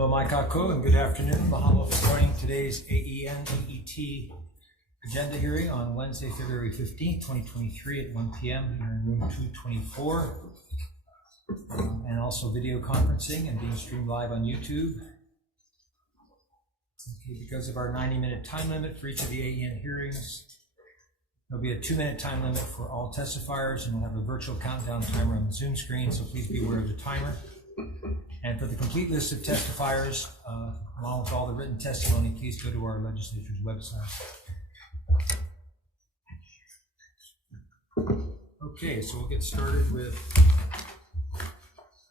Kako, and good afternoon. Mahalo for joining today's AEN-EET agenda hearing on Wednesday, February 15th, 2023 at 1 p.m. here in room 224. And also video conferencing and being streamed live on YouTube. Okay, because of our 90-minute time limit for each of the AEN hearings, there'll be a 2-minute time limit for all testifiers, and we'll have a virtual countdown timer on the Zoom screen, so please be aware of the timer. And for the complete list of testifiers, along with all the written testimony, please go to our legislature's website. Okay, so we'll get started with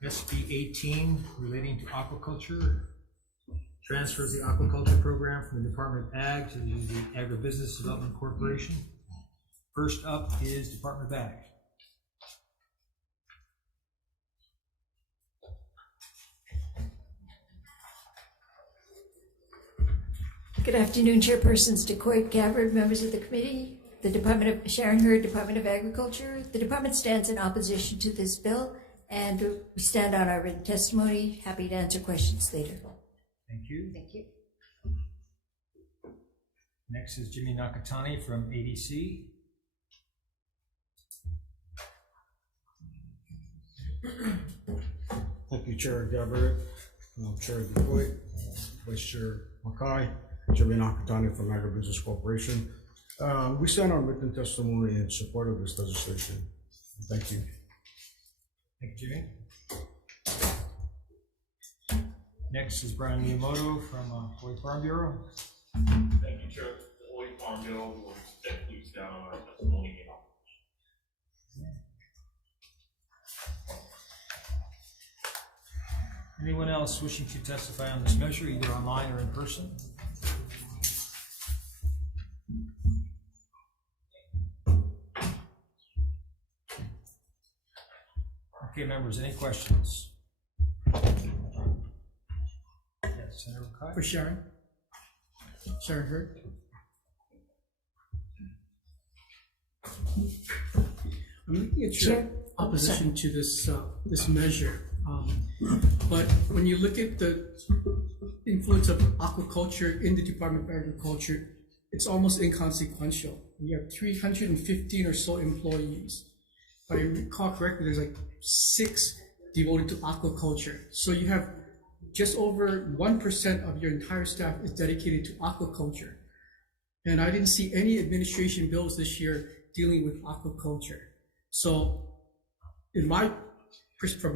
SB 18 relating to aquaculture. Transfers the aquaculture program from the Department of Ag to the Agribusiness Development Corporation. First up is Department of Ag. Good afternoon, Chairpersons DeCoit, Gabbard, members of the committee, the Department of Sharon Hurd, Department of Agriculture. The department stands in opposition to this bill, and we stand on our written testimony. Happy to answer questions later. Thank you. Thank you. Next is Jimmy Nakatani from ADC. Thank you, Chair Gabbard, Chair DeCoit, Vice Chair Mackay, Jimmy Nakatani from Agribusiness Corporation. We stand on written testimony in support of this legislation. Thank you. Thank you, Jimmy. Next is Brian Miyamoto from Hawaii Farm Bureau. Thank you, Chair. The Hawaii Farm Bill will step weeks down on our testimony. Anyone else wishing to testify on this measure, either online or in person? Okay, members, any questions? Yes, Senator Mackay. For Sharon Hurd. I'm looking at your opposition to this measure, but when you look at the influence of aquaculture in the Department of Agriculture, it's almost inconsequential. We have 315 or so employees. If I recall correctly, there's like 6 devoted to aquaculture. So you have just over 1% of your entire staff is dedicated to aquaculture. And I didn't see any administration bills this year dealing with aquaculture. So from my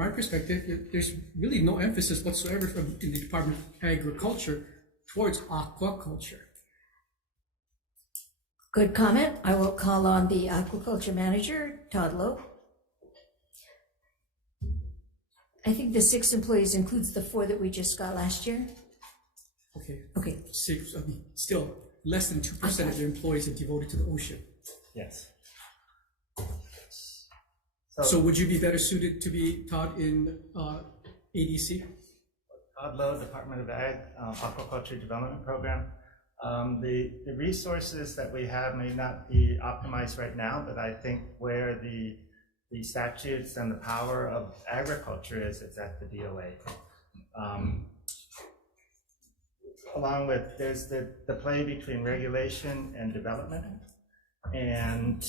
perspective, there's really no emphasis whatsoever in the Department of Agriculture towards aquaculture. Good comment. I will call on the aquaculture manager, Todd Lowe. I think the 6 employees includes the 4 that we just got last year. Okay. 6, still less than 2% of the employees are devoted to the ocean. Yes. So would you be better suited to be Todd in ADC? Todd Lowe, Department of Ag, Aquaculture Development Program. The resources that we have may not be optimized right now, but I think where the statutes and the power of agriculture is, it's at the DOA. Along with, there's the play between regulation and development. And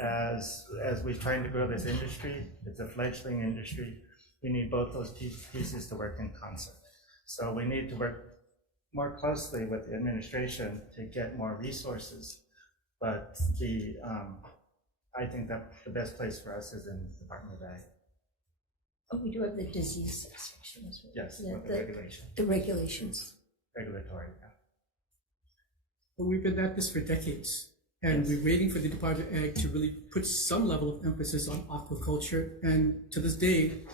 as we're trying to grow this industry, it's a fledgling industry, we need both those pieces to work in concert. So we need to work more closely with the administration to get more resources. But I think that the best place for us is in the Department of Ag. Oh, we do have the disease section as well. Yes, Yeah, with the regulation. The regulations. Regulatory, yeah. But we've been at this for decades, and we're waiting for the Department of Ag to really put some level of emphasis on aquaculture, and to this day,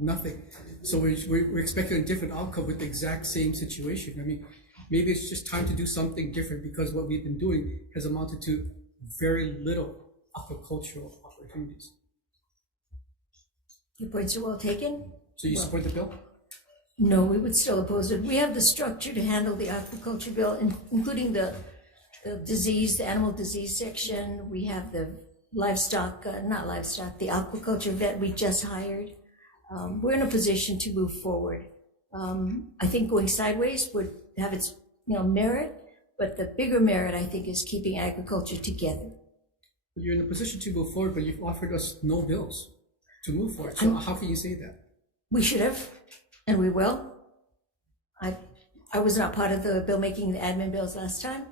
nothing. So we're expecting a different outcome with the exact same situation. I mean, maybe it's just time to do something different, because what we've been doing has amounted to very little aquacultural opportunities. Your points are well taken. So you support the bill? No, we would still oppose it. We have the structure to handle the aquaculture bill, including the disease, the animal disease section. We have the livestock, not livestock, the aquaculture vet we just hired. We're in a position to move forward. I think going sideways would have its, merit, but the bigger merit, I think, is keeping agriculture together. You're in a position to move forward, but you've offered us no bills to move forward. So how can you say that? We should have, and we will. I was not part of the bill making, the admin bills last time.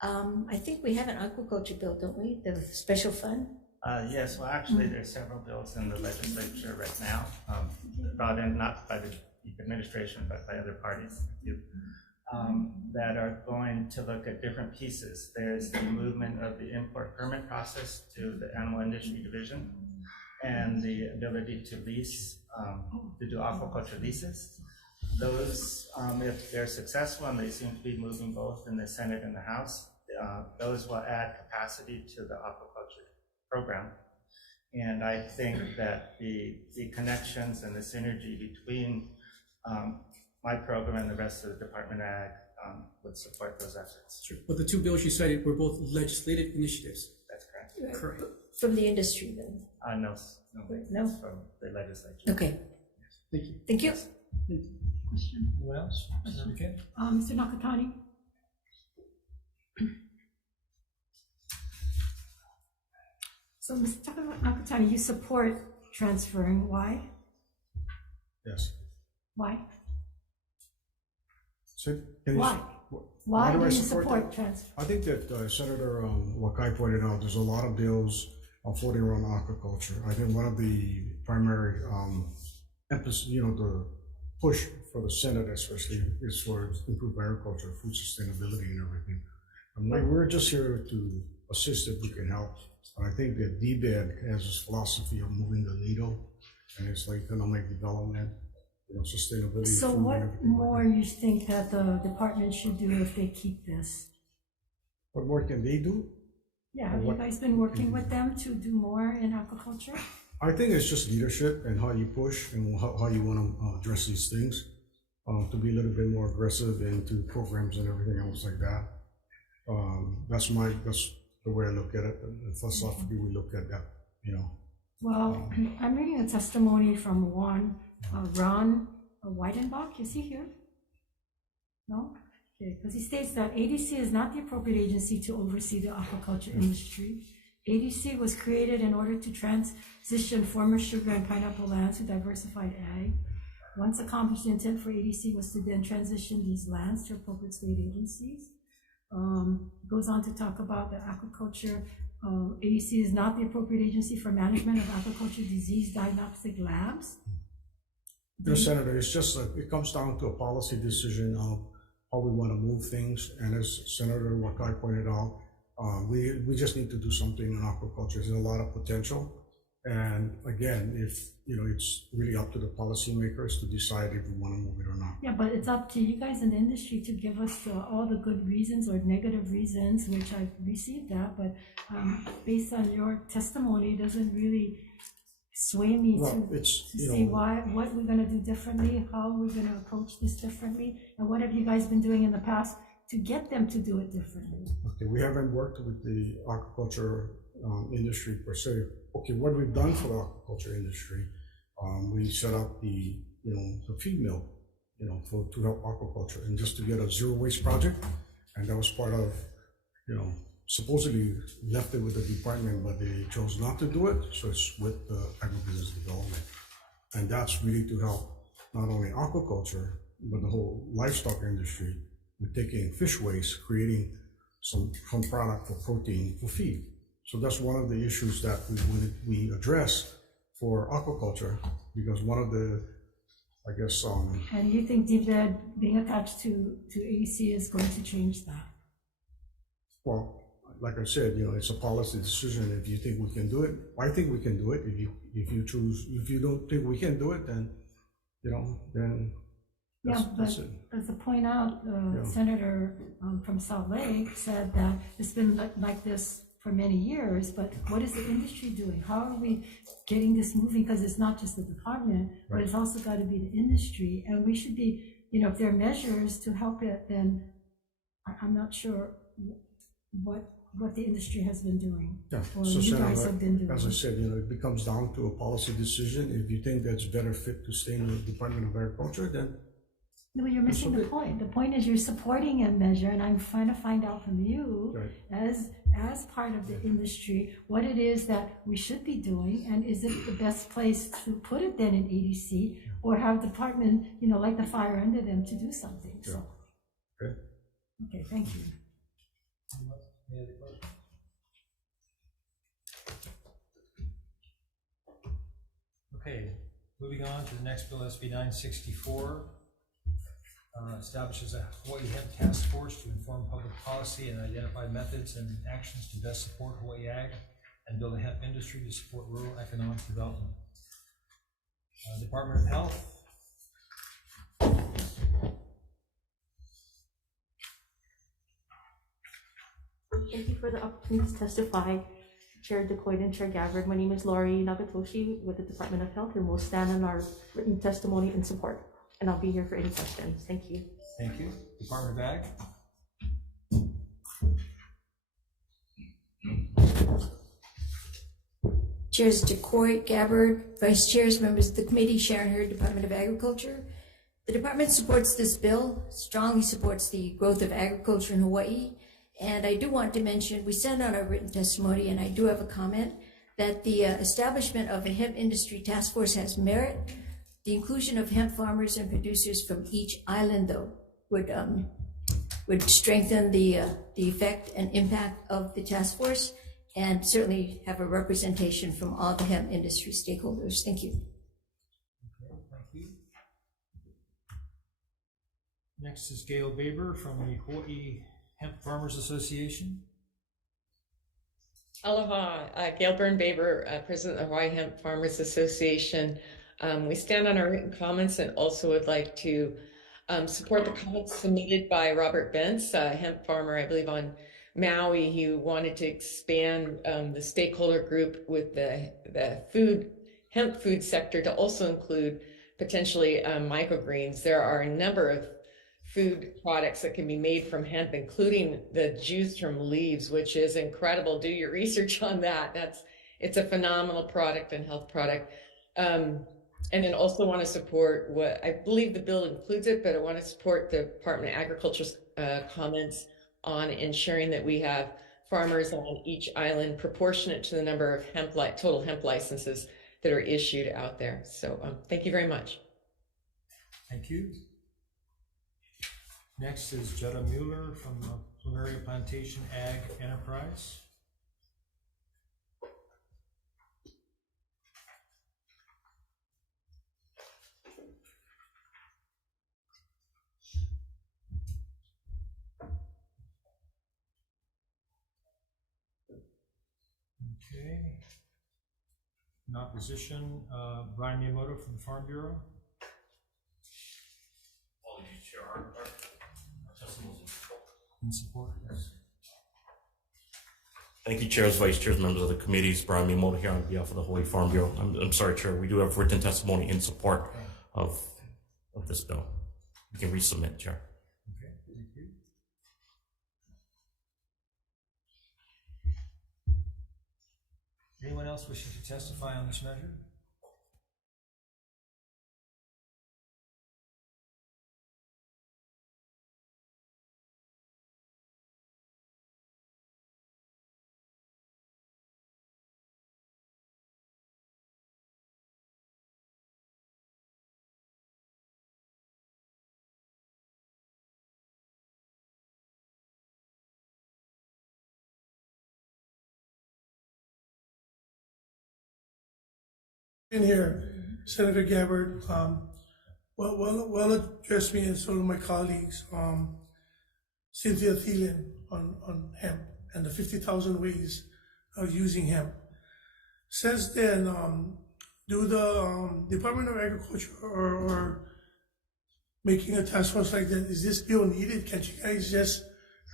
I think we have an aquaculture bill, don't we? The special fund? Yes, well, actually, there's several bills in the legislature right now, brought in not by the administration, but by other parties, that are going to look at different pieces. There's the movement of the import permit process to the animal industry division, and the ability to lease, to do aquaculture leases. Those, if they're successful, and they seem to be moving both in the Senate and the House, those will add capacity to the aquaculture program. And I think that the connections and the synergy between my program and the rest of the Department of Ag would support those efforts. Sure. But the two bills you cited were both legislative initiatives. That's correct. Correct. From the industry, then? No, No? from the legislature. Okay, Thank you. thank you. Yes. Question. Anyone else? Okay. Mr. Nakatani? So, Mr. Nakatani, you support transferring. Why? Yes. Why? So, can you- Why? Why Why do I do you support support that? transfer? I think that Senator Wakai pointed out, there's a lot of bills floating around aquaculture. I think one of the primary emphasis, the push for the Senate especially is for improved agriculture, food sustainability and everything. We're just here to assist if we can help. And I think that DBED has this philosophy of moving the needle, and it's like economic development, sustainability. So food, and what everything like more that. you think that the department should do if they keep this? What more can they do? Yeah, have you What- guys been working with them to do more in aquaculture? I think it's just leadership and how you push and how you want to address these things, to be a little bit more aggressive into programs and everything else like that. That's the way I look at it. And philosophically, we look at that, Well, I'm reading a testimony from one, Ron Weidenbach. Is he here? No? Okay, because he states that ADC is not the appropriate agency to oversee the aquaculture industry. ADC was created in order to transition former sugar and pineapple lands to diversified ag. Once accomplished, the intent for ADC was to then transition these lands to appropriate state agencies. Goes on to talk about the aquaculture. ADC is not the appropriate agency for management of aquaculture disease diagnostic labs. Senator, it's just it comes down to a policy decision of how we want to move things. And as Senator Wakai pointed out, we just need to do something in aquaculture. There's a lot of potential. And again, if, it's really up to the policymakers to decide if we want to move it or not. Yeah, but it's up to you guys in the industry to give us all the good reasons or negative reasons, which I've received that, but based on your testimony, it doesn't really sway me Well, to it's, see what we're gonna do differently, how we're gonna approach this differently, and what have you guys been doing in the past to get them to do it differently? okay, we haven't worked with the aquaculture industry per se. Okay, what we've done for the aquaculture industry, we set up the feed mill, to help aquaculture and just to get a zero waste project. And that was part of, supposedly left it with the department, but they chose not to do it. So it's with the agribusiness development. And that's really to help not only aquaculture, but the whole livestock industry with taking fish waste, creating some product for protein for feed. So that's one of the issues that we address for aquaculture, because one of the, I guess, And you think DBED being attached to AEC is going to change that? well, like I said, it's a policy decision. If you think we can do it, I think we can do it. If you don't think we can do it, then, then Yeah, that's but it. as to point out, Yeah. Senator from Salt Lake said that it's been like this for many years, but what is the industry doing? How are we getting this moving? Because it's not just the department, but it's also got to be the industry. And we should be, if there are measures to help it, then I'm not sure what the industry has been doing. Yeah, Or so you Senator, guys have been doing. as I said, it becomes down to a policy decision. If you think that's better fit to stay in the Department of Agriculture, then No, you're missing the point. The point is you're supporting a measure, and I'm trying to find out from you, Right. as part of the industry, what it is that we should be doing, and is it the best place to put it then in ADC, or have department, like the fire under them to do something, so. Okay. Okay, thank you. Any other questions? Okay, moving on to the next bill, SB 964. Establishes a Hawaii Hemp Task Force to inform public policy and identify methods and actions to best support Hawaii ag and build a hemp industry to support rural economic development. Department of Health. Thank you for the opportunity to testify, Chair DeCoy and Chair Gabbard. My name is Laurie Nagatoshi with the Department of Health, and we'll stand on our written testimony in support. And I'll be here for any questions. Thank you. Thank you. Department of Ag. Chairs DeCoy, Gabbard, Vice Chairs, members of the committee, Sharon Hurd, Department of Agriculture. The department supports this bill, strongly supports the growth of agriculture in Hawaii. And I do want to mention, we sent out our written testimony, and I do have a comment that the establishment of a hemp industry task force has merit. The inclusion of hemp farmers and producers from each island, though, would strengthen the effect and impact of the task force, and certainly have a representation from all the hemp industry stakeholders. Thank you. Okay, thank you. Next is Gail Baber from the Hawaii Hemp Farmers Association. Aloha, Gail Byrne-Baber, President of the Hawaii Hemp Farmers Association. We stand on our written comments and also would like to support the comments submitted by Robert Bentz, a hemp farmer, I believe, on Maui. He wanted to expand the stakeholder group with the hemp food sector to also include potentially microgreens. There are a number of food products that can be made from hemp, including the juice from leaves, which is incredible. Do your research on that. It's a phenomenal product and health product. And then also want to support what I believe the bill includes it, but I want to support the Department of Agriculture's comments on ensuring that we have farmers on each island proportionate to the number of total hemp licenses that are issued out there. So thank you very much. Thank you. Next is Jetta Mueller from Plumeria Plantation Ag Enterprise. Okay. In opposition, Brian Miyamoto from the Farm Bureau. Apologies, Chair. Our testimony is In support, yes. Thank you, Chairs, Vice Chairs, members of the committees. Brian Miyamoto here on behalf of the Hawaii Farm Bureau. I'm sorry, Chair, we do have written testimony in support of this bill. You can resubmit, Chair. Okay, thank you. Anyone else wishing to testify on this measure? In here, Senator Gabbard, well addressed me and some of my colleagues, Cynthia Thielen on hemp and the 50,000 ways of using hemp. Since then, do the Department of Agriculture or making a task force like that, is this bill needed? Can't you guys just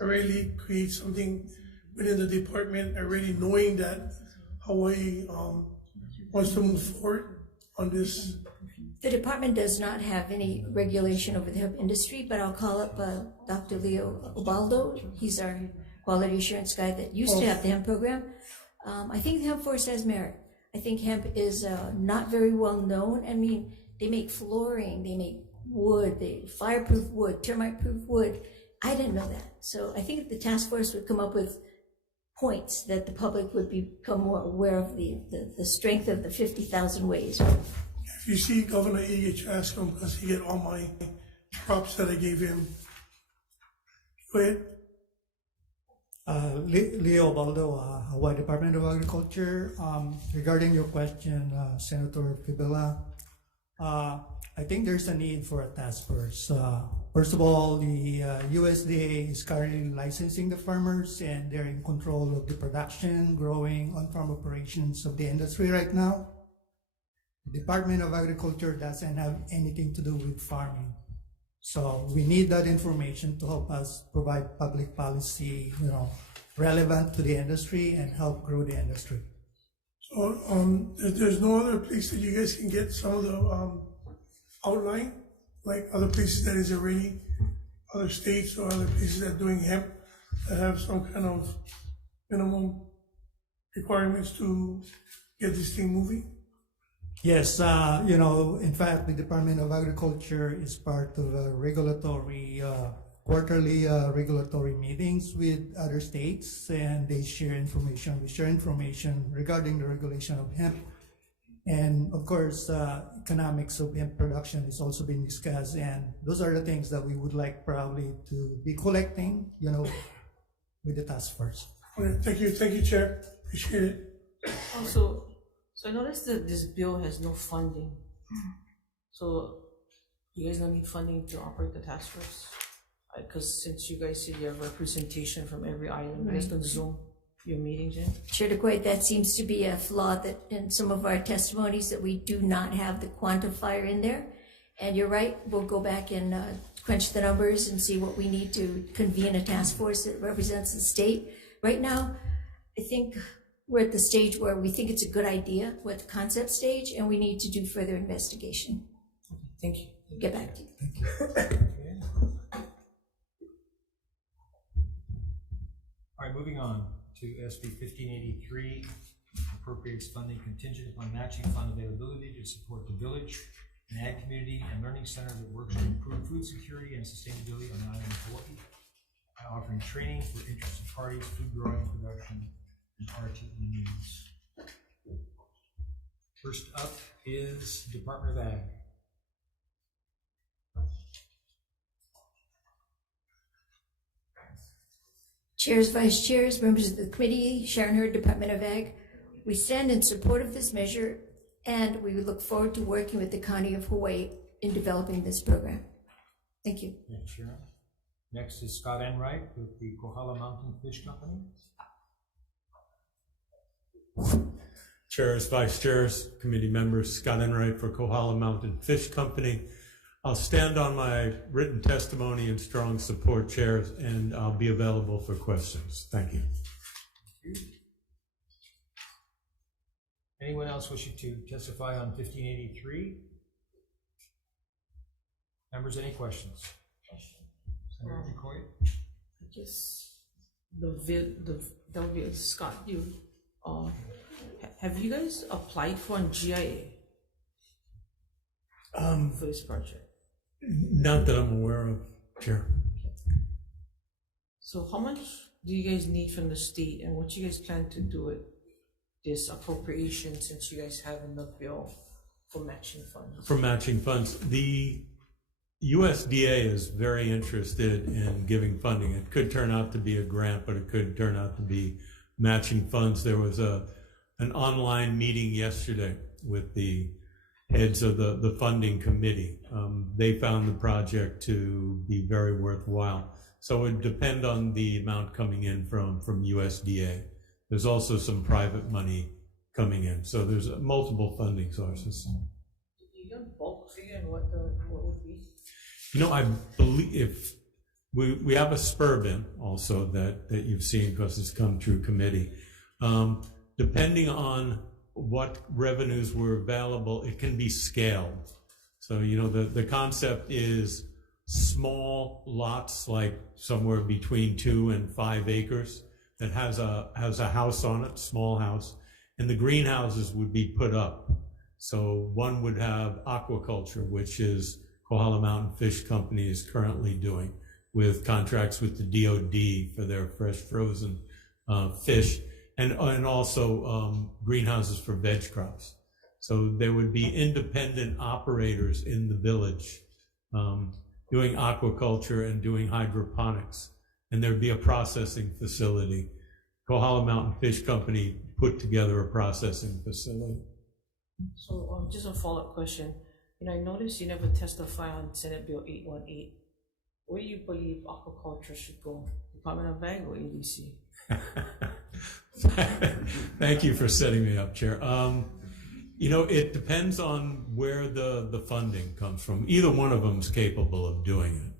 really create something within the department already knowing that Hawaii wants to move forward on this? The department does not have any regulation over the hemp industry, but I'll call up Dr. Leo Ubaldo. He's our quality assurance guy that used to have the hemp program. I think the hemp force has merit. I think hemp is not very well known. I mean, they make flooring, they make wood, the fireproof wood, termite-proof wood. I didn't know that. So I think the task force would come up with points that the public would become more aware of the strength of the 50,000 ways. If you see Governor Ilich, ask him, because he get all my props that I gave him. Go ahead. Leo Baldo, Hawaii Department of Agriculture. Regarding your question, Senator Fibilla, I think there's a need for a task force. First of all, the USDA is currently licensing the farmers, and they're in control of the production, growing, on-farm operations of the industry right now. The Department of Agriculture doesn't have anything to do with farming. So we need that information to help us provide public policy, relevant to the industry and help grow the industry. So if there's no other place that you guys can get some of the outline, like other places that is already, other states or other places that are doing hemp that have some kind of minimum requirements to get this thing moving? Yes, in fact, the Department of Agriculture is part of a regulatory, quarterly regulatory meetings with other states, and they share information. We share information regarding the regulation of hemp. And of course, economics of hemp production is also being discussed. And those are the things that we would like probably to be collecting, with the task force. All right, thank you, Chair. Appreciate it. Also, so I noticed that this bill has no funding. So you guys don't need funding to operate the task force? Because since you guys said you have representation from every island, you guys can Zoom your meetings in? Chair DeQuaid, that seems to be a flaw that in some of our testimonies that we do not have the quantifier in there. And you're right, we'll go back and crunch the numbers and see what we need to convene a task force that represents the state. Right now, I think we're at the stage where we think it's a good idea, we're at the concept stage, and we need to do further investigation. Thank you. Get back to you. Thank you. All right, moving on to SB 1583, appropriates funding contingent upon matching fund availability to support the village, an ag community and learning center that works to improve food security and sustainability on the island of Hawaii by offering training for interested parties, food growing, production, and RTE needs. First up is Department of Ag. Chairs, vice chairs, members of the committee, Sharon Hurd, Department of Ag. We stand in support of this measure, and we look forward to working with the County of Hawaii in developing this program. Thank you. Thanks, Sharon. Next is Scott Enright with the Kohala Mountain Fish Company. Chairs, vice chairs, committee members, Scott Enright for Kohala Mountain Fish Company. I'll stand on my written testimony in strong support, chairs, and I'll be available for questions. Thank you. Thank you. Anyone else wishing to testify on 1583? Members, any questions? Senator DeCoy? I guess that would be Scott. You have you guys applied for an GIA for this project? Not that I'm aware of, Chair. So how much do you guys need from the state, and what you guys plan to do with this appropriation, since you guys have in the bill for matching funds? For matching funds, the USDA is very interested in giving funding. It could turn out to be a grant, but it could turn out to be matching funds. There was an online meeting yesterday with the heads of the funding committee. They found the project to be very worthwhile. So it would depend on the amount coming in from USDA. There's also some private money coming in. So there's multiple funding sources. Do you get a bulk figure and what would be? I believe if we have a spur bin also that you've seen because it's come through committee. Depending on what revenues were available, it can be scaled. So, the concept is small lots, like somewhere between 2 and 5 acres, that has a house on it, small house, and the greenhouses would be put up. So one would have aquaculture, which is Kohala Mountain Fish Company is currently doing, with contracts with the DoD for their fresh frozen fish, and also greenhouses for veg crops. So there would be independent operators in the village doing aquaculture and doing hydroponics, and there'd be a processing facility. Kohala Mountain Fish Company put together a processing facility. So, just a follow-up question. I noticed you never testify on Senate Bill 818. Where do you believe aquaculture should go? Department of Ag or ADC? Thank you for setting me up, Chair. It depends on where the funding comes from. Either one of them is capable of doing it.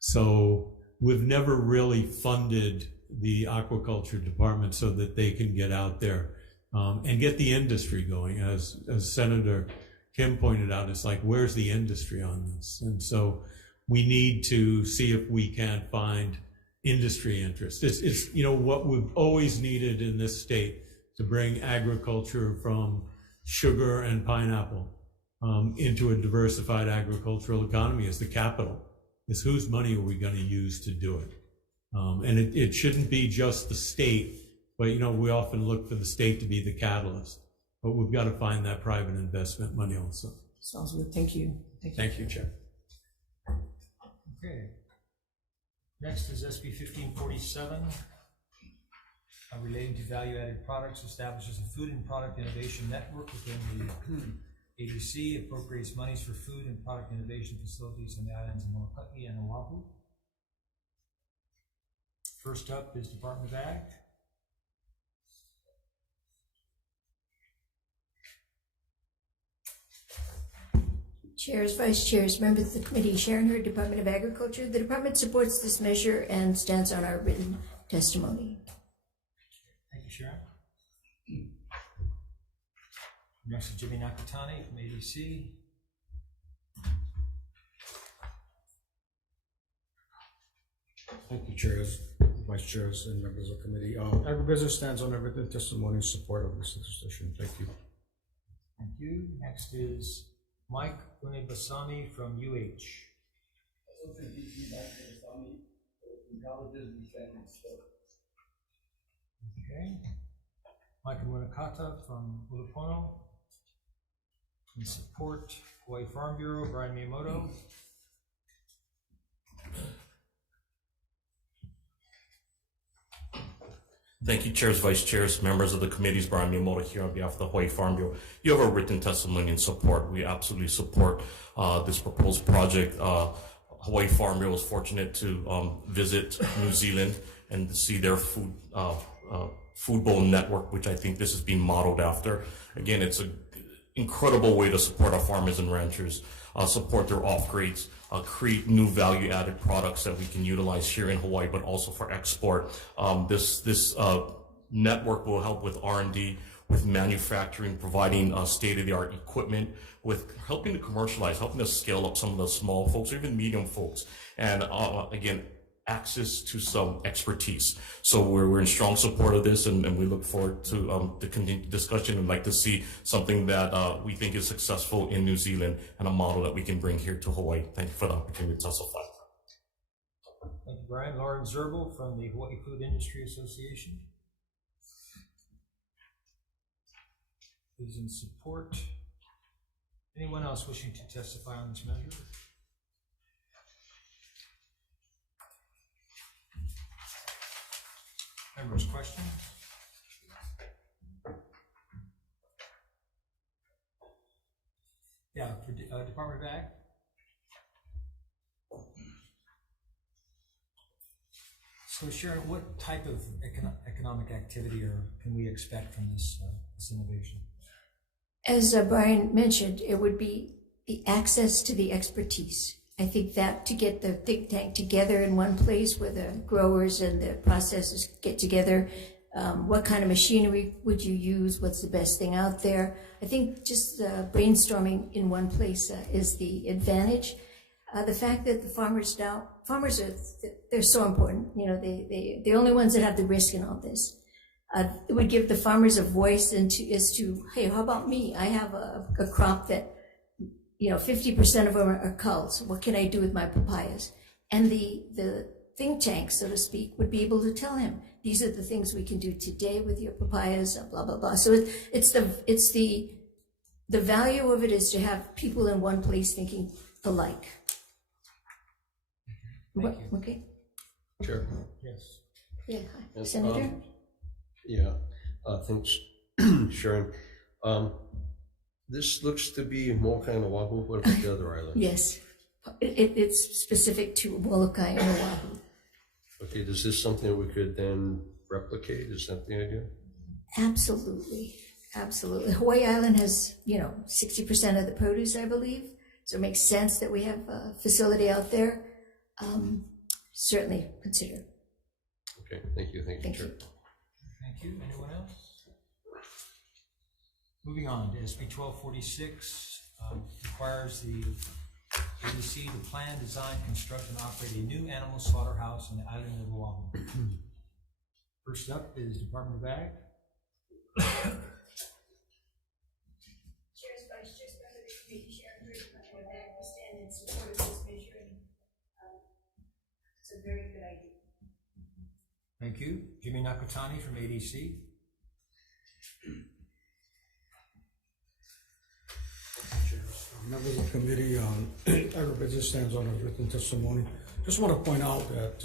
So we've never really funded the aquaculture department so that they can get out there and get the industry going. As Senator Kim pointed out, it's like, where's the industry on this? And so we need to see if we can find industry interest. It's what we've always needed in this state to bring agriculture from sugar and pineapple into a diversified agricultural economy is the capital. Is whose money are we going to use to do it? And it shouldn't be just the state, but we often look for the state to be the catalyst. But we've got to find that private investment money also. Sounds good. Thank you. Thank you, Chair. Okay. Next is SB 1547, relating to value-added products, establishes a food and product innovation network within the ADC, appropriates monies for food and product innovation facilities on the islands of Molokai and Oahu. First up is Department of Ag. Chairs, Vice Chairs, members of the committee, Sharon Hurd, Department of Agriculture. The department supports this measure and stands on our written testimony. Thank you, Sharon. Next is Jimmy Nakatani from ADC. Thank you, Chairs, Vice Chairs, and members of the committee. Agribusiness stands on a written testimony in support of this legislation. Thank you. Thank you. Next is Mike Unebasami from UH. Okay. Mike Munakata from Ulupono. In support, Hawaii Farm Bureau, Brian Miyamoto. Thank you, Chairs, Vice Chairs, members of the committees. Brian Miyamoto here on behalf of the Hawaii Farm Bureau. You have a written testimony in support. We absolutely support this proposed project. Hawaii Farm Bureau was fortunate to visit New Zealand and see their food bowl network, which I think this is being modeled after. Again, it's an incredible way to support our farmers and ranchers, support their off-grades, create new value-added products that we can utilize here in Hawaii, but also for export. This network will help with R&D, with manufacturing, providing state-of-the-art equipment, with helping to commercialize, helping to scale up some of the small folks, or even medium folks, and again, access to some expertise. So we're in strong support of this, and we look forward to the continued discussion and like to see something that we think is successful in New Zealand and a model that we can bring here to Hawaii. Thank you for the opportunity to testify. Thank you, Brian. Lauren Zerbel from the Hawaii Food Industry Association is in support. Anyone else wishing to testify on this measure? Members, questions? Yeah, for Department of Ag. So Sharon, what type of economic activity can we expect from this innovation? As Brian mentioned, it would be the access to the expertise. I think that to get the think tank together in one place where the growers and the processors get together, what kind of machinery would you use? What's the best thing out there? I think just brainstorming in one place is the advantage. The fact that the farmers they're so important. You know, they're the only ones that have the risk in all this. It would give the farmers a voice as to, hey, how about me? I have a crop that 50% of them are culls. What can I do with my papayas? And the think tank, so to speak, would be able to tell him, these are the things we can do today with your papayas, blah, blah, blah. So it's the value of it is to have people in one place thinking alike. Thank you. Okay. Chair. Yes. Yeah. Hi. Yes, Senator? Thanks, Sharon. This looks to be Molokai and Oahu. What about the other island? Yes. It's specific to Molokai and Oahu. Okay, is this something we could then replicate? Is that the idea? Absolutely. Absolutely. Hawaii Island has, 60% of the produce, I believe. So it makes sense that we have a facility out there. Certainly consider. Okay, thank you, Thank Chair. you. Thank you. Anyone else? Moving on to SB 1246, requires the AEC to plan, design, construct, and operate a new animal slaughterhouse on the island of Oahu. First up is Department of Ag. Chairs, Vice Chairs, Member of the Committee, Sharon Hurd, Department of Ag, we stand in support of this measure, and it's a very good idea. Thank you. Jimmy Nakatani from ADC. Members of the committee, agribusiness stands on a written testimony. Just want to point out that,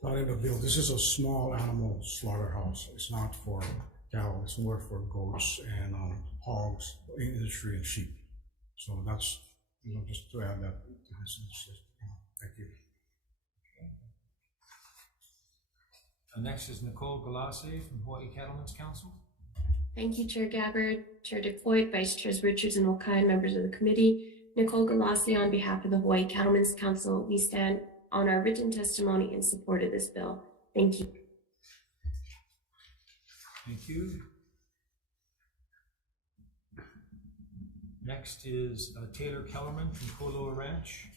not in the bill, this is a small animal slaughterhouse. It's not for cattle, it's more for goats and hogs, industry and sheep. So that's, just to add that. Thank you. Next is Nicole Galassi from Hawaii Cattlemen's Council. Thank you, Chair Gabbard, Chair DeCoit, Vice Chairs Richards and Okai, members of the committee. Nicole Galassi on behalf of the Hawaii Cattlemen's Council. We stand on our written testimony in support of this bill. Thank you. Thank you. Next is Taylor Kellerman from Koloa Ranch.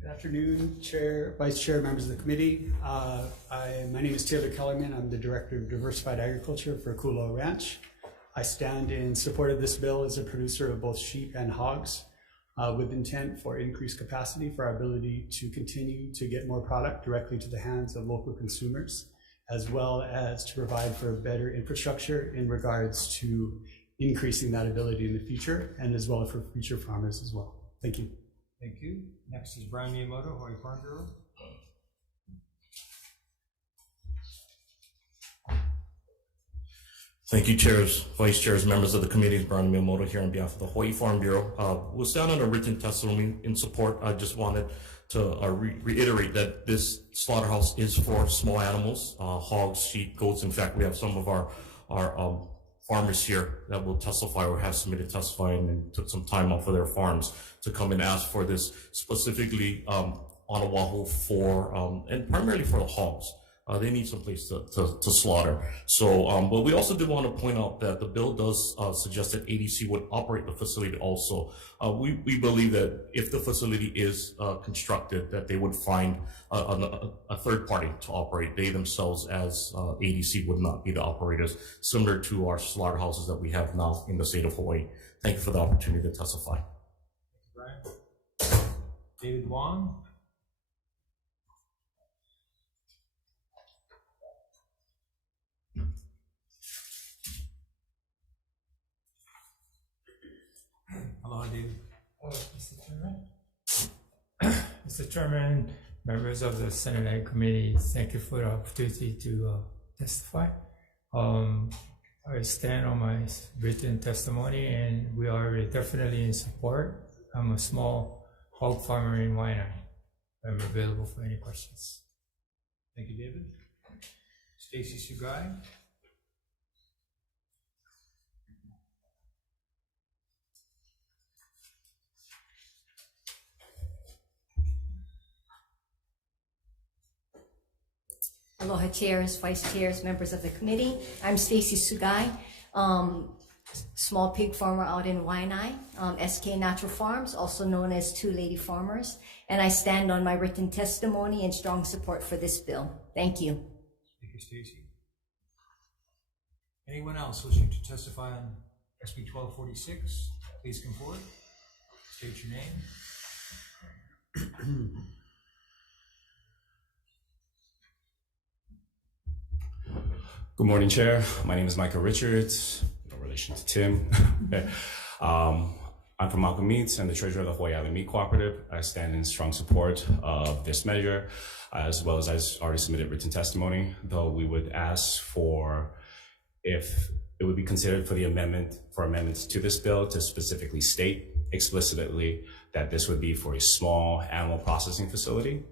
Good afternoon, Chair, Vice Chair, members of the committee. My name is Taylor Kellerman. I'm the Director of Diversified Agriculture for Koloa Ranch. I stand in support of this bill as a producer of both sheep and hogs with intent for increased capacity for our ability to continue to get more product directly to the hands of local consumers, as well as to provide for better infrastructure in regards to increasing that ability in the future and as well for future farmers as well. Thank you. Thank you. Next is Brian Miyamoto, Hawaii Farm Bureau. Thank you, Chairs, Vice Chairs, members of the committee. Brian Miyamoto here on behalf of the Hawaii Farm Bureau. We'll stand on a written testimony in support. I just wanted to reiterate that this slaughterhouse is for small animals, hogs, sheep, goats. In fact, we have some of our farmers here that will testify or have submitted testifying and took some time off of their farms to come and ask for this specifically on Oahu for, and primarily for the hogs. They need some place to slaughter. So, but we also did want to point out that the bill does suggest that ADC would operate the facility also. We believe that if the facility is constructed, that they would find a third party to operate. They themselves as ADC would not be the operators, similar to our slaughterhouses that we have now in the state of Hawaii. Thank you for the opportunity to testify. Thank you, Brian. David Wong. Aloha, David. Mr. Chairman. Mr. Chairman, members of the Senate Ag Committee, thank you for the opportunity to testify. I stand on my written testimony and we are definitely in support. I'm a small hog farmer in Waianae. I'm available for any questions. Thank you, David. Stacy Sugai. Aloha chairs, vice chairs, members of the committee. I'm Stacy Sugai, small pig farmer out in Waianae, SK Natural Farms, also known as Two Lady Farmers. And I stand on my written testimony and strong support for this bill. Thank you. Thank you, Stacy. Anyone else wishing to testify on SB 1246, please come forward. State your name. Good morning, Chair. My name is Michael Richards, no relation to Tim. I'm from AEN-EET. I'm the treasurer of the Hawai'i Island Meat Cooperative. I stand in strong support of this measure, as well as I already submitted written testimony, though we would ask for if it would be considered for amendments to this bill to specifically state explicitly that this would be for a small animal processing facility,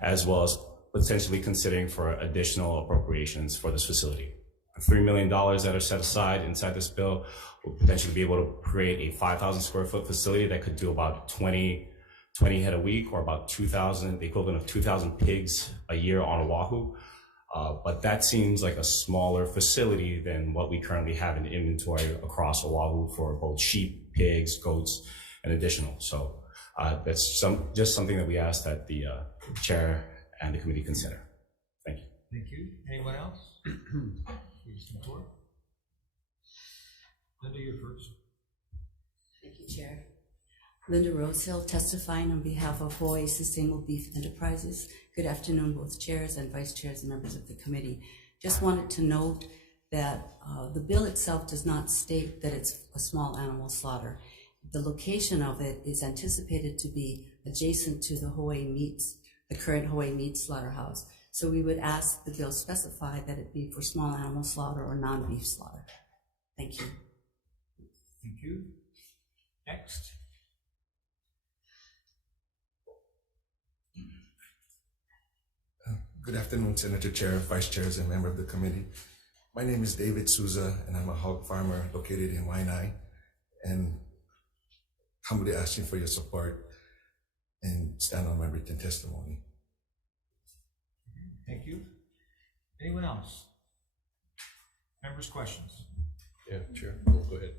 as well as potentially considering for additional appropriations for this facility. $3 million that are set aside inside this bill will potentially be able to create a 5,000 square foot facility that could do about 20 head a week, or about 2,000, the equivalent of 2,000 pigs a year on Oahu. But that seems like a smaller facility than what we currently have in inventory across Oahu for both sheep, pigs, goats, and additional. So that's just something that we ask that the chair and the committee consider. Thank you. Thank you. Anyone else? Please come forward. Linda, you're first. Thank you, Chair. Linda Rosehill, testifying on behalf of Hawaii Sustainable Beef Enterprises. Good afternoon, both chairs and vice chairs and members of the committee. Just wanted to note that the bill itself does not state that it's a small animal slaughter. The location of it is anticipated to be adjacent to the the current Hawai'i meat slaughterhouse. So we would ask the bill specify that it be for small animal slaughter or non-beef slaughter. Thank you. Thank you. Next. Good afternoon, Senator Chair, Vice Chairs, and member of the committee. My name is David Souza, and I'm a hog farmer located in Waianae, and humbly asking for your support and stand on my written testimony. Thank you. Anyone else? Members' questions? Yeah, Chair, go ahead.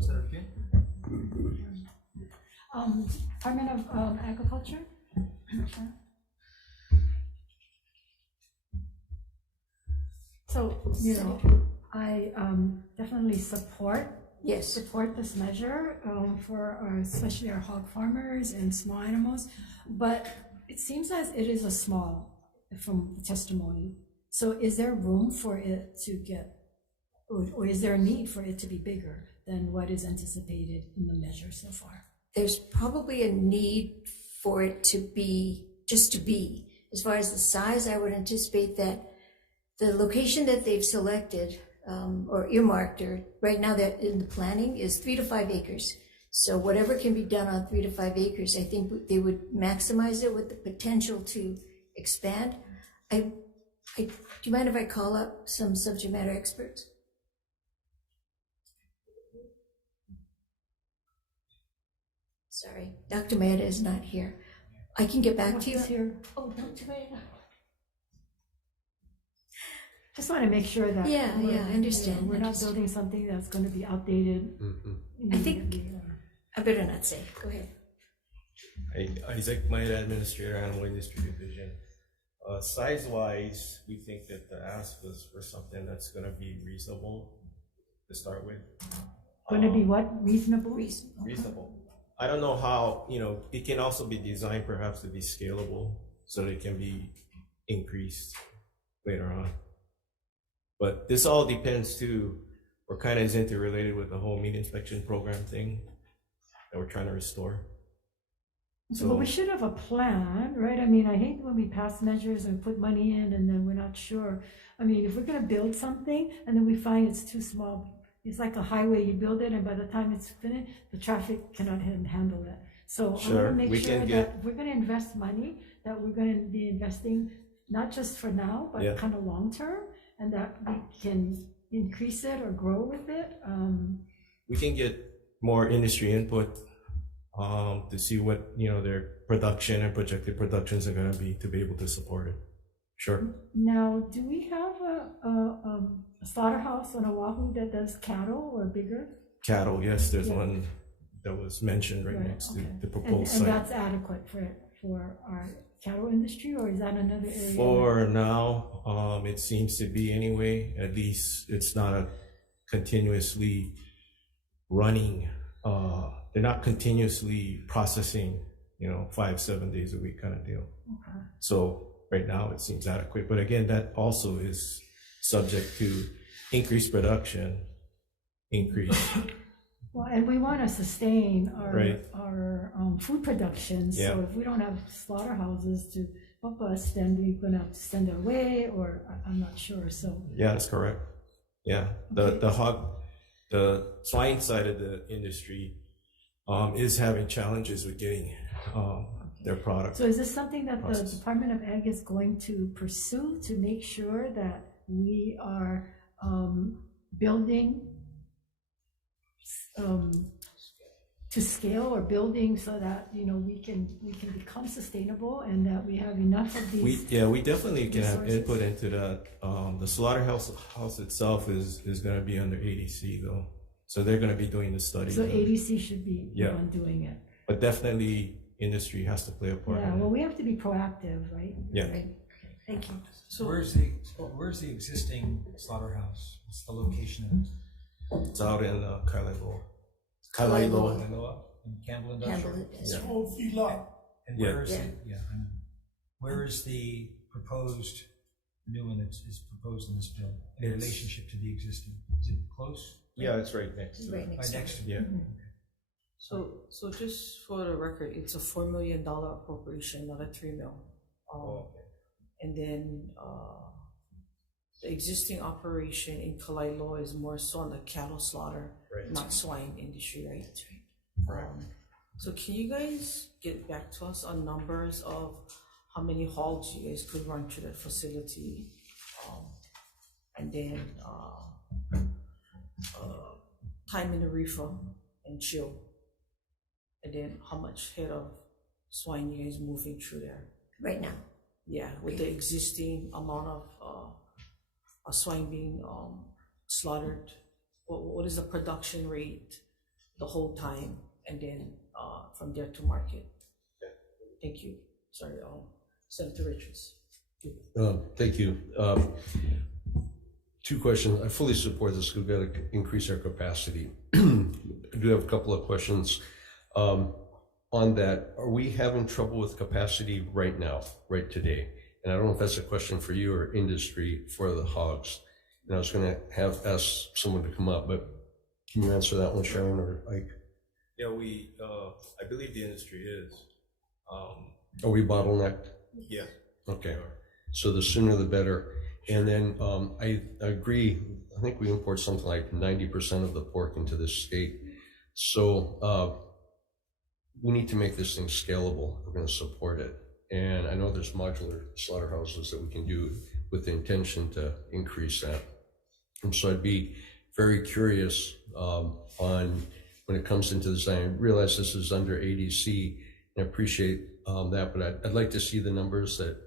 Senator King? Department of Agriculture. So, I definitely support this measure for especially our hog farmers and small animals, but it seems as it is a small from the testimony. So is there room for it to get, or is there a need for it to be bigger than what is anticipated in the measure so far? There's probably a need for it to be, just to be. As far as the size, I would anticipate that the location that they've selected or earmarked, or right now that in the planning, is 3 to 5 acres. So whatever can be done on 3 to 5 acres, I think they would maximize it with the potential to expand. Do you mind if I call up some subject matter experts? Sorry, Dr. Maeda is not here. I can get back to you. Here. Oh, Dr. Maeda. Just want to make sure that I understand. We're not building something that's going to be outdated. I think I better not say. Go ahead. Isaac Maeda, Administrator, Animal Industry Division. Size-wise, we think that the ask was for something that's going to be reasonable to start with. Going to be what? Reasonable? Reasonable. I don't know how, it can also be designed perhaps to be scalable so that it can be increased later on. But this all depends too, or kind of is interrelated with the whole meat inspection program thing that we're trying to restore. But we should have a plan, right? I mean, I hate when we pass measures and put money in and then we're not sure. I mean, if we're going to build something and then we find it's too small, it's like a highway, you build it and by the time it's finished, the traffic cannot handle it. So I want to make sure that if we're going to invest money, that we're going to be investing not just for now, but kind of long term, and that we can increase it or grow with it. We can get more industry input to see what their production and projected productions are going to be able to support it. Sure. Now, do we have a slaughterhouse on Oahu that does cattle or bigger? Cattle, yes, there's one that was mentioned right next to the proposed site. And that's adequate for for our cattle industry, or is that another area? For now, it seems to be anyway. At least it's not a continuously running. They're not continuously processing, 5-7 days a week kind of deal. Okay. So right now it seems adequate, but again, that also is subject to increased production, Well, and we want to sustain Right. our food production. So Yeah. if we don't have slaughterhouses to help us, then we're going to have to send it away, or I'm not sure. So Yeah, that's correct. Yeah, the swine side of the industry is having challenges with getting their product. So is this something that the processed. Department of Ag is going to pursue to make sure that we are building to scale, or building so that we can become sustainable, and that we have enough of these? We definitely can have resources? input into that. The slaughterhouse house itself is going to be under ADC though, so they're going to be doing the study. So ADC should be the Yeah. one doing it. But definitely industry has to play a part. Yeah, in well, it. we have to be proactive, right? Yeah. Right. Thank you. So where's the existing slaughterhouse? What's the location of it? It's out in Kailailoa. Kailailoa in Campbell Industrial. It's whole feedlot. And Yeah. where is it? Yeah. Where is the proposed new one that's is proposed in this bill in It's- relationship to the existing? Is it close? Yeah, it's right next to it. Right next Right to next it. to it. Yeah. So just for the record, it's a $4 million appropriation, not a $3 million. And then, the existing operation in Kalailo is more so on the cattle slaughter, Right. not swine industry, right? That's right. Correct. So can you guys get back to us on numbers of how many hogs you guys could run through that facility? And then, time in the reefer and chill. And then how much head of swine you guys moving through there? Right now. Yeah, with the existing amount of swine being slaughtered, what is the production rate the whole time, and then from there to market? Thank you. Sorry, Senator Richards. Thank you. Two questions. I fully support this. We've got to increase our capacity. I do have a couple of questions. On that, are we having trouble with capacity right now, right today? And I don't know if that's a question for you or industry for the hogs. And I was going to ask someone to come up, but can you answer that one, Sharon or Ike? Yeah, I believe the industry is. Are we bottlenecked? Yeah. Okay. So the sooner the better. And then I agree. I think we import something like 90% of the pork into this state. So we need to make this thing scalable. We're going to support it. And I know there's modular slaughterhouses that we can do with the intention to increase that. And so I'd be very curious on when it comes into design. I realize this is under ADC, and I appreciate that, but I'd like to see the numbers that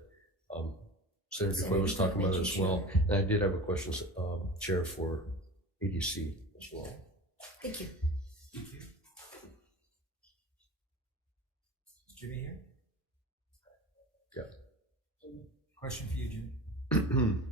Senator DeQuay was talking about as well. And I did have a question, Chair, for ADC as well. Thank you. Is Jimmy here? Yeah. Question for you, Jimmy.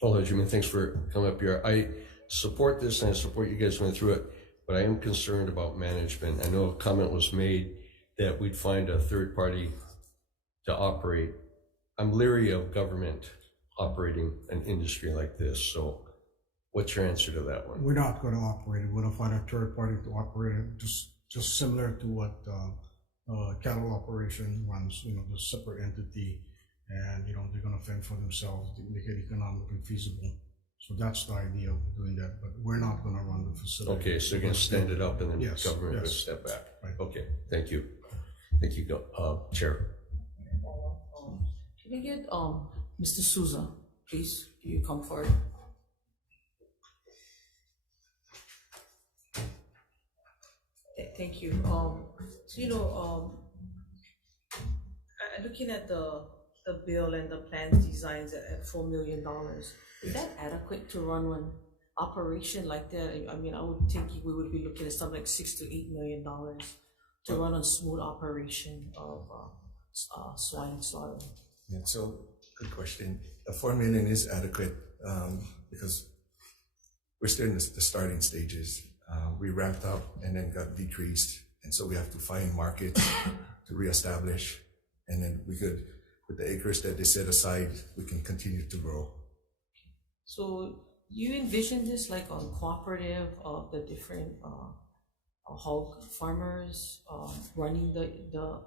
Hello, Jimmy. Thanks for coming up here. I support this and I support you guys going through it, but I am concerned about management. I know a comment was made that we'd find a third party to operate. I'm leery of government operating an industry like this. So what's your answer to that one? We're not going to operate it. We're going to find a third party to operate it, just similar to what cattle operation runs, the separate entity, and they're going to fend for themselves to make it economically feasible. So that's the idea of doing that, but we're not going to run the facility. Okay, so you're going to stand it up and then Yes, government will yes. step back. Right. Okay, thank you. Thank you, Chair. Can I get Mr. Souza, please? Can you come forward? Thank you. So looking at the bill and the plans designs at $4 million, is that adequate to run one operation like that, I mean, I would think we would be looking at something like $6 to $8 million to run a smooth operation of swine slaughter. Yeah, so good question. The 4 million is adequate because we're still in the starting stages. We ramped up and then got decreased, and so we have to find markets to reestablish, and then we could, with the acres that they set aside, we can continue to grow. So you envision this like a cooperative of the different hog farmers running the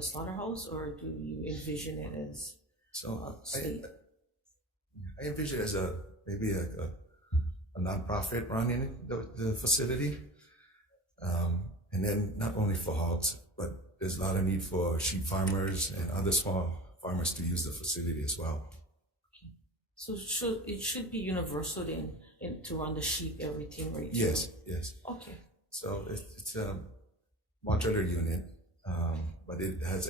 slaughterhouse, or do you envision it as state? I envision it as maybe a nonprofit running the facility, and then not only for hogs, but there's a lot of need for sheep farmers and other small farmers to use the facility as well. So it should be universal then, to run the sheep, everything, right? Yes, yes. Okay. So it's a modular unit, but it has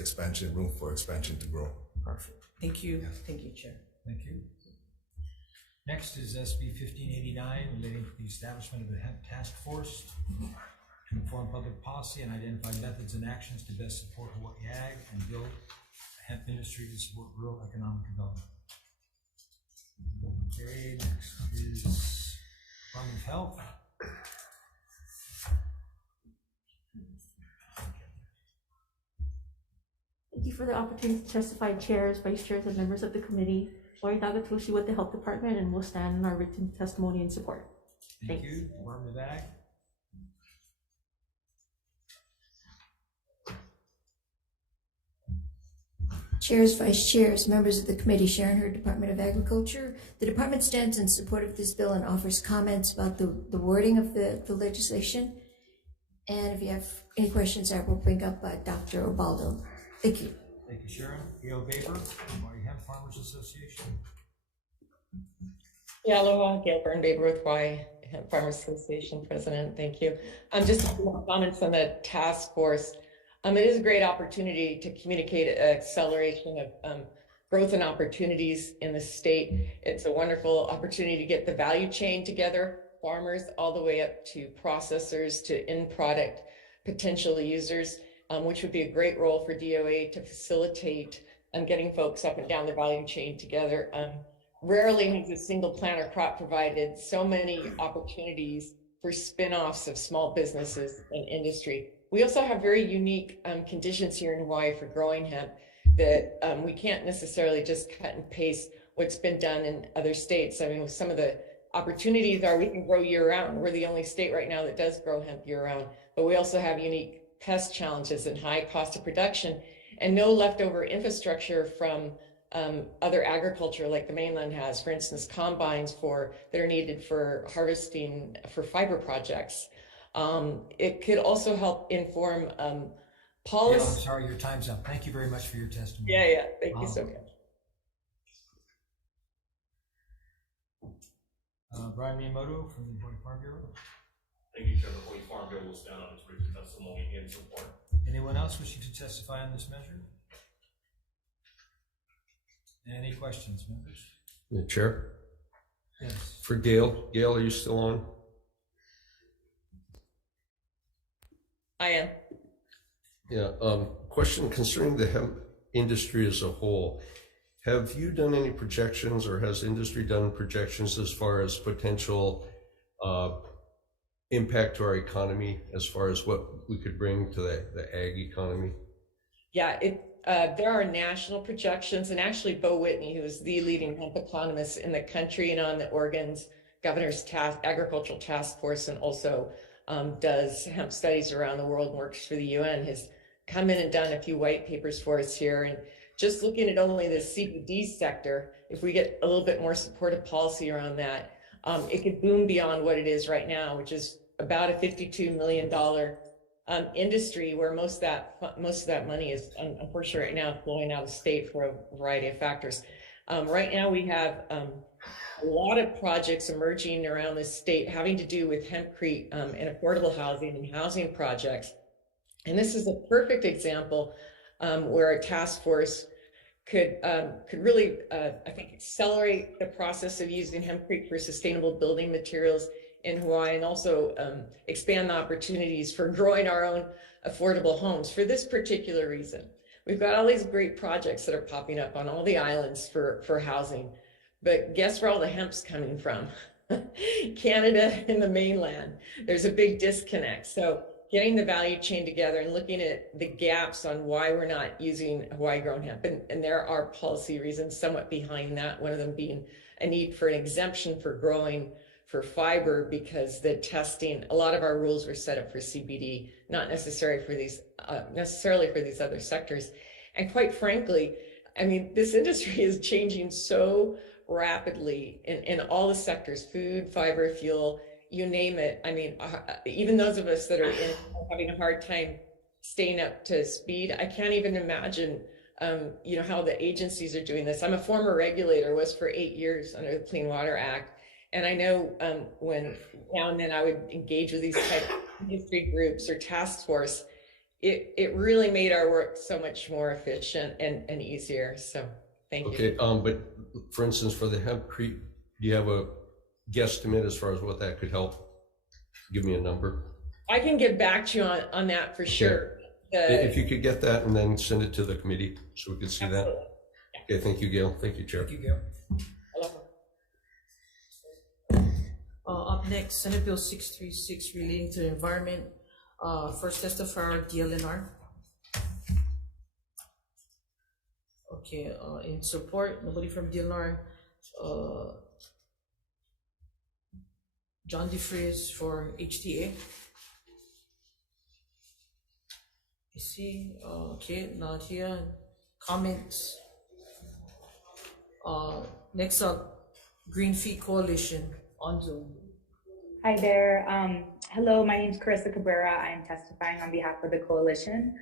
room for expansion to grow. Perfect. Thank you. Thank you, Chair. Thank you. Next is SB 1589, relating to the establishment of a hemp task force to inform public policy and identify methods and actions to best support Hawaii ag and build a hemp industry to support rural economic development. Okay, next is Department of Health. Thank you for the opportunity to testify, chairs, vice chairs, and members of the committee. Lori Nagatoshi with the Health Department, and will stand in our written testimony and support. Thank you. Department of Ag. Chairs, vice chairs, members of the committee, Sharon Hurd, Department of Agriculture. The department stands in support of this bill and offers comments about the wording of the legislation. And if you have any questions, I will bring up Dr. Obaldo. Thank you. Thank you, Sharon. Gail Baber, Hawaii Hemp Farmers Association. Yeah, aloha, Gail Baber with Hawaii Hemp Farmers Association President. Thank you. Just a few comments on the task force. It is a great opportunity to communicate acceleration of growth and opportunities in the state. It's a wonderful opportunity to get the value chain together, farmers all the way up to processors to end product potential users, which would be a great role for DOA to facilitate getting folks up and down the value chain together. Rarely has a single plant or crop provided so many opportunities for spin-offs of small businesses and industry. We also have very unique conditions here in Hawaii for growing hemp that we can't necessarily just cut and paste what's been done in other states. I mean, some of the opportunities are we can grow year round. We're the only state right now that does grow hemp year round, but we also have unique pest challenges and high cost of production and no leftover infrastructure from other agriculture like the mainland has, for instance, combines that are needed for harvesting for fiber projects. It could also help inform policy. Yeah, I'm sorry, your time's up. Thank you very much for your testimony. Yeah, thank you so much. Brian Miyamoto from the Hawaii Farm Bureau. Thank you, Chair. The Hawaii Farm Bill will stand on its written testimony and support. Anyone else wishing to testify on this measure? Any questions, members? Yeah, Chair? Yes. For Gail. Gail, are you still on? I am. Yeah, question concerning the hemp industry as a whole. Have you done any projections, or has industry done projections as far as potential impact to our economy, as far as what we could bring to the ag economy? Yeah, there are national projections, and actually Bo Whitney, who is the leading hemp economist in the country and on the Oregon's governor's agricultural task force, and also does hemp studies around the world and works for the UN, has come in and done a few white papers for us here. And just looking at only the CBD sector, if we get a little bit more supportive policy around that, it could boom beyond what it is right now, which is about a $52 million industry, where most of that money is unfortunately right now flowing out of state for a variety of factors. Right now we have a lot of projects emerging around the state having to do with hempcrete and affordable housing and housing projects. And this is a perfect example where a task force could really, I think, accelerate the process of using hempcrete for sustainable building materials in Hawaii, and also expand the opportunities for growing our own affordable homes for this particular reason. We've got all these great projects that are popping up on all the islands for housing, but guess where all the hemp's coming from? Canada and the mainland. There's a big disconnect. So getting the value chain together and looking at the gaps on why we're not using Hawaii grown hemp. And there are policy reasons somewhat behind that. One of them being a need for an exemption for growing for fiber, because the testing, a lot of our rules were set up for CBD, not necessarily for these other sectors. And quite frankly, I mean, this industry is changing so rapidly in all the sectors, food, fiber, fuel, you name it. I mean, even those of us that are having a hard time staying up to speed, I can't even imagine, how the agencies are doing this. I'm a former regulator, was for 8 years under the Clean Water Act. And I know when now and then I would engage with these type of industry groups or task force, it really made our work so much more efficient and easier. So thank you. Okay, but for instance, for the hempcrete, do you have a guesstimate as far as what that could help? Give me a number. I can get back to you on that for sure. If you could get that and then send it to the committee so we could see Absolutely. that. Okay, thank you, Gail. Thank you, Chair. Thank you, Gail. Up next, Senate Bill 636 relating to the environment. First testifier, DLNR. Okay, in support, nobody from DLNR. John DeFries for HTA. I see, okay, not here. Comments. Next up, Green Feet Coalition on Zoom. Hi there. Hello, my name is Carissa Cabrera. I am testifying on behalf of the coalition.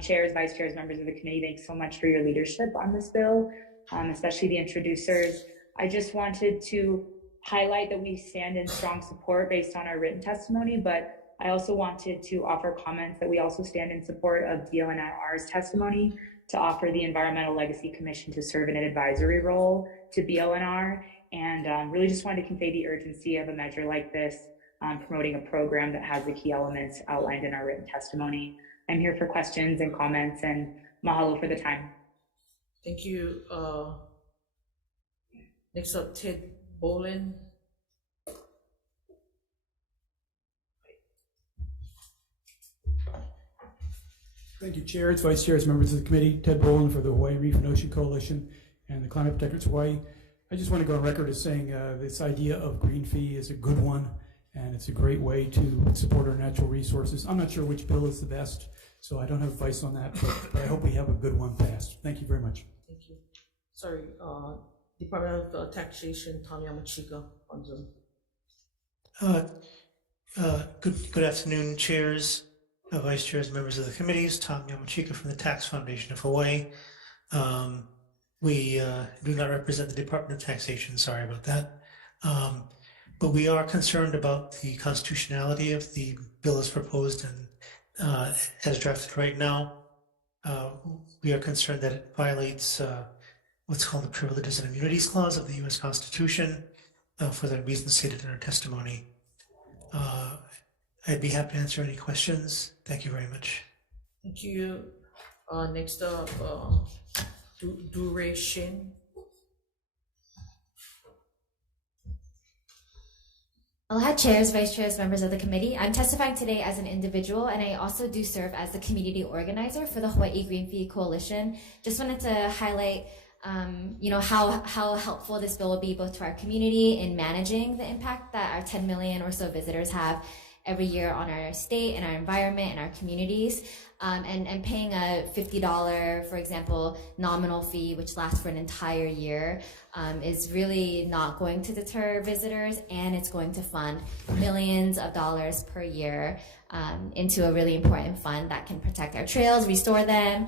Chairs, vice chairs, members of the committee, thanks so much for your leadership on this bill, especially the introducers. I just wanted to highlight that we stand in strong support based on our written testimony, but I also wanted to offer comments that we also stand in support of DLNR's testimony to offer the Environmental Legacy Commission to serve in an advisory role to BLNR, and really just wanted to convey the urgency of a measure like this, promoting a program that has the key elements outlined in our written testimony. I'm here for questions and comments, and mahalo for the time. Thank you. Next up, Ted Bolin. Thank you, chairs, vice chairs, members of the committee. Ted Bolin for the Hawaii Reef and Ocean Coalition and the Climate Protectors Hawaii. I just want to go on record as saying this idea of green fee is a good one, and it's a great way to support our natural resources. I'm not sure which bill is the best, so I don't have advice on that, but I hope we have a good one passed. Thank you very much. Thank you. Sorry, Department of Taxation, Tom Yamachika on Zoom. Good afternoon, chairs, vice chairs, members of the committees. Tom Yamachika from the Tax Foundation of Hawaii. We do not represent the Department of Taxation, sorry about that. But we are concerned about the constitutionality of the bill as proposed and as drafted right now. We are concerned that it violates what's called the Privileges and Immunities Clause of the U.S. Constitution for the reasons stated in our testimony. I'd be happy to answer any questions. Thank you very much. Thank you. Next up, Duration. Aloha, chairs, vice chairs, members of the committee. I'm testifying today as an individual, and I also do serve as the community organizer for the Hawaii Green Fee Coalition. Just wanted to highlight, how helpful this bill will be both to our community in managing the impact that our 10 million or so visitors have every year on our state and our environment and our communities, and paying a $50, for example, nominal fee, which lasts for an entire year, is really not going to deter visitors, and it's going to fund millions of dollars per year into a really important fund that can protect our trails, restore them,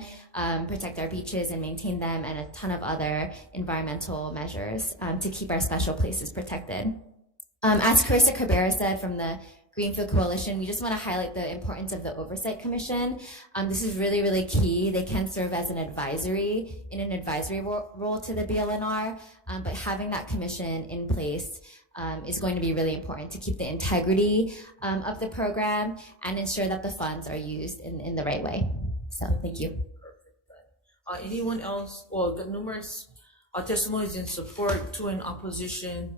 protect our beaches and maintain them, and a ton of other environmental measures to keep our special places protected. As Carissa Cabrera said from the Greenfield Coalition, we just want to highlight the importance of the Oversight Commission. This is really, really key. They can serve as an advisory role to the BLNR, but having that commission in place is going to be really important to keep the integrity of the program and ensure that the funds are used in the right way. So thank you. Anyone else? Well, the numerous testimonies in support, 2 in opposition.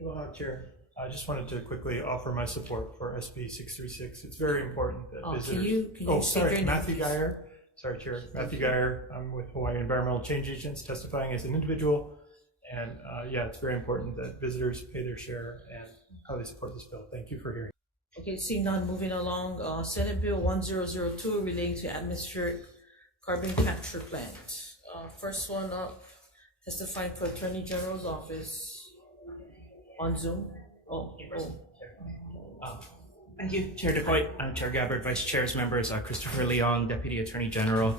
Aloha, Chair. I just wanted to quickly offer my support for SB 636. It's very important that visitors. Can you sorry, Matthew Geyer. Sorry, Chair. Matthew Geyer. I'm with Hawaii Environmental Change Agents, testifying as an individual. And yeah, it's very important that visitors pay their share and how they support this bill. Thank you for hearing. Okay, seeing none, moving along. Senate Bill 1002 relating to atmospheric carbon capture plant. First one up, testifying for Attorney General's office on Zoom. Thank you, Chair DeCoit, Chair Gabbard, Vice Chairs, members, Christopher Leong, Deputy Attorney General,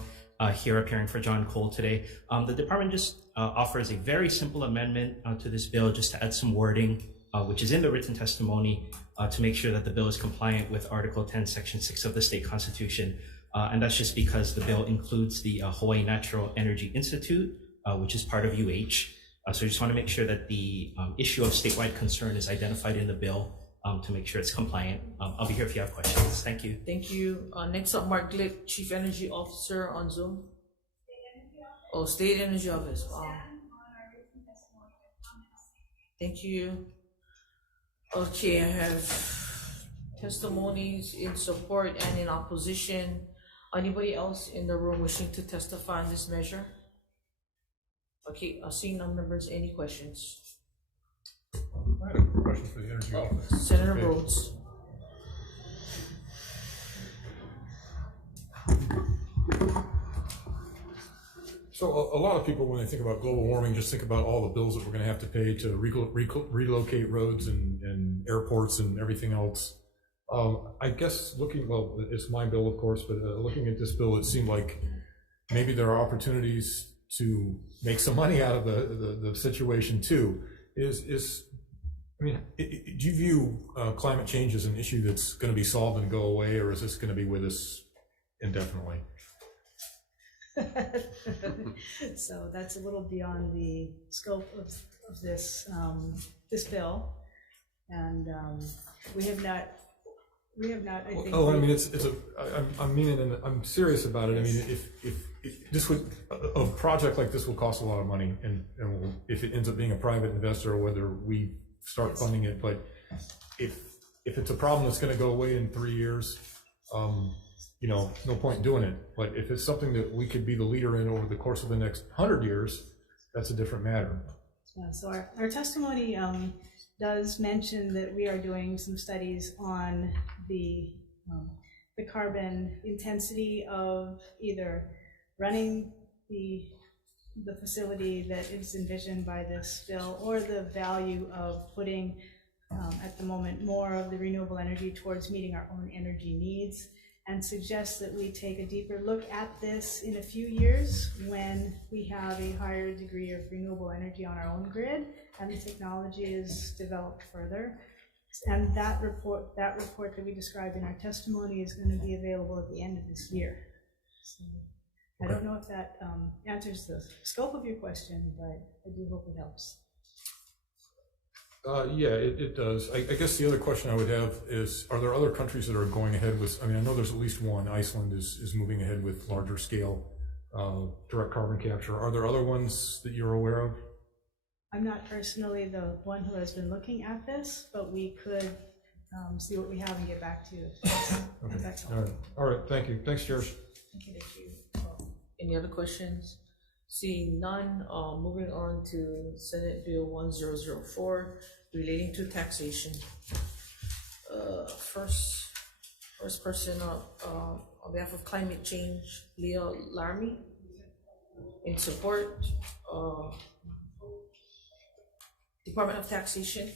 here appearing for John Cole today. The department just offers a very simple amendment to this bill just to add some wording, which is in the written testimony, to make sure that the bill is compliant with Article 10, Section 6 of the state constitution. And that's just because the bill includes the Hawaii Natural Energy Institute, which is part of UH. So I just want to make sure that the issue of statewide concern is identified in the bill to make sure it's compliant. I'll be here if you have questions. Thank you. Thank you. Next up, Mark Glick, Chief Energy Officer on Zoom. Oh, State Energy Office. Wow. Thank you. Okay, I have testimonies in support and in opposition. Anybody else in the room wishing to testify on this measure? Okay, seeing none, members, any questions? I have a question for the Energy Office. Senator Rhodes. So a lot of people, when they think about global warming, just think about all the bills that we're going to have to pay to relocate roads and airports and everything else. I guess it's my bill, of course, but looking at this bill, it seemed like maybe there are opportunities to make some money out of the situation too. Do you view climate change as an issue that's going to be solved and go away, or is this going to be with us indefinitely? So that's a little beyond the scope of this this bill, and we have not. I think. Oh, I mean, I'm meaning, and I'm serious about it. I mean, if this would, a project like this will cost a lot of money, and if it ends up being a private investor, or whether we start funding it, but if it's a problem that's going to go away in 3 years, no point in doing it. But if it's something that we could be the leader in over the course of the next 100 years, that's a different matter. Yeah, so our testimony does mention that we are doing some studies on the carbon intensity of either running the facility that is envisioned by this bill, or the value of putting at the moment more of the renewable energy towards meeting our own energy needs, and suggest that we take a deeper look at this in a few years when we have a higher degree of renewable energy on our own grid and the technology is developed further. And that report that we described in our testimony is going to be available at the end of this year. So I don't know if that answers the scope of your question, but I do hope it helps. Yeah, it does. I guess the other question I would have is, are there other countries that are going ahead with, I know there's at least one, Iceland is moving ahead with larger scale direct carbon capture. Are there other ones that you're aware of? I'm not personally the one who has been looking at this, but we could see what we have and get back to you. Okay. That's all right, thank you. Thanks, Chair. Thank you. Any other questions? Seeing none, moving on to Senate Bill 1004 relating to taxation. First person up on behalf of climate change, Leah Larmy. In support, Department of Taxation.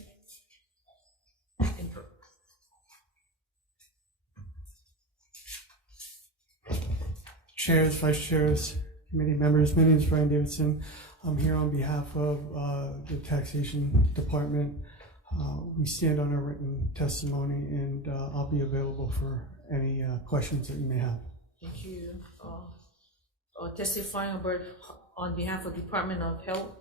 Chairs, vice chairs, committee members, my name is Brian Davidson. I'm here on behalf of the Taxation Department. We stand on our written testimony, and I'll be available for any questions that you may have. Thank you. Testifying about on behalf of Department of Health.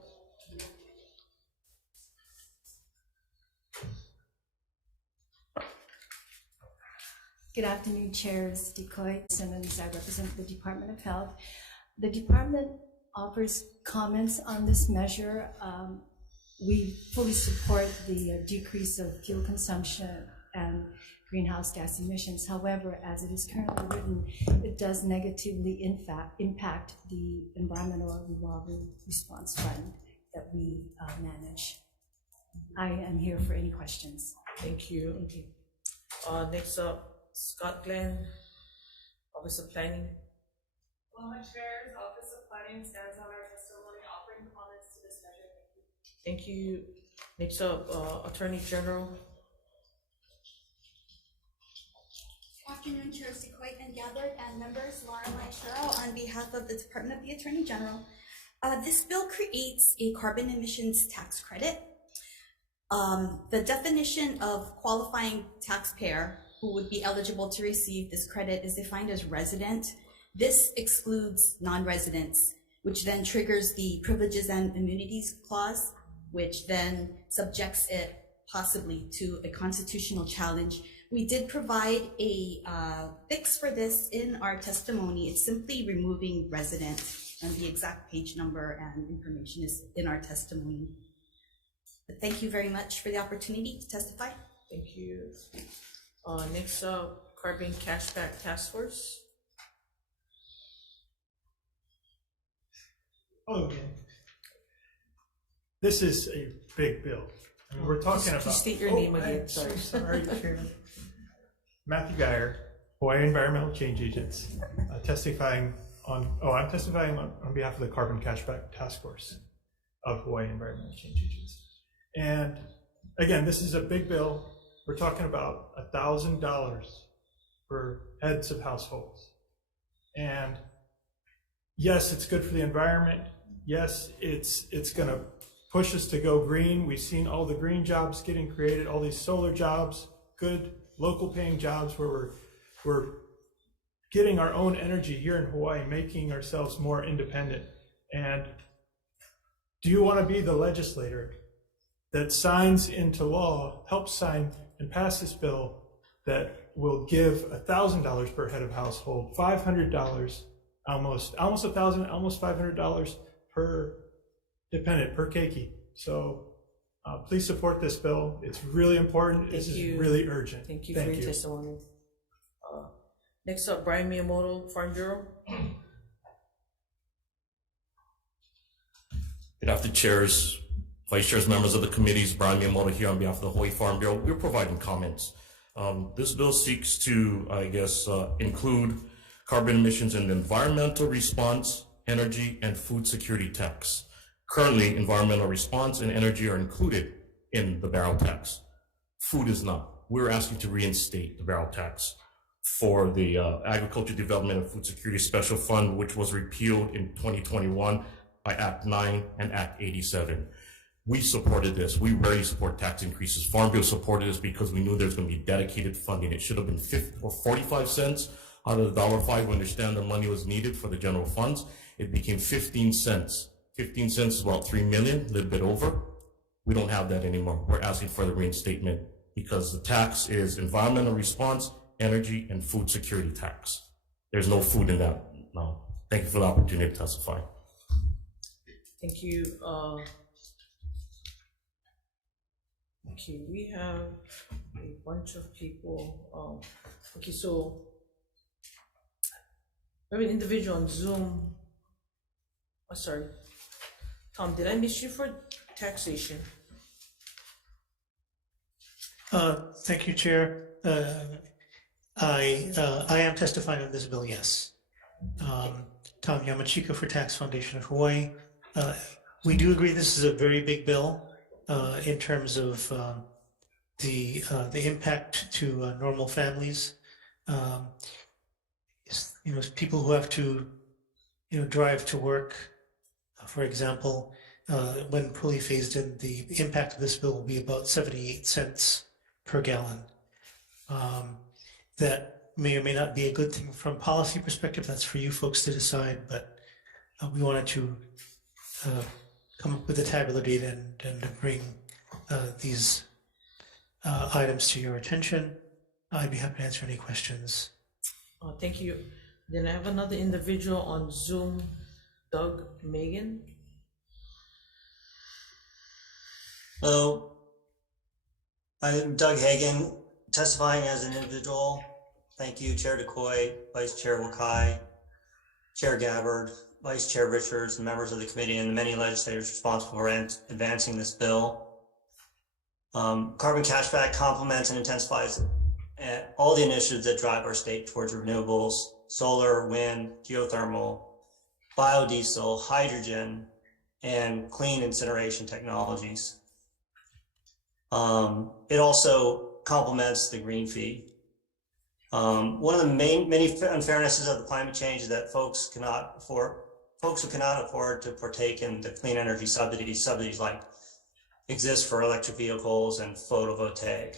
Good afternoon, Chairs Decoy, Simmons. I represent the Department of Health. The department offers comments on this measure. We fully support the decrease of fuel consumption and greenhouse gas emissions. However, as it is currently written, it does negatively impact the Environmental Revolving Response Fund that we manage. I am here for any questions. Thank you. Thank you. Next up, Scott Glenn, Office of Planning. Hello, Chairs. Office of Planning stands on our testimony offering comments to this measure. Thank you. Next up, Attorney General. Good afternoon, Chairs DeCoit and Gabbard and members. Laura Shero on behalf of the Department of the Attorney General. This bill creates a carbon emissions tax credit. The definition of qualifying taxpayer who would be eligible to receive this credit is defined as resident. This excludes non-residents, which then triggers the privileges and immunities clause, which then subjects it possibly to a constitutional challenge. We did provide a fix for this in our testimony. It's simply removing resident, and the exact page number and information is in our testimony. But thank you very much for the opportunity to testify. Thank you. Next up, Carbon Cashback Task Force. Okay. This is a big bill. I mean, we're talking about. State your name again. I'm so sorry, Chair. Matthew Geyer, Hawaii Environmental Change Agents, testifying on. I'm testifying on behalf of the Carbon Cashback Task Force of Hawaii Environmental Change Agents. And again, this is a big bill. We're talking about $1,000 for heads of households. And yes, it's good for the environment. Yes, it's going to push us to go green. We've seen all the green jobs getting created, all these solar jobs, good local paying jobs where we're getting our own energy here in Hawaii, making ourselves more independent. And do you want to be the legislator that signs into law, helps sign and pass this bill that will give $1,000 per head of household, $500, almost $1,000, almost $500 per dependent, per keiki. So please support this bill. It's really important. This is really urgent. Thank you for your testimony. Next up, Brian Miyamoto, Farm Bureau. Good afternoon, chairs, vice chairs, members of the committees. Brian Miyamoto here on behalf of the Hawaii Farm Bureau. We're providing comments. This bill seeks to, include carbon emissions in the environmental response, energy, and food security tax. Currently, environmental response and energy are included in the barrel tax. Food is not. We're asking to reinstate the barrel tax for the Agriculture Development and Food Security Special Fund, which was repealed in 2021 by Act 9 and Act 87. We supported this. We rarely support tax increases. Farm Bill supported this because we knew there was going to be dedicated funding. It should have been 50 or 45 cents out of the $1.05 when the standard money was needed for the general funds. It became 15 cents. 15 cents is about $3 million, a little bit over. We don't have that anymore. We're asking for the reinstatement because the tax is environmental response, energy, and food security tax. There's no food in that now. Thank you for the opportunity to testify. Thank you. Okay, we have a bunch of people. Okay, so we have an individual on Zoom. Oh, sorry. Tom, did I miss you for taxation? Thank you, Chair. I am testifying on this bill, yes. Tom Yamachika for Tax Foundation of Hawaii. We do agree this is a very big bill in terms of the impact to normal families. People who have to drive to work, for example, when fully phased in, the impact of this bill will be about 78 cents per gallon. That may or may not be a good thing from a policy perspective. That's for you folks to decide, but we wanted to come up with a tabular data and to bring these items to your attention. I'd be happy to answer any questions. Thank you. Then I have another individual on Zoom, Doug Megan. Hello, I'm Doug Hagan, testifying as an individual. Thank you, Chair DeCoy, Vice Chair Wakai, Chair Gabbard, Vice Chair Richards, and members of the committee, and the many legislators responsible for advancing this bill. Carbon cashback complements and intensifies all the initiatives that drive our state towards renewables: solar, wind, geothermal, biodiesel, hydrogen, and clean incineration technologies. It also complements the green fee. One of the many unfairnesses of the climate change is that folks who cannot afford to partake in the clean energy subsidies like exist for electric vehicles and photovoltaic.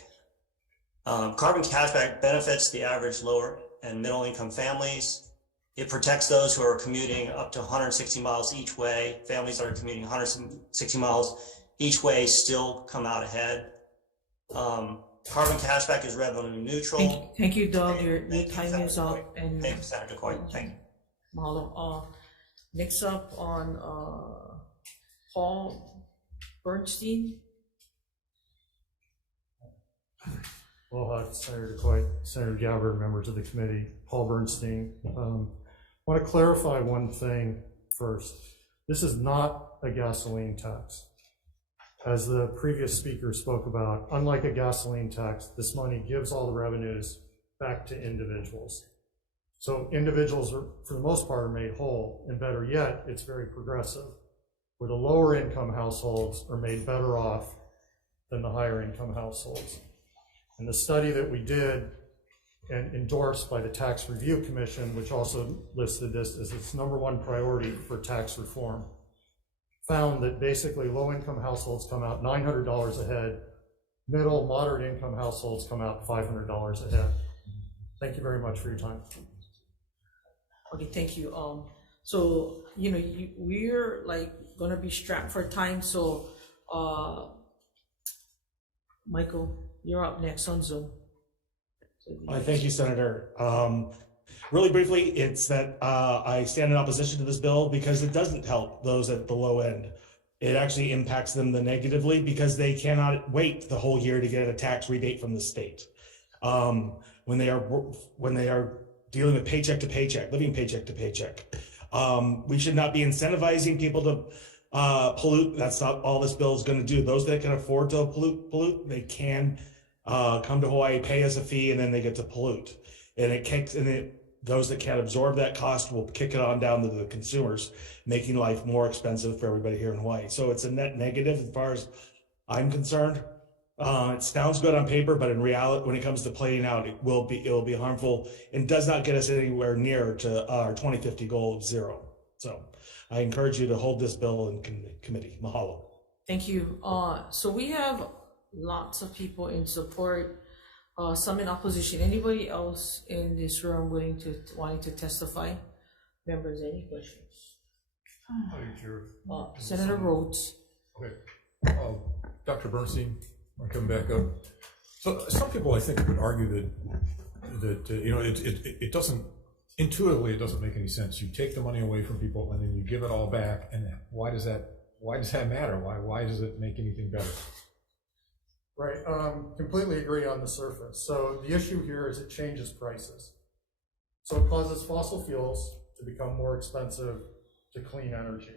Carbon cashback benefits the average lower and middle income families. It protects those who are commuting up to 160 miles each way. Families that are commuting 160 miles each way still come out ahead. Carbon cashback is revenue neutral. Thank you, Doug. Your time is up. And thank you, Senator Coy. Thank you. Mahalo. Next up on Paul Bernstein. Aloha, Senator DeCoy, Senator Gabbard, members of the committee, Paul Bernstein. I want to clarify one thing first. This is not a gasoline tax. As the previous speaker spoke about, unlike a gasoline tax, this money gives all the revenues back to individuals. So individuals are, for the most part, are made whole, and better yet, it's very progressive, where the lower income households are made better off than the higher income households. And the study that we did and endorsed by the Tax Review Commission, which also listed this as its #1 priority for tax reform, found that basically low-income households come out $900 ahead, middle, moderate income households come out $500 ahead. Thank you very much for your time. Okay, thank you. So we're like gonna be strapped for time. So, Michael, you're up next on Zoom. Thank you, Senator. Really briefly, it's that I stand in opposition to this bill because it doesn't help those at the low end. It actually impacts them negatively because they cannot wait the whole year to get a tax rebate from the state. When they are dealing with paycheck to paycheck, living paycheck to paycheck. We should not be incentivizing people to pollute. That's not all this bill is going to do. Those that can afford to pollute, they can come to Hawaii, pay us a fee, and then they get to pollute. And those that can't absorb that cost will kick it on down to the consumers, making life more expensive for everybody here in Hawaii. So it's a net negative as far as I'm concerned. It sounds good on paper, but in reality, when it comes to playing out, it will be harmful and does not get us anywhere near to our 2050 goal of 0. So I encourage you to hold this bill in committee. Mahalo. Thank you. So we have lots of people in support, some in opposition. Anybody else in this room wanting to testify? Members, any questions? Senator Rhodes. Okay. Dr. Bernstein, I'll come back up. So some people, I think, would argue that it doesn't, intuitively, it doesn't make any sense. You take the money away from people and then you give it all back, and why does that matter? Why does it make anything better? Right, completely agree on the surface. So the issue here is it changes prices. So it causes fossil fuels to become more expensive to clean energy.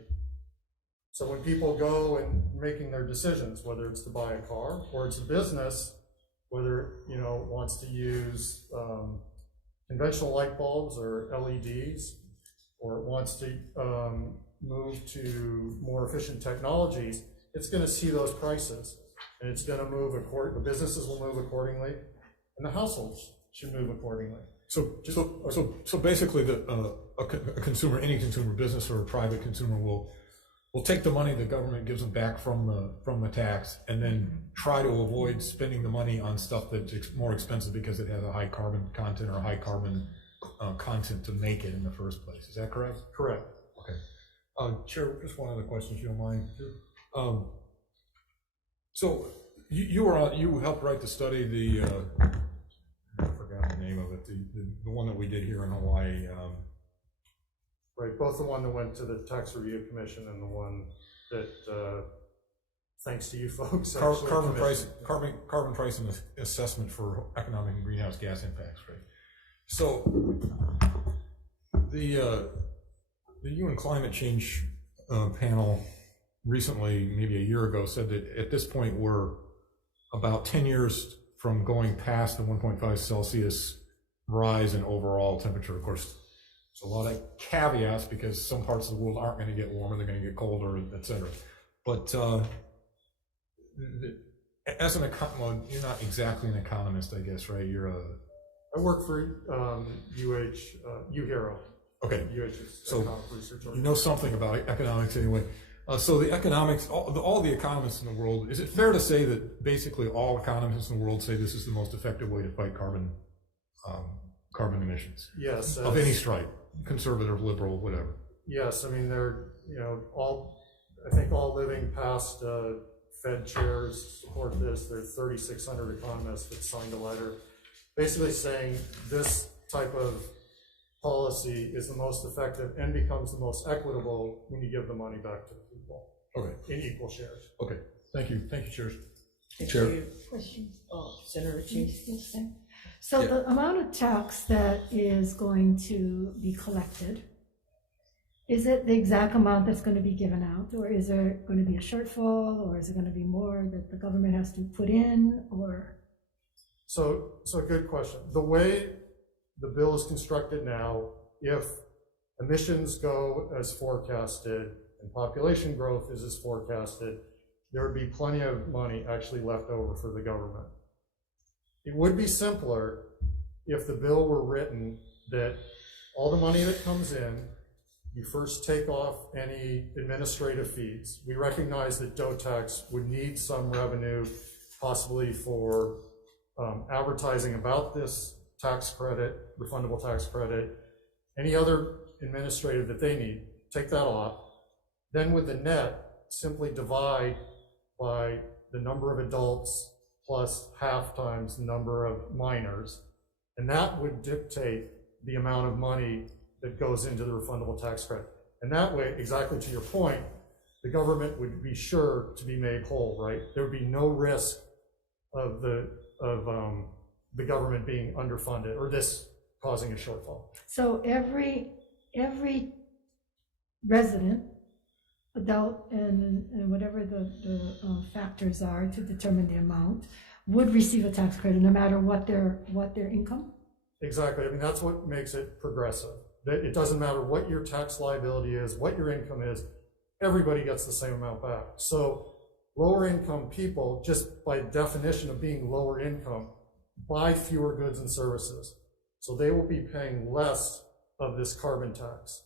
So when people go and making their decisions, whether it's to buy a car or it's a business, whether it wants to use conventional light bulbs or LEDs, or it wants to move to more efficient technologies, it's going to see those prices. And it's going to move the businesses will move accordingly, and the households should move accordingly. So basically, a consumer, any consumer, business or a private consumer, will will take the money the government gives them back from the tax and then try to avoid spending the money on stuff that's more expensive because it has a high carbon content or a high carbon content to make it in the first place. Is that correct? Correct. Okay. Chair, just one other question, if you don't mind. So you helped write the study, I forgot the name of it, the one that we did here in Hawaii. Right, both the one that went to the Tax Review Commission and the one that, thanks to you folks. Carbon price and assessment for economic and greenhouse gas impacts, right? So the UN climate change panel recently, maybe a year ago, said that at this point we're about 10 years from going past the 1.5 Celsius rise in overall temperature. Of course, there's a lot of caveats because some parts of the world aren't going to get warmer, they're going to get colder, etc. But as an well, you're not exactly an economist, I guess, right? I work for UHERO. Okay, so research you know something about economics anyway. So the economics, all the economists in the world, is it fair to say that basically all economists in the world say this is the most effective way to fight carbon emissions? Yes. Of any stripe, conservative, liberal, whatever. Yes, I mean they're I think all living past Fed chairs support this. There's 3,600 economists that signed a letter, basically saying this type of policy is the most effective and becomes the most equitable when you give the money back to the people. Okay. In equal shares. Okay. Thank you, Chair. Chair. Questions? Oh, Senator Chase. Yes, sir. So the amount of tax that is going to be collected, is it the exact amount that's going to be given out, or is there going to be a shortfall, or is it going to be more that the government has to put in, or? So good question. The way the bill is constructed now, if emissions go as forecasted and population growth is as forecasted, there would be plenty of money actually left over for the government. It would be simpler if the bill were written that all the money that comes in, you first take off any administrative fees. We recognize that DOE tax would need some revenue, possibly for advertising about this tax credit, refundable tax credit, any other administrative that they need, take that off. Then with the net, simply divide by the number of adults plus half times the number of minors. And that would dictate the amount of money that goes into the refundable tax credit. And that way, exactly to your point, the government would be sure to be made whole, right? There would be no risk of the government being underfunded or this causing a shortfall. So every resident, adult, and whatever the factors are to determine the amount, would receive a tax credit no matter what their income? Exactly. I mean, that's what makes it progressive. That it doesn't matter what your tax liability is, what your income is, everybody gets the same amount back. So lower income people, just by definition of being lower income, buy fewer goods and services. So they will be paying less of this carbon tax.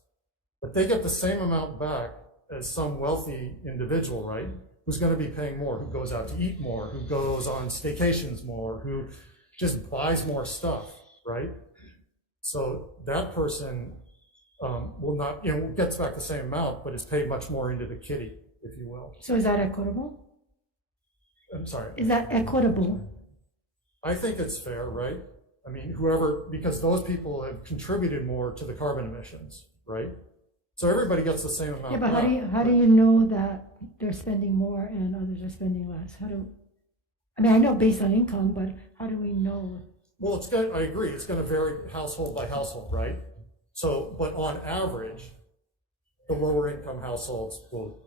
But they get the same amount back as some wealthy individual, right? Who's going to be paying more, who goes out to eat more, who goes on staycations more, who just buys more stuff, right? So that person will not, gets back the same amount, but is paid much more into the kitty, if you will. So is that equitable? I'm sorry. Is that equitable? I think it's fair, right? I mean, because those people have contributed more to the carbon emissions, right? So everybody gets the same amount. Yeah, but how do you know that they're spending more and others are spending less? I know based on income, but how do we know? Well, I agree. It's going to vary household by household, right? So, but on average, the lower income households will.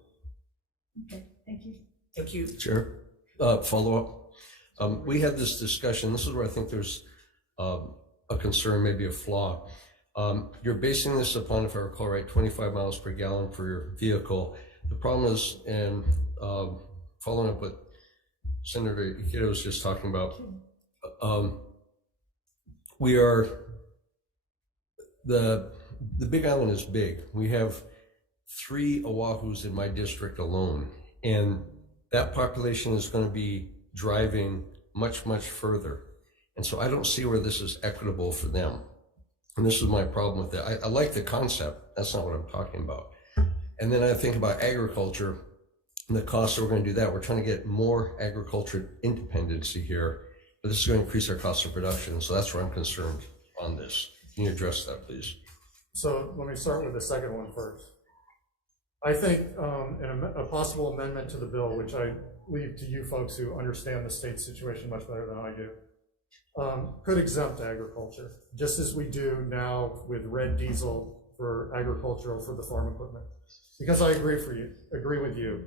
Okay, thank you. Thank you. Chair, follow up. We had this discussion. This is where I think there's a concern, maybe a flaw. You're basing this upon, if I recall right, 25 miles per gallon for your vehicle. The problem is, and following up what Senator Iketo was just talking about, the Big Island is big. We have 3 Oahu's in my district alone. And that population is going to be driving much, much further. And so I don't see where this is equitable for them. And this is my problem with it. I like the concept. That's not what I'm talking about. And then I think about agriculture and the cost that we're going to do that. We're trying to get more agriculture independency here, but this is going to increase our cost of production. So that's where I'm concerned on this. Can you address that, please? So let me start with the second one first. I think a possible amendment to the bill, which I leave to you folks who understand the state situation much better than I do, could exempt agriculture, just as we do now with red diesel for agricultural for the farm equipment. Because I agree with you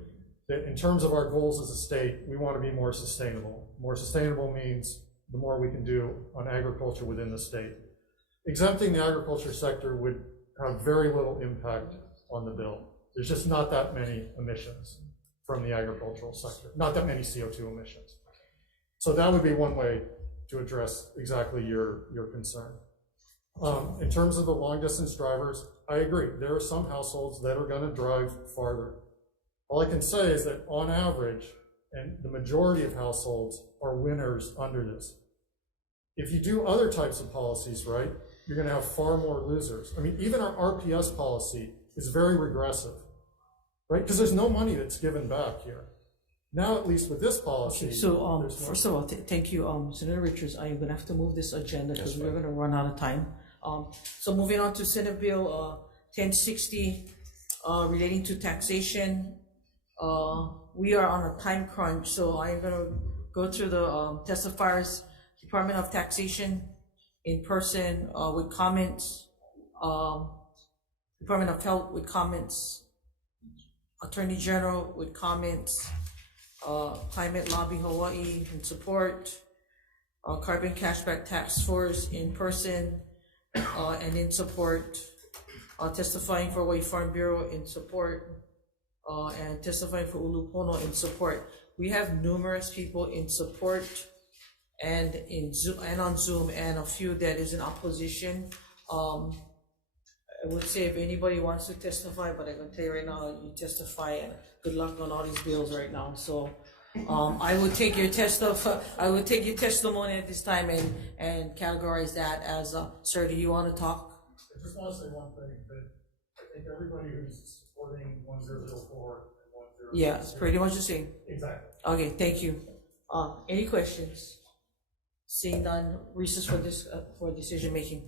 that in terms of our goals as a state, we want to be more sustainable. More sustainable means the more we can do on agriculture within the state. Exempting the agriculture sector would have very little impact on the bill. There's just not that many emissions from the agricultural sector, not that many CO2 emissions. So that would be one way to address exactly your concern. In terms of the long distance drivers, I agree. There are some households that are going to drive farther. All I can say is that on average, and the majority of households are winners under this. If you do other types of policies, right, you're going to have far more losers. I mean, even our RPS policy is very regressive, right? Because there's no money that's given back here. Now, at least with this policy. Okay, so first of all, thank you, Senator Richards. I'm going to have to move this agenda because we're going to run out of time. So moving on to Senate Bill 1060 relating to taxation. We are on a time crunch, so I'm going to go through the testifiers, Department of Taxation in person with comments, Department of Health with comments, Attorney General with comments, Climate Lobby Hawaii in support, Carbon Cashback Task Force in person and in support, testifying for Hawaii Farm Bureau in support, and testifying for Ulupono in support. We have numerous people in support and in Zoom and on Zoom, and a few that is in opposition. I would say if anybody wants to testify, but I can tell you right now, you testify and good luck on all these bills right now. So I would take your testimony at this time and categorize that as sir, do you want to talk? I just want to say one thing, that I think everybody who's supporting 1004 and 1006. Yeah, it's pretty much the same. Exactly. Okay, thank you. Any questions? Seeing none, recess for this for decision making.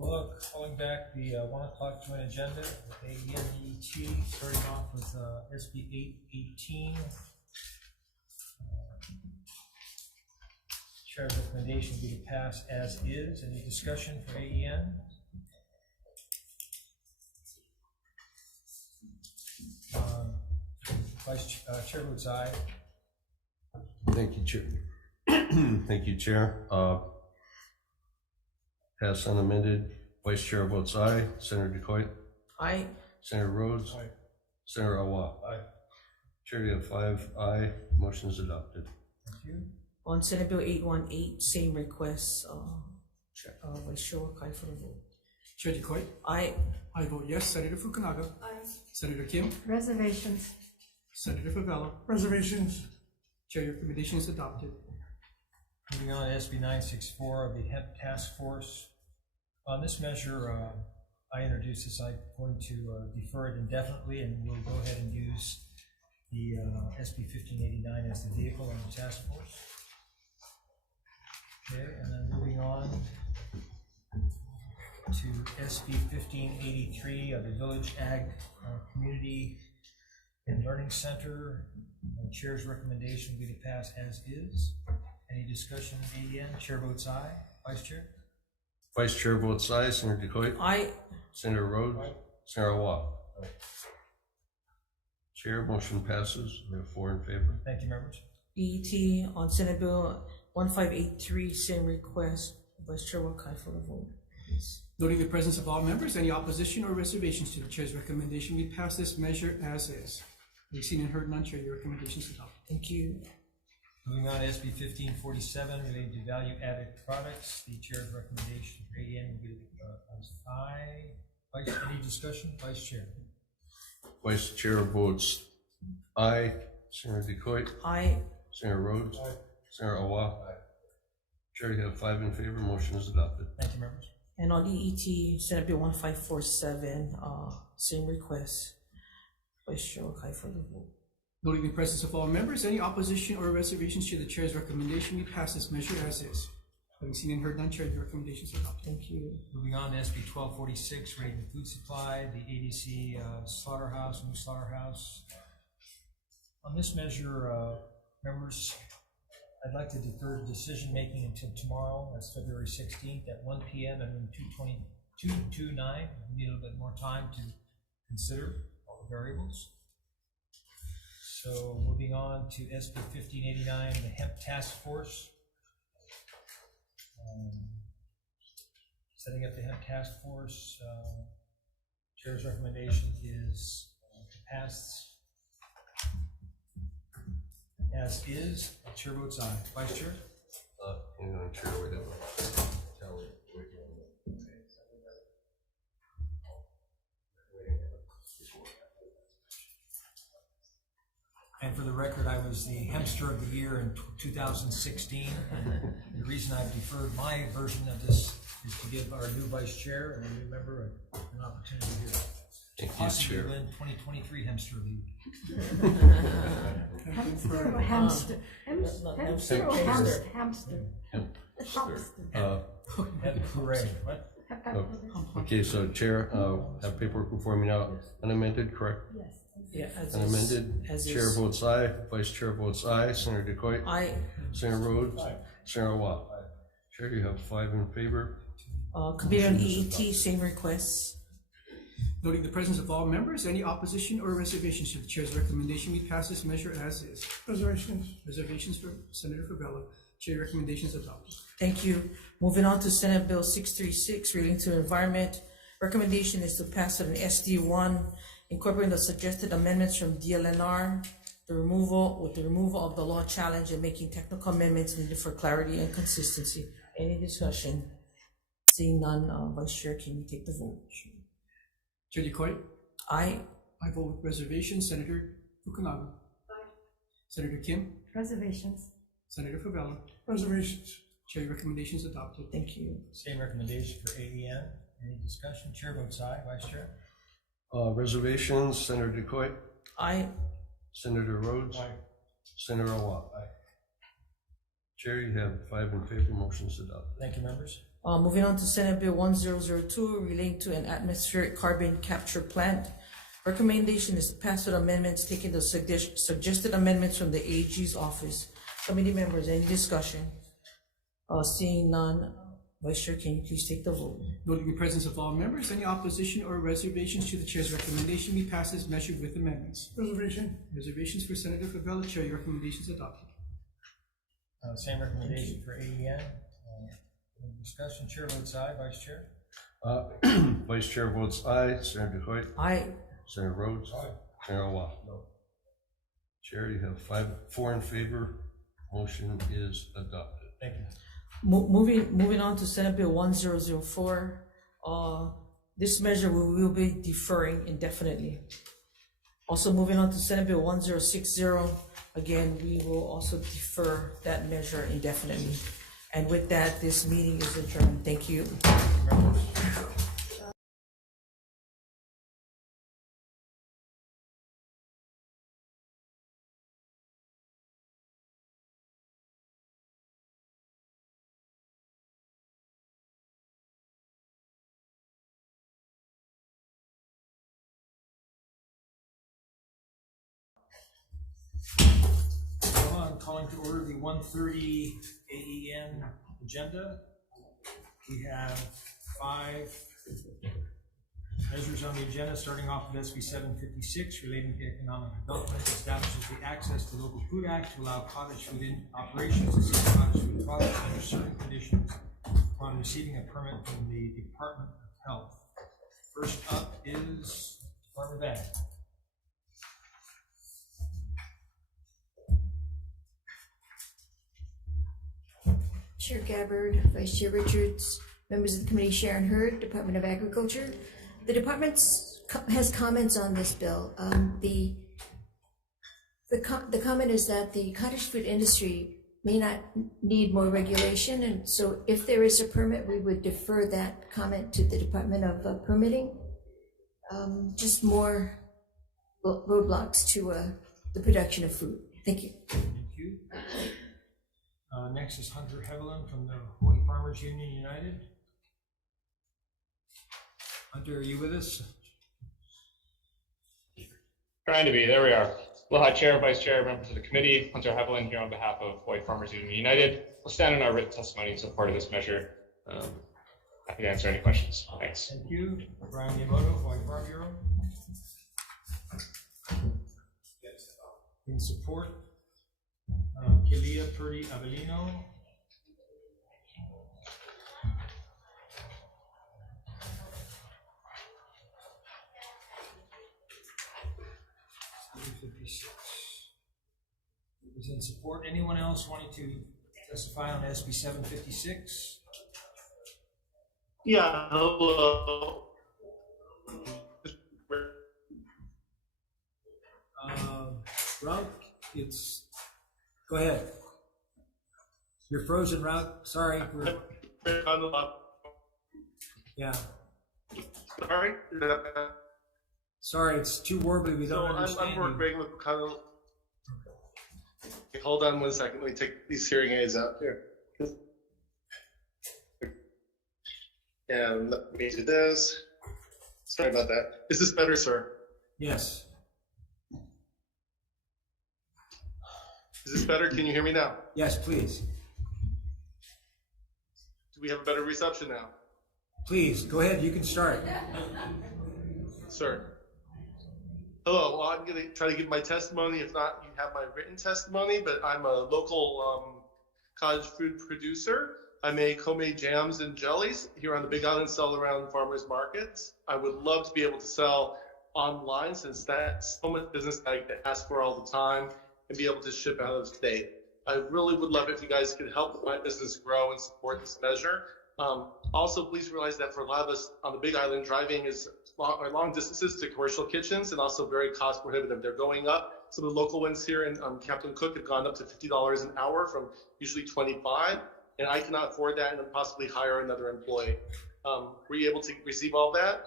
Hello, calling back the 1 o'clock joint agenda with AEN-EET, starting off with SB 818. Chair's recommendation would be to pass as is. Any discussion for AEN? Vice Chair votes aye. Thank you, Chair. Thank you, Chair. Pass unamended. Vice Chair votes aye. Senator DeCoit? Aye. Senator Rhodes? Aye. Senator Awa? Aye. Chair, you have 5 aye. Motion is adopted. Thank you. On Senate Bill 818, same request. Vice Chair Wakai for the vote. Chair DeCoit? Aye. I vote yes. Senator Fukunaga? Aye. Senator Kim? Reservations. Senator Favela? Reservations. Chair, your recommendation is adopted. Moving on to SB 964 of the Hemp Task Force. On this measure, I introduced this. I'm going to defer it indefinitely, and we'll go ahead and use the SB 1589 as the vehicle on the task force. Okay, and then moving on to SB 1583 of the Village Ag Community and Learning Center. The Chair's recommendation will be to pass as is. Any discussion in AEN? Chair votes aye. Vice Chair? Vice Chair votes aye. Senator DeCoit? Aye. Senator Rhodes? Aye. Senator Awa? Aye. Chair, motion passes. We have 4 in favor. Thank you, members. EET on Senate Bill 1583, same request. Vice Chair Wakai for the vote, please. Noting the presence of all members, any opposition or reservations to the chair's recommendation, we pass this measure as is. We've seen and heard none, Chair, your recommendation is adopted. Thank you. Moving on to SB 1547 relating to value-added products. The chair's recommendation for AEN will be as aye. Vice, any discussion? Vice Chair. Vice Chair votes aye. Senator DeCoit. Aye. Senator Rhodes. Aye. Senator Awa. Aye. Chair, you have 5 in favor. Motion is adopted. Thank you, members. And on EET, Senate Bill 1547, same request. Vice Chair Wakai for the vote. Noting the presence of all members, any opposition or reservations to the chair's recommendation, we pass this measure as is. Having seen and heard none, Chair, your recommendation is adopted. Thank you. Moving on to SB 1246 relating to food supply, the ADC slaughterhouse, new slaughterhouse. On this measure, members, I'd like to defer decision-making until tomorrow. That's February 16th at 1 p.m. and then 229. We need a little bit more time to consider all the variables. So moving on to SB 1589, the hemp task force. Setting up the hemp task force. Chair's recommendation is to pass as is. Chair votes aye. Vice Chair? Hang on, Chair, we have a tally. And for the record, I was the Hempster of the Year in 2016. And the reason I've deferred my version of this is to give our new Vice Chair and a new member an opportunity here. Thank you, Possibly Chair. win 2023 Hempster of the Year. Hamster or hamster? Hamster or hamster? Hamster. Hooray. What? Okay, so Chair, have paperwork before me now. Unamended, correct? Yes. Yeah, as Unamended. As Chair is. votes aye. Vice Chair votes aye. Senator DeCoit. Aye. Senator Rhodes. Aye. Senator Watt. Aye. Chair, you have 5 in favor. Committee on EET, same request. Noting the presence of all members, any opposition or reservations to the chair's recommendation, we pass this measure as is. Reservations. Reservations for Senator Favela. Chair recommendations adopted. Thank you. Moving on to Senate Bill 636 relating to environment. Recommendation is to pass an SD1 incorporating the suggested amendments from DLNR, the removal of the law challenge and making technical amendments needed for clarity and consistency. Any discussion? Seeing none, Vice Chair, can you take the vote? Chair DeCoit. Aye. I vote with reservation. Senator Fukunaga. Aye. Senator Kim. Reservations. Senator Favela. Reservations. Chair recommendations adopted. Thank you. Same recommendation for AEN. Any discussion? Chair votes aye. Vice Chair? Reservations. Senator DeCoit. Aye. Senator Rhodes. Aye. Senator Watt. Aye. Chair, you have 5 in favor. Motion is adopted. Thank you, members. Moving on to Senate Bill 1002 relating to an atmospheric carbon capture plant. Recommendation is to pass with amendments, taking the suggested amendments from the AG's office. Committee members, any discussion? Seeing none, Vice Chair, can you please take the vote? Noting the presence of all members, any opposition or reservations to the chair's recommendation, we pass this measure with amendments. Reservation. Reservations for Senator Favela. Chair, your recommendations adopted. Same recommendation for AEN. Any discussion? Chair votes aye. Vice Chair? Vice Chair votes aye. Senator DeCoit. Aye. Senator Rhodes. Aye. Senator Watt. No. Chair, you have 4 in favor. Motion is adopted. Thank you. Moving on to Senate Bill 1004. This measure we will be deferring indefinitely. Also moving on to Senate Bill 1060. Again, we will also defer that measure indefinitely. And with that, this meeting is adjourned. Thank you. Calling to order the 1:30 AEN agenda. We have 5 Measures on the agenda, starting off with SB 756 relating to economic development, establishes the Access to Local Food Act to allow cottage food operations to sell cottage food products under certain conditions upon receiving a permit from the Department of Health. First up is Department of Ag. Chair Gabbard, Vice Chair Richards, members of the committee, Sharon Hurd, Department of Agriculture. The department has comments on this bill. The comment is that the cottage food industry may not need more regulation, and so if there is a permit, we would defer that comment to the Department of Permitting. Just more roadblocks to the production of food. Thank you. Thank you. Next is Hunter Hevelin from the Hawai'i Farmers Union United. Hunter, are you with us? Trying to be. There we are. Aloha, Chair, Vice Chair, members of the committee. Hunter Hevelin here on behalf of Hawai'i Farmers Union United. We'll stand in our written testimony in support of this measure. Happy to answer any questions. Thanks. Thank you. Brian Yamamoto, Hawaii Farm Bureau. In support, Kilia Purdy Avellino. Is in support. Anyone else wanting to testify on SB 756? Yeah, hello. Route, go ahead. You're frozen, Route. Sorry. Yeah. Sorry. Sorry, it's too warbly. We don't understand. I'm working with kind of. Okay, hold on 1 second. Let me take these hearing aids out here. And let me do this. Sorry about that. Is this better, sir? Yes. Is this better? Can you hear me now? Yes, please. Do we have a better reception now? Please, go ahead. You can start. Sir. Hello. Well, I'm going to try to give my testimony. If not, you have my written testimony, but I'm a local cottage food producer. I make homemade jams and jellies here on the Big Island, sell around farmers markets. I would love to be able to sell online since that's so much business that I get asked for all the time and be able to ship out of state. I really would love it if you guys could help my business grow and support this measure. Also, please realize that for a lot of us on the Big Island, driving is long distances to commercial kitchens and also very cost prohibitive. They're going up. Some of the local ones here in Captain Cook have gone up to $50 an hour from usually $25. And I cannot afford that and then possibly hire another employee. Were you able to receive all that?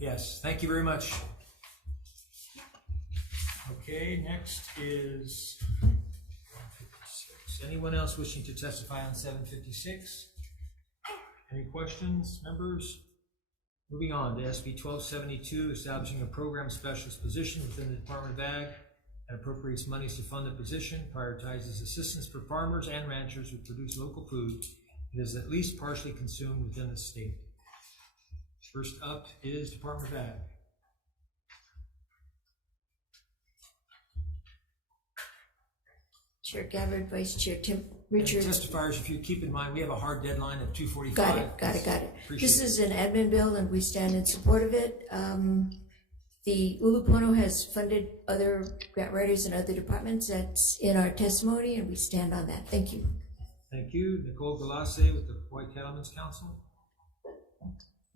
Yes, thank you very much. Okay, next is 756. Anyone else wishing to testify on 756? Any questions, members? Moving on to SB 1272, establishing a program specialist position within the Department of Ag and appropriates monies to fund the position, prioritizes assistance for farmers and ranchers who produce local food that is at least partially consumed within the state. First up is Department of Ag. Chair Gabbard, Vice Chair Tim Richards. And testifiers, if you keep in mind, we have a hard deadline of 2:45. Got it. This is an admin bill and we stand in support of it. The Ulupono has funded other grant writers and other departments. That's in our testimony and we stand on that. Thank you. Thank you. Nicole Galassi with the Hawaii Cattlemen's Council.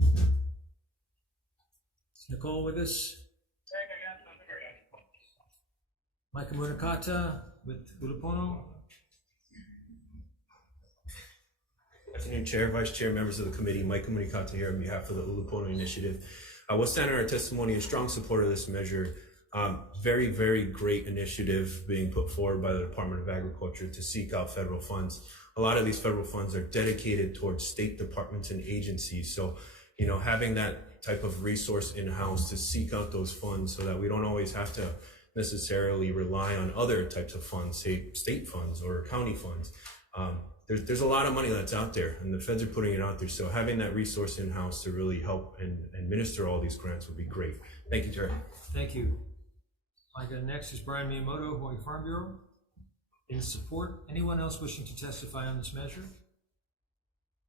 Is Nicole with us? Micah Munakata with Ulupono. Good afternoon, Chair, Vice Chair, members of the committee. Micah Munakata here on behalf of the Ulupono Initiative. We'll stand in our testimony in strong support of this measure. Very, very great initiative being put forward by the Department of Agriculture to seek out federal funds. A lot of these federal funds are dedicated towards state departments and agencies. So, you know, having that type of resource in-house to seek out those funds so that we don't always have to necessarily rely on other types of funds, say state funds or county funds. there's a lot of money that's out there, and the feds are putting it out there. So having that resource in-house to really help and administer all these grants would be great. Thank you, Chair. Thank you. Next is Brian Miyamoto, Hawaii Farm Bureau. In support. Anyone else wishing to testify on this measure?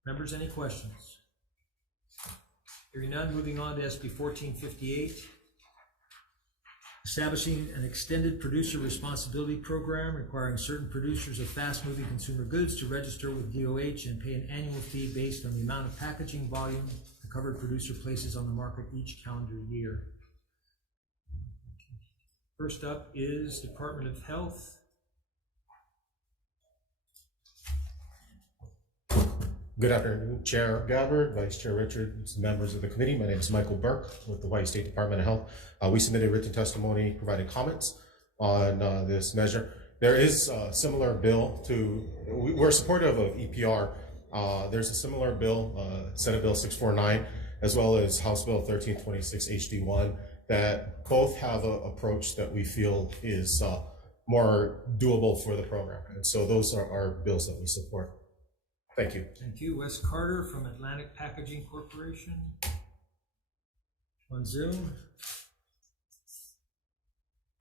Members, any questions? Hearing none, moving on to SB 1458. Establishing an extended producer responsibility program requiring certain producers of fast-moving consumer goods to register with DOH and pay an annual fee based on the amount of packaging volume the covered producer places on the market each calendar year. First up is Department of Health. Good afternoon, Chair Gabbard, Vice Chair Richards, members of the committee. My name is Michael Burke with the Hawaii State Department of Health. We submitted written testimony providing comments on this measure. There is a similar bill to, we're supportive of EPR. There's a similar bill, Senate Bill 649, as well as House Bill 1326 HD1, that both have an approach that we feel is more doable for the program. And so those are our bills that we support. Thank you. Thank you. Wes Carter from Atlantic Packaging Corporation. On Zoom.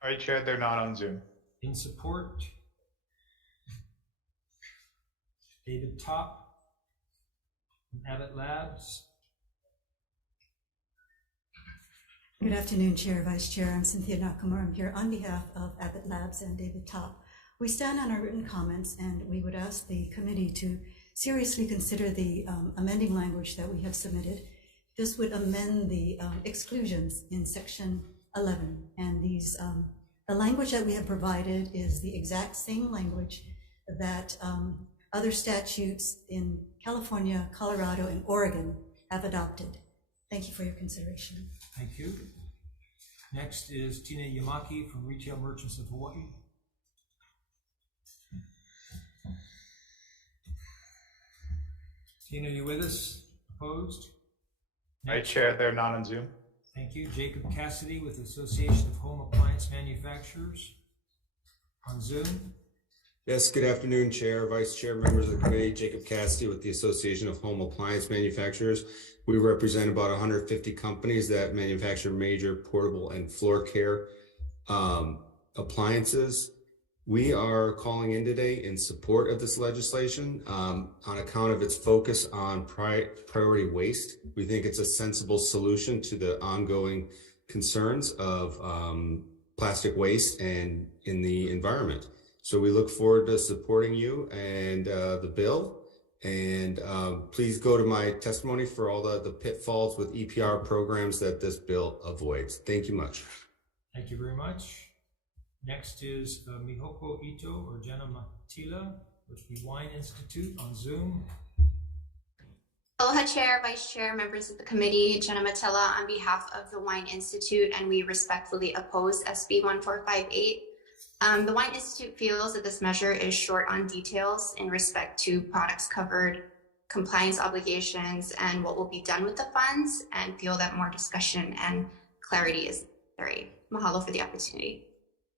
All right, Chair, they're not on Zoom. In support. David Top from Abbott Labs. Good afternoon, Chair, Vice Chair. I'm Cynthia Nakamura. I'm here on behalf of Abbott Labs and David Top. We stand on our written comments, and we would ask the committee to seriously consider the amending language that we have submitted. This would amend the exclusions in section 11, and these the language that we have provided is the exact same language that other statutes in California, Colorado, and Oregon have adopted. Thank you for your consideration. Thank you. Next is Tina Yamaki from Retail Merchants of Hawaii. Tina, are you with us? Opposed? All right, Chair, they're not on Zoom. Thank you. Jacob Cassidy with the Association of Home Appliance Manufacturers. On Zoom. Yes, good afternoon, Chair, Vice Chair, members of the committee. Jacob Cassidy with the Association of Home Appliance Manufacturers. We represent about 150 companies that manufacture major portable and floor care appliances. We are calling in today in support of this legislation on account of its focus on priority waste. We think it's a sensible solution to the ongoing concerns of plastic waste and in the environment. So we look forward to supporting you and the bill. And please go to my testimony for all the pitfalls with EPR programs that this bill avoids. Thank you much. Thank you very much. Next is Mihoko Ito or Jenna Matila with the Wine Institute on Zoom. Aloha, Chair, Vice Chair, members of the committee, Jenna Matila on behalf of the Wine Institute, and we respectfully oppose SB 1458. The Wine Institute feels that this measure is short on details in respect to products covered, compliance obligations, and what will be done with the funds, and feel that more discussion and clarity is necessary. Mahalo for the opportunity.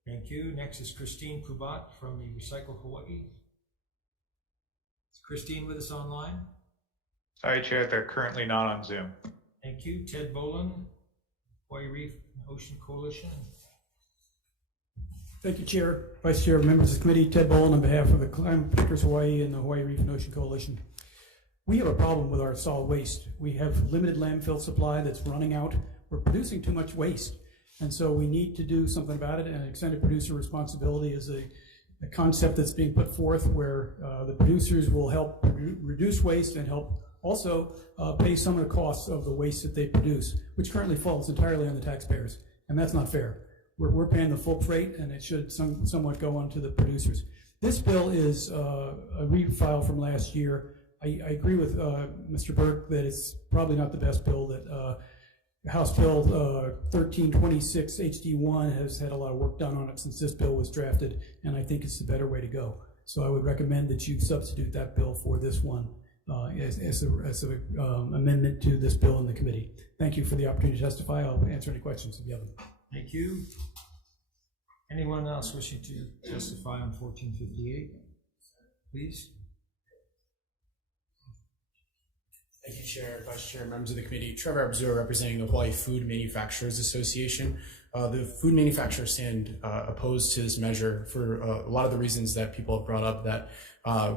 Thank you. Next is Christine Kubat from the Recycle Hawaii. Is Christine with us online? Sorry, Chair, they're currently not on Zoom. Thank you. Ted Boland, Hawaii Reef and Ocean Coalition. Thank you, Chair, Vice Chair, members of the committee. Ted Boland on behalf of the Climate Protectors Hawaii and the Hawaii Reef and Ocean Coalition. We have a problem with our solid waste. We have limited landfill supply that's running out. We're producing too much waste. And so we need to do something about it, and extended producer responsibility is a concept that's being put forth where the producers will help reduce waste and help also pay some of the costs of the waste that they produce, which currently falls entirely on the taxpayers, and that's not fair. We're paying the full freight, and it should somewhat go on to the producers. This bill is a refile from last year. I agree with Mr. Burke that it's probably not the best bill that House Bill 1326 HD1 has had a lot of work done on it since this bill was drafted, and I think it's the better way to go. So I would recommend that you substitute that bill for this one as an amendment to this bill in the committee. Thank you for the opportunity to testify. I'll answer any questions if you have them. Thank you. Anyone else wishing to testify on 1458? Please. Thank you, Chair, Vice Chair, members of the committee. Trevor Abzur, representing the Hawaii Food Manufacturers Association. The food manufacturers stand opposed to this measure for a lot of the reasons that people have brought up, that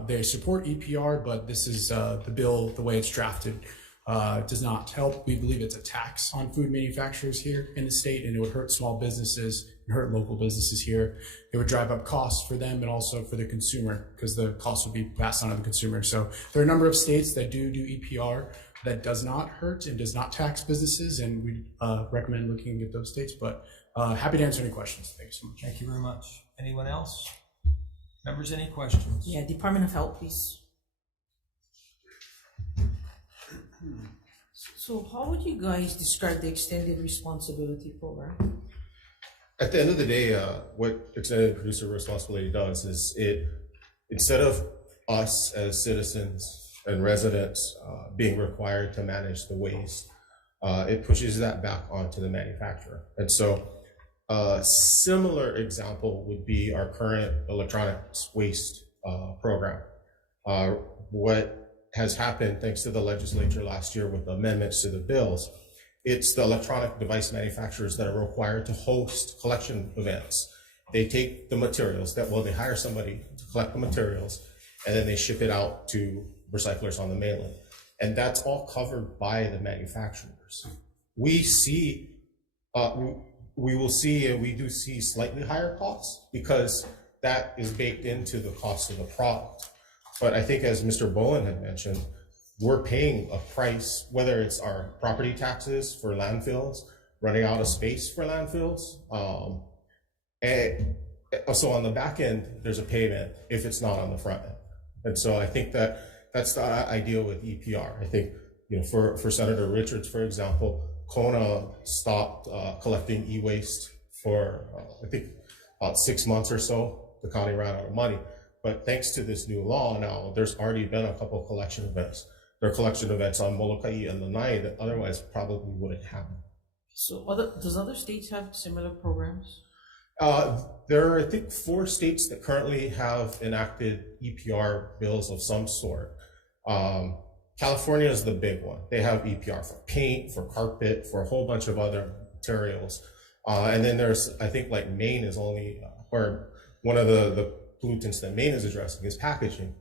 they support EPR, but this is the bill, the way it's drafted, does not help. We believe it's a tax on food manufacturers here in the state, and it would hurt small businesses and hurt local businesses here. It would drive up costs for them and also for the consumer, because the cost would be passed on to the consumer. So there are a number of states that do EPR that does not hurt and does not tax businesses, and we recommend looking at those states, but happy to answer any questions. Thank you so much. Thank you very much. Anyone else? Members, any questions? Yeah, Department of Health, please. So how would you guys describe the extended responsibility program? At the end of the day, what extended producer responsibility does is it, instead of us as citizens and residents being required to manage the waste, it pushes that back onto the manufacturer. And so a similar example would be our current electronics waste program. What has happened, thanks to the legislature last year with the amendments to the bills, it's the electronic device manufacturers that are required to host collection events. They take the materials they hire somebody to collect the materials, and then they ship it out to recyclers on the mainland. And that's all covered by the manufacturers. We see, we will see, and we do see slightly higher costs because that is baked into the cost of the product. But I think, as Mr. Bowen had mentioned, we're paying a price, whether it's our property taxes for landfills, running out of space for landfills. And so on the back end, there's a payment if it's not on the front end. And so I think that that's the idea with EPR. I think, for Senator Richards, for example, Kona stopped collecting e-waste for, I think, about 6 months or so. The county ran out of money. But thanks to this new law now, there's already been a couple of collection events. There are collection events on Molokai and Lanai that otherwise probably wouldn't happen. So does other states have similar programs? There are, I think, 4 states that currently have enacted EPR bills of some sort. California is the big one. They have EPR for paint, for carpet, for a whole bunch of other materials. And then there's, I think, like Maine is only, or one of the pollutants that Maine is addressing is packaging.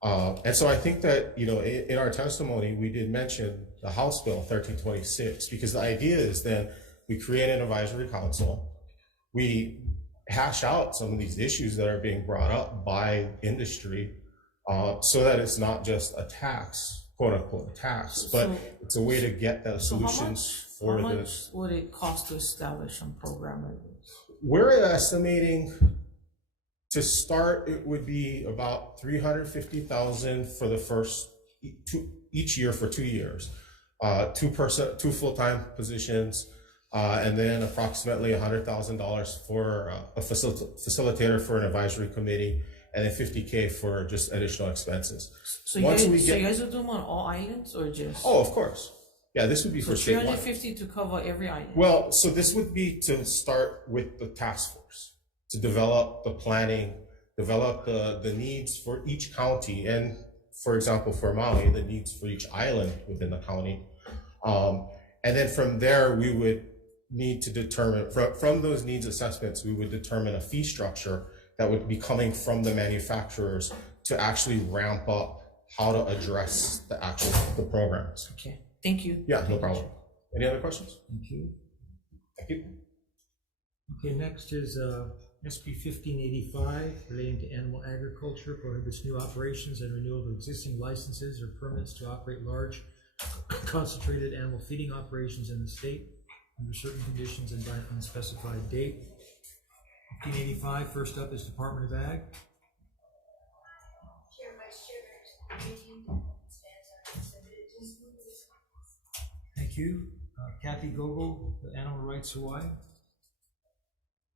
And so I think that, in our testimony, we did mention the House Bill 1326, because the idea is then we create an advisory council, we hash out some of these issues that are being brought up by industry, so that it's not just a tax, quote unquote tax, but it's a way to get the solutions for how this. much would it cost to establish a program like this? We're estimating, to start, it would be about $350,000 for the first each year for 2 years, 2 full-time positions, and then approximately $100,000 for a facilitator for an advisory committee, and then $50K for just additional expenses. So you guys are doing on all islands or just? Oh, of course. Yeah, this would be for statewide. 350 to cover every island. Well, so this would be to start with the task force, to develop the planning, develop the needs for each county, and for example, for Maui, the needs for each island within the county. And then from there, we would need to determine, from those needs assessments, we would determine a fee structure that would be coming from the manufacturers to actually ramp up how to address the programs. Okay, thank you. Yeah, no problem. Any other questions? Thank you. Thank you. Okay, next is SB 1585 relating to animal agriculture, prohibits new operations and renewal of existing licenses or permits to operate large concentrated animal feeding operations in the state under certain conditions and by an unspecified date. 1585, first up is Department of Ag. Thank you. Kathy Gogol, the Animal Rights Hawaii.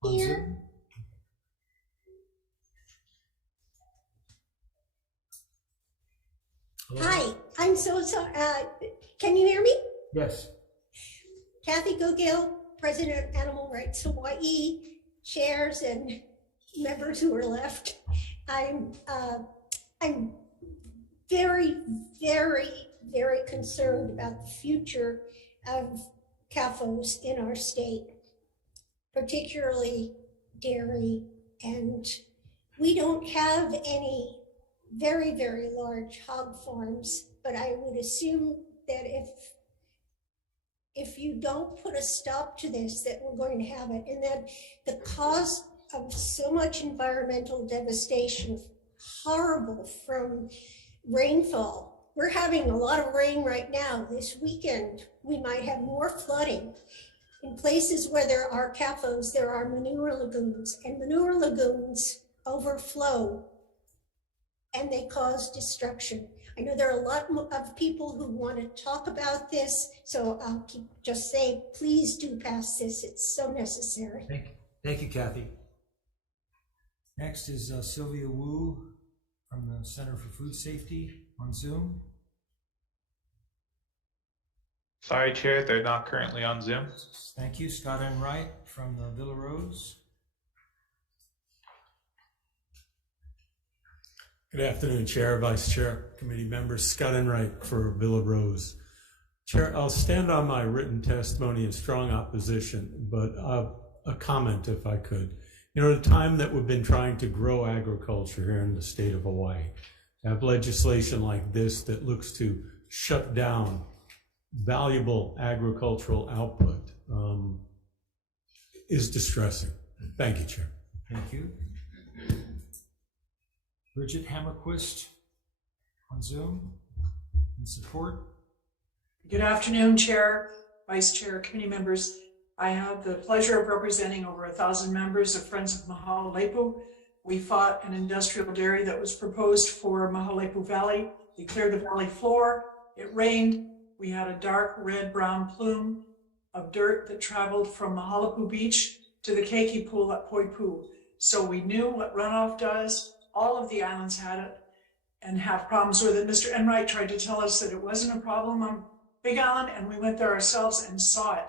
Here. Hello? Hi, I'm so sorry. Can you hear me? Yes. Kathy Gogil, President of Animal Rights Hawaii, chairs and members who are left. I'm very, very very concerned about the future of CAFOs in our state, particularly dairy. And we don't have any very, very large hog farms, but I would assume that if you don't put a stop to this, that we're going to have it, and that the cause of so much environmental devastation, horrible from rainfall. We're having a lot of rain right now. This weekend, we might have more flooding. In places where there are CAFOs, there are manure lagoons, and manure lagoons overflow and they cause destruction. I know there are a lot of people who want to talk about this, so I'll just say, please do pass this. It's so necessary. Thank you, Kathy. Next is Sylvia Wu from the Center for Food Safety on Zoom. Sorry, Chair, they're not currently on Zoom. Thank you. Scott Enright from the Villa Rose. Good afternoon, Chair, Vice Chair, committee members. Scott Enright for Villa Rose. Chair, I'll stand on my written testimony in strong opposition, but a comment if I could. You know, the time that we've been trying to grow agriculture here in the state of Hawaii, to have legislation like this that looks to shut down valuable agricultural output is distressing. Thank you, Chair. Thank you. Bridget Hammerquist on Zoom in support. Good afternoon, Chair, Vice Chair, committee members. I have the pleasure of representing over 1,000 members of Friends of Mahalepu. We fought an industrial dairy that was proposed for Mahalepu Valley. They cleared the valley floor. It rained. We had a dark red-brown plume of dirt that traveled from Mahalepu Beach to the Keiki Pool at Poipu. So we knew what runoff does. All of the islands had it and have problems with it. Mr. Enright tried to tell us that it wasn't a problem on Big Island, and we went there ourselves and saw it.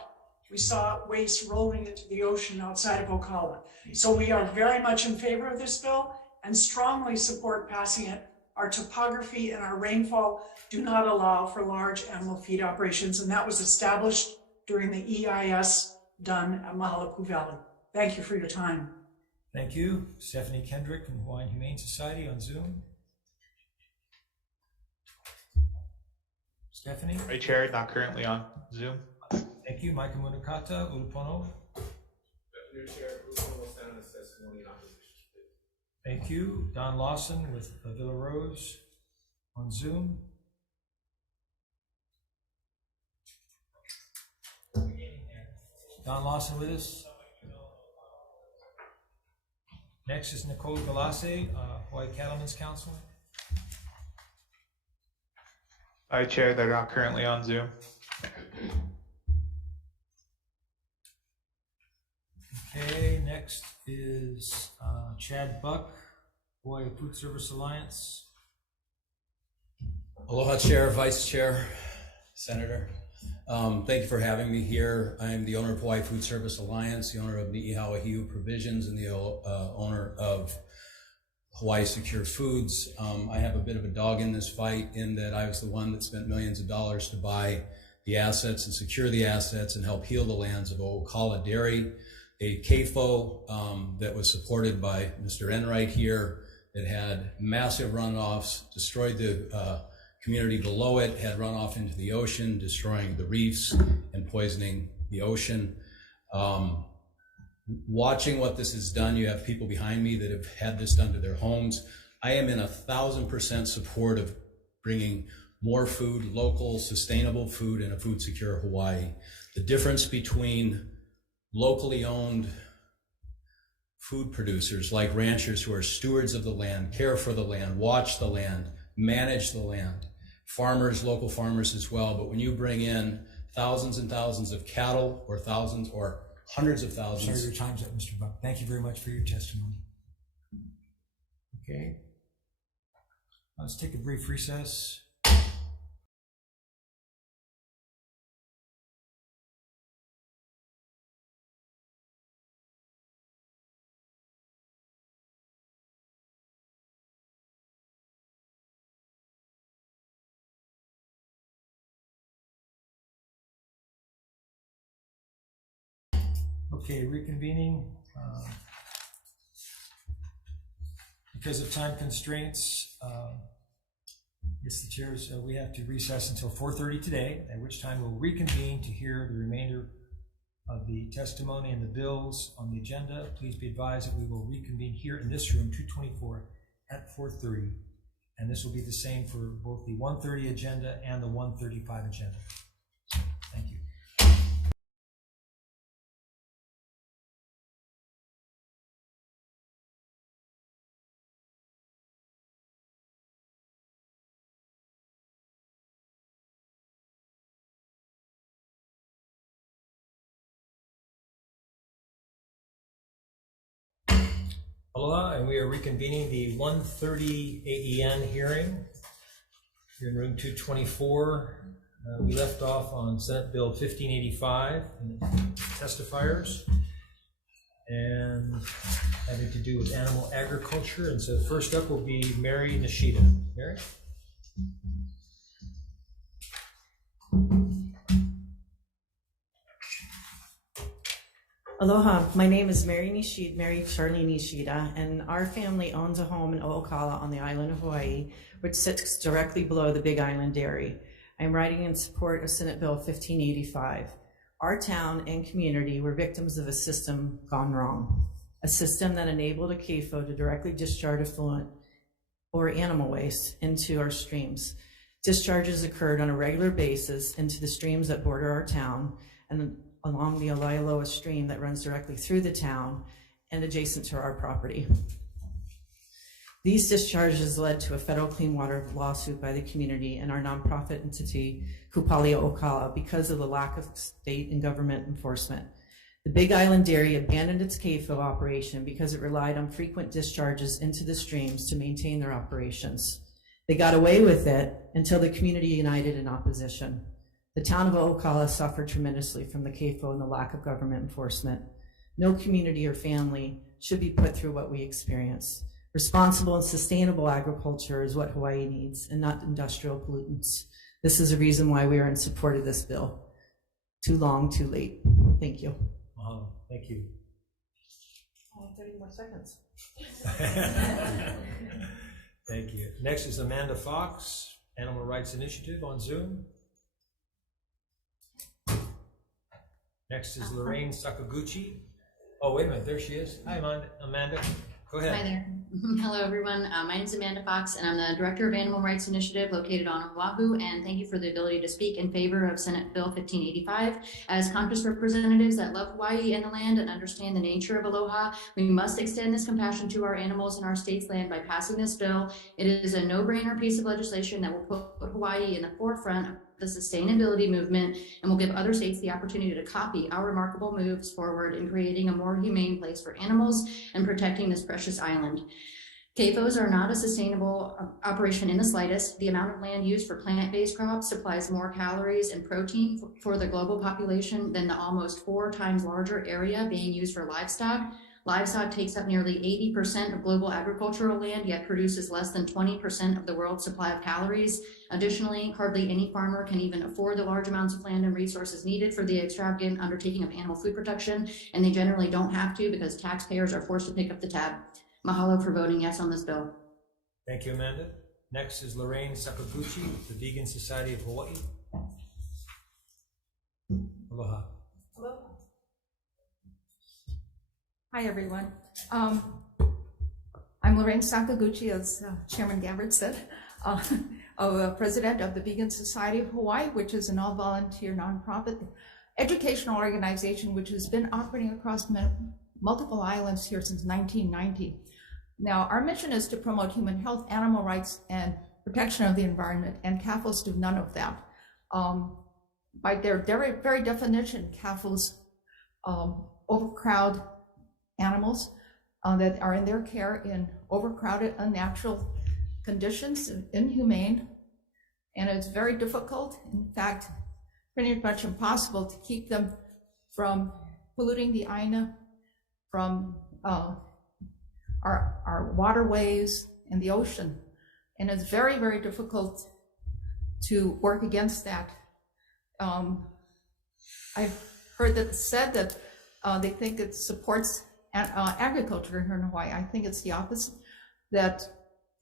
We saw waste rolling into the ocean outside of Ocala. So we are very much in favor of this bill and strongly support passing it. Our topography and our rainfall do not allow for large animal feed operations, and that was established during the EIS done at Mahalepu Valley. Thank you for your time. Thank you. Stephanie Kendrick from Hawaiian Humane Society on Zoom. Stephanie? Right, Chair, not currently on Zoom. Thank you. Micah Munakata, Ulupono. Thank you. Don Lawson with Villa Rose on Zoom. Don Lawson with us. Next is Nicole Galassi, Hawaii Cattlemen's Council. Hi, Chair, they're not currently on Zoom. Okay, next is Chad Buck, Hawaii Food Service Alliance. Aloha, Chair, Vice Chair, Senator. Thank you for having me here. I'm the owner of Hawaii Food Service Alliance, the owner of Ni'ihau Provisions, and the owner of Hawaii Secure Foods. I have a bit of a dog in this fight in that I was the one that spent millions of dollars to buy the assets and secure the assets and help heal the lands of Ocala Dairy, a CAFO that was supported by Mr. Enright here, that had massive runoffs, destroyed the community below it, had runoff into the ocean, destroying the reefs and poisoning the ocean. Watching what this has done, you have people behind me that have had this done to their homes. I am in 1,000% support of bringing more food, local, sustainable food in a food secure Hawaii. The difference between locally owned food producers like ranchers who are stewards of the land, care for the land, watch the land, manage the land, farmers, local farmers as well. But when you bring in thousands and thousands of cattle or thousands or hundreds of thousands. Sorry, your time's up, Mr. Buck. Thank you very much for your testimony. Okay. Let's take a brief recess. Okay, reconvening. Because of time constraints, yes, the chairs, we have to recess until 4:30 today, at which time we'll reconvene to hear the remainder of the testimony and the bills on the agenda. Please be advised that we will reconvene here in this room, 224, at 4:30. And this will be the same for both the 1:30 agenda and the 1:35 agenda. Thank you. Aloha, and we are reconvening the 1:30 AEN hearing here in room 224. We left off on Senate Bill 1585 and testifiers, and having to do with animal agriculture. And so first up will be Mary Nishida. Mary? Aloha, my name is Mary Charlene Nishida, and our family owns a home in O'Okala on the island of Hawaii, which sits directly below the Big Island Dairy. I'm writing in support of Senate Bill 1585. Our town and community were victims of a system gone wrong, a system that enabled a CAFO to directly discharge effluent or animal waste into our streams. Discharges occurred on a regular basis into the streams that border our town and along the Olaialoa stream that runs directly through the town and adjacent to our property. These discharges led to a federal clean water lawsuit by the community and our nonprofit entity, Kupali Okala, because of the lack of state and government enforcement. The Big Island Dairy abandoned its CAFO operation because it relied on frequent discharges into the streams to maintain their operations. They got away with it until the community united in opposition. The town of O'Okala suffered tremendously from the CAFO and the lack of government enforcement. No community or family should be put through what we experience. Responsible and sustainable agriculture is what Hawaii needs, and not industrial pollutants. This is a reason why we are in support of this bill. Too long, too late. Thank you. Thank you. 30 more seconds. Thank you. Next is Amanda Fox, Animal Rights Initiative on Zoom. Next is Lorraine Sakaguchi. Oh, wait a minute, there she is. Hi, Amanda. Go ahead. Hi there. Hello, everyone. My name is Amanda Fox, and I'm the Director of Animal Rights Initiative located on Oahu, and thank you for the ability to speak in favor of Senate Bill 1585. As conscious representatives that love Hawaii and the land and understand the nature of aloha, we must extend this compassion to our animals in our state's land by passing this bill. It is a no-brainer piece of legislation that will put Hawaii in the forefront of the sustainability movement and will give other states the opportunity to copy our remarkable moves forward in creating a more humane place for animals and protecting this precious island. CAFOs are not a sustainable operation in the slightest. The amount of land used for plant-based crops supplies more calories and protein for the global population than the almost 4 times larger area being used for livestock. Livestock takes up nearly 80% of global agricultural land, yet produces less than 20% of the world's supply of calories. Additionally, hardly any farmer can even afford the large amounts of land and resources needed for the extravagant undertaking of animal food production, and they generally don't have to because taxpayers are forced to pick up the tab. Mahalo for voting yes on this bill. Thank you, Amanda. Next is Lorraine Sakaguchi, the Vegan Society of Hawaii. Aloha. Hello. Hi, everyone. I'm Lorraine Sakaguchi, as Chairman Gabbard said, President of the Vegan Society of Hawaii, which is an all-volunteer nonprofit educational organization which has been operating across multiple islands here since 1990. Now, our mission is to promote human health, animal rights, and protection of the environment, and CAFOs do none of that. By their very definition, CAFOs overcrowd animals that are in their care in overcrowded, unnatural conditions, inhumane, and it's very difficult, in fact, pretty much impossible to keep them from polluting the Aina, from our waterways and the ocean. And it's very, very difficult to work against that. I've heard that said that They think it supports agriculture here in Hawaii. I think it's the opposite. That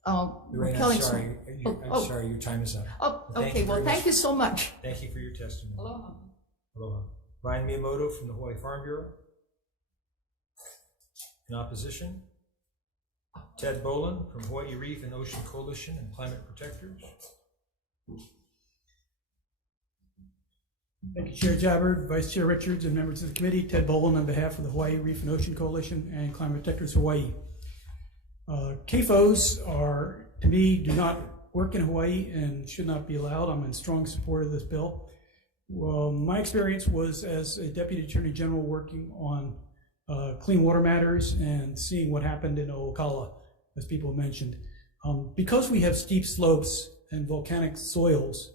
we're Lorraine, killing I'm sorry. I'm sorry, your time is up. Oh, Thank okay. you Well, very thank much. you so much. Thank you for your testimony. Aloha. Aloha. Ryan Miyamoto from the Hawaii Farm Bureau. In opposition, Ted Boland from Hawaii Reef and Ocean Coalition and Climate Protectors. Thank you, Chair Jabbard, Vice Chair Richards, and members of the committee. Ted Boland on behalf of the Hawaii Reef and Ocean Coalition and Climate Protectors Hawaii. CAFOs are, to me, do not work in Hawaii and should not be allowed. I'm in strong support of this bill. Well, my experience was as a Deputy Attorney General working on clean water matters and seeing what happened in O'Okala, as people mentioned. Because we have steep slopes and volcanic soils,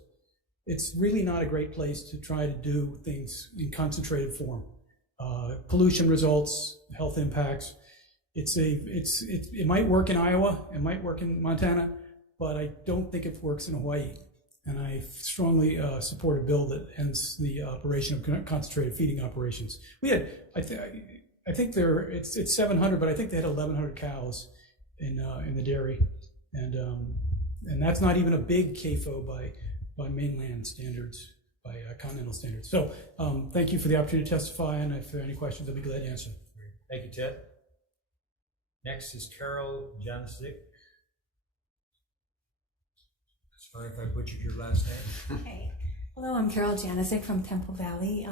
it's really not a great place to try to do things in concentrated form. Pollution results, health impacts. It might work in Iowa, it might work in Montana, but I don't think it works in Hawaii. And I strongly support a bill that ends the operation of concentrated feeding operations. We had, I think it's 700, but I think they had 1,100 cows in the dairy, and that's not even a big CAFO by mainland standards, by continental standards. So thank you for the opportunity to testify, and if there are any questions, I'll be glad to answer. Thank you, Ted. Next is Carol Janisic. Sorry if I butchered your last name. Okay. Hello, I'm Carol Janisic from Temple Valley.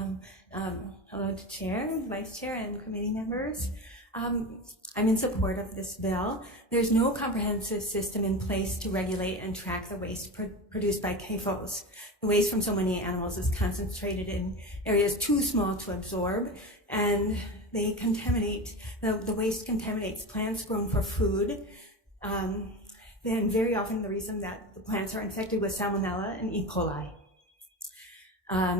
Hello to Chair, Vice Chair, and committee members. I'm in support of this bill. There's no comprehensive system in place to regulate and track the waste produced by CAFOs. The waste from so many animals is concentrated in areas too small to absorb, and they contaminate, the waste contaminates plants grown for food. Then very often the reason that the plants are infected with Salmonella and E. coli.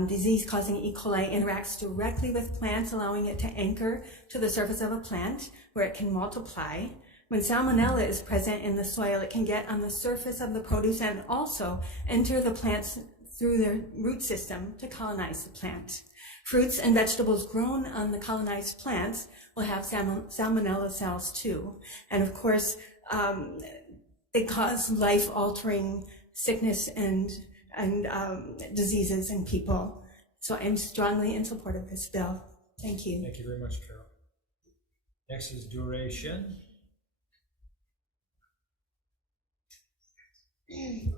Disease-causing E. coli interacts directly with plants, allowing it to anchor to the surface of a plant where it can multiply. When Salmonella is present in the soil, it can get on the surface of the produce and also enter the plants through their root system to colonize the plant. Fruits and vegetables grown on the colonized plants will have Salmonella cells too. And of course, they cause life-altering sickness and diseases in people. So I'm strongly in support of this bill. Thank you. Thank you very much, Carol. Next is Dure Shen.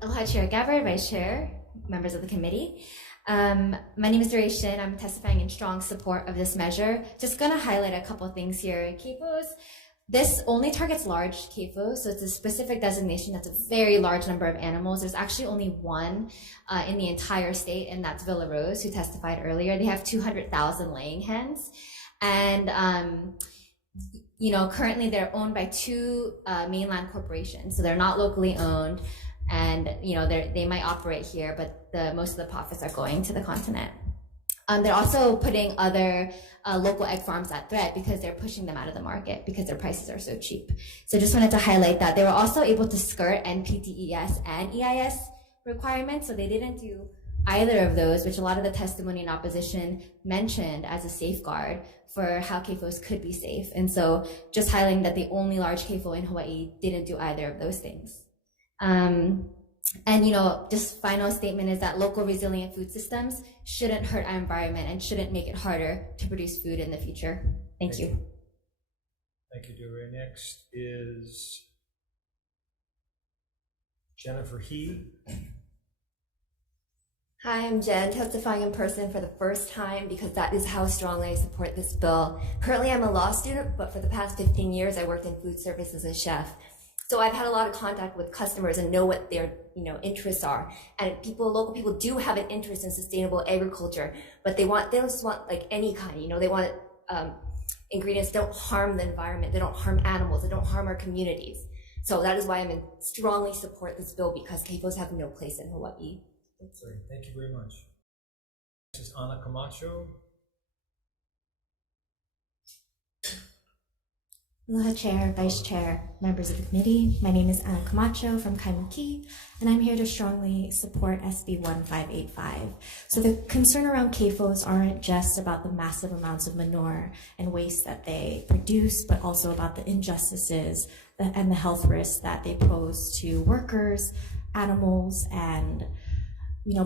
Aloha, Chair Gabbard, Vice Chair, members of the committee. My name is Dure Shen. I'm testifying in strong support of this measure. Just going to highlight a couple things here. CAFOs. This only targets large CAFOs, so it's a specific designation that's a very large number of animals. There's actually only one in the entire state, and that's Villa Rose, who testified earlier. They have 200,000 laying hens, and currently they're owned by two mainland corporations, so they're not locally owned, and they might operate here, but most of the profits are going to the continent. They're also putting other local egg farms at threat because they're pushing them out of the market because their prices are so cheap. So just wanted to highlight that. They were also able to skirt NPDES and EIS requirements, so they didn't do either of those, which a lot of the testimony in opposition mentioned as a safeguard for how CAFOs could be safe. And so just highlighting that the only large CAFO in Hawaii didn't do either of those things. And just final statement is that local resilient food systems shouldn't hurt our environment and shouldn't make it harder to produce food in the future. Thank you. Thank you, Dure. Next is Jennifer He. Hi, I'm Jen, testifying in person for the first time because that is how strongly I support this bill. Currently, I'm a law student, but for the past 15 years, I worked in food service as a chef. So I've had a lot of contact with customers and know what their interests are. And local people do have an interest in sustainable agriculture, but they don't just want like any kind, they want ingredients that don't harm the environment, they don't harm animals, they don't harm our communities. So that is why I'm in strongly support this bill because CAFOs have no place in Hawaii. Great, thank you very much. This is Ana Camacho. Aloha Chair, Vice Chair, members of the committee. My name is Anna Camacho from Kaimuki, and I'm here to strongly support SB 1585. So the concern around CAFOs aren't just about the massive amounts of manure and waste that they produce, but also about the injustices and the health risks that they pose to workers, animals, and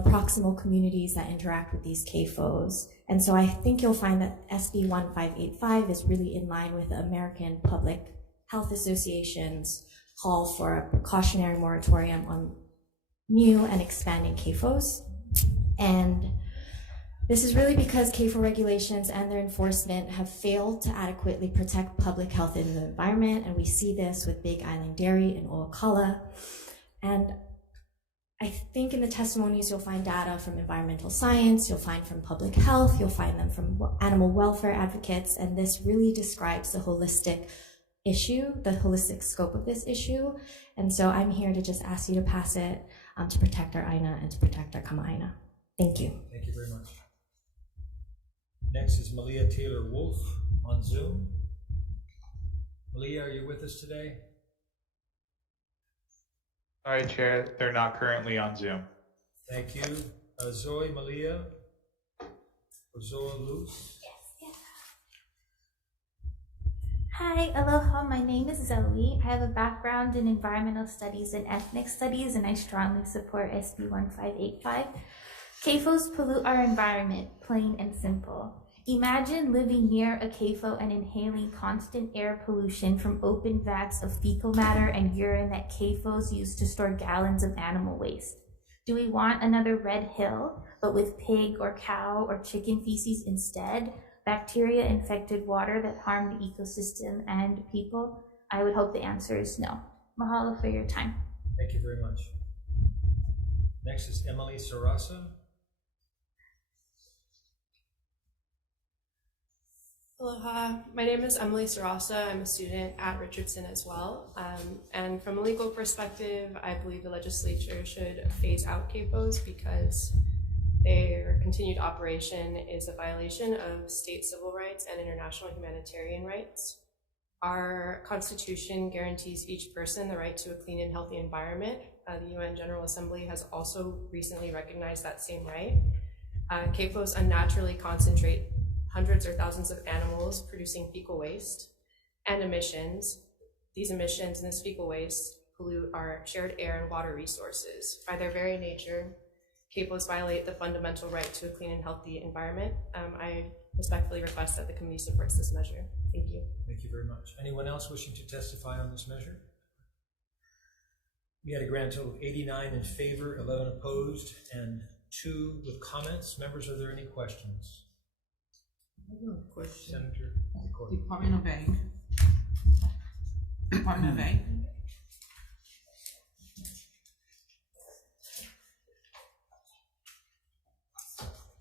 proximal communities that interact with these CAFOs. And so I think you'll find that SB 1585 is really in line with the American Public Health Association's call for a precautionary moratorium on new and expanding CAFOs. And this is really because CAFO regulations and their enforcement have failed to adequately protect public health in the environment. And we see this with Big Island Dairy and O'Akala. And I think in the testimonies, you'll find data from environmental science, you'll find from public health, you'll find them from animal welfare advocates, and this really describes the holistic issue, the holistic scope of this issue. And so I'm here to just ask you to pass it to protect our Aina and to protect our Kama'aina. Thank you. Thank you very much. Next is Malia Taylor-Wolf on Zoom. Malia, are you with us today? Sorry, Chair, they're not currently on Zoom. Thank you. Zoe, Malia? Or Zoe Luz? Hi, aloha. My name is Zoe. I have a background in environmental studies and ethnic studies, and I strongly support SB 1585. CAFOs pollute our environment, plain and simple. Imagine living near a CAFO and inhaling constant air pollution from open vats of fecal matter and urine that CAFOs use to store gallons of animal waste. Do we want another Red Hill, but with pig or cow or chicken feces instead? Bacteria-infected water that harm the ecosystem and people? I would hope the answer is no. Mahalo for your time. Thank you very much. Next is Emily Sarasa. Aloha, my name is Emily Sarasa. I'm a student at Richardson as well. And from a legal perspective, I believe the legislature should phase out CAFOs because their continued operation is a violation of state civil rights and international humanitarian rights. Our Constitution guarantees each person the right to a clean and healthy environment. The UN General Assembly has also recently recognized that same right. CAFOs unnaturally concentrate hundreds or thousands of animals producing fecal waste and emissions. These emissions and this fecal waste pollute our shared air and water resources. By their very nature, CAFOs violate the fundamental right to a clean and healthy environment. I respectfully request that the committee supports this measure. Thank you. Thank you very much. Anyone else wishing to testify on this measure? We had a grand total of 89 in favor, 11 opposed, and 2 with comments. Members, are there any questions? I have a question. Senator. Department of Ag. Department of Ag.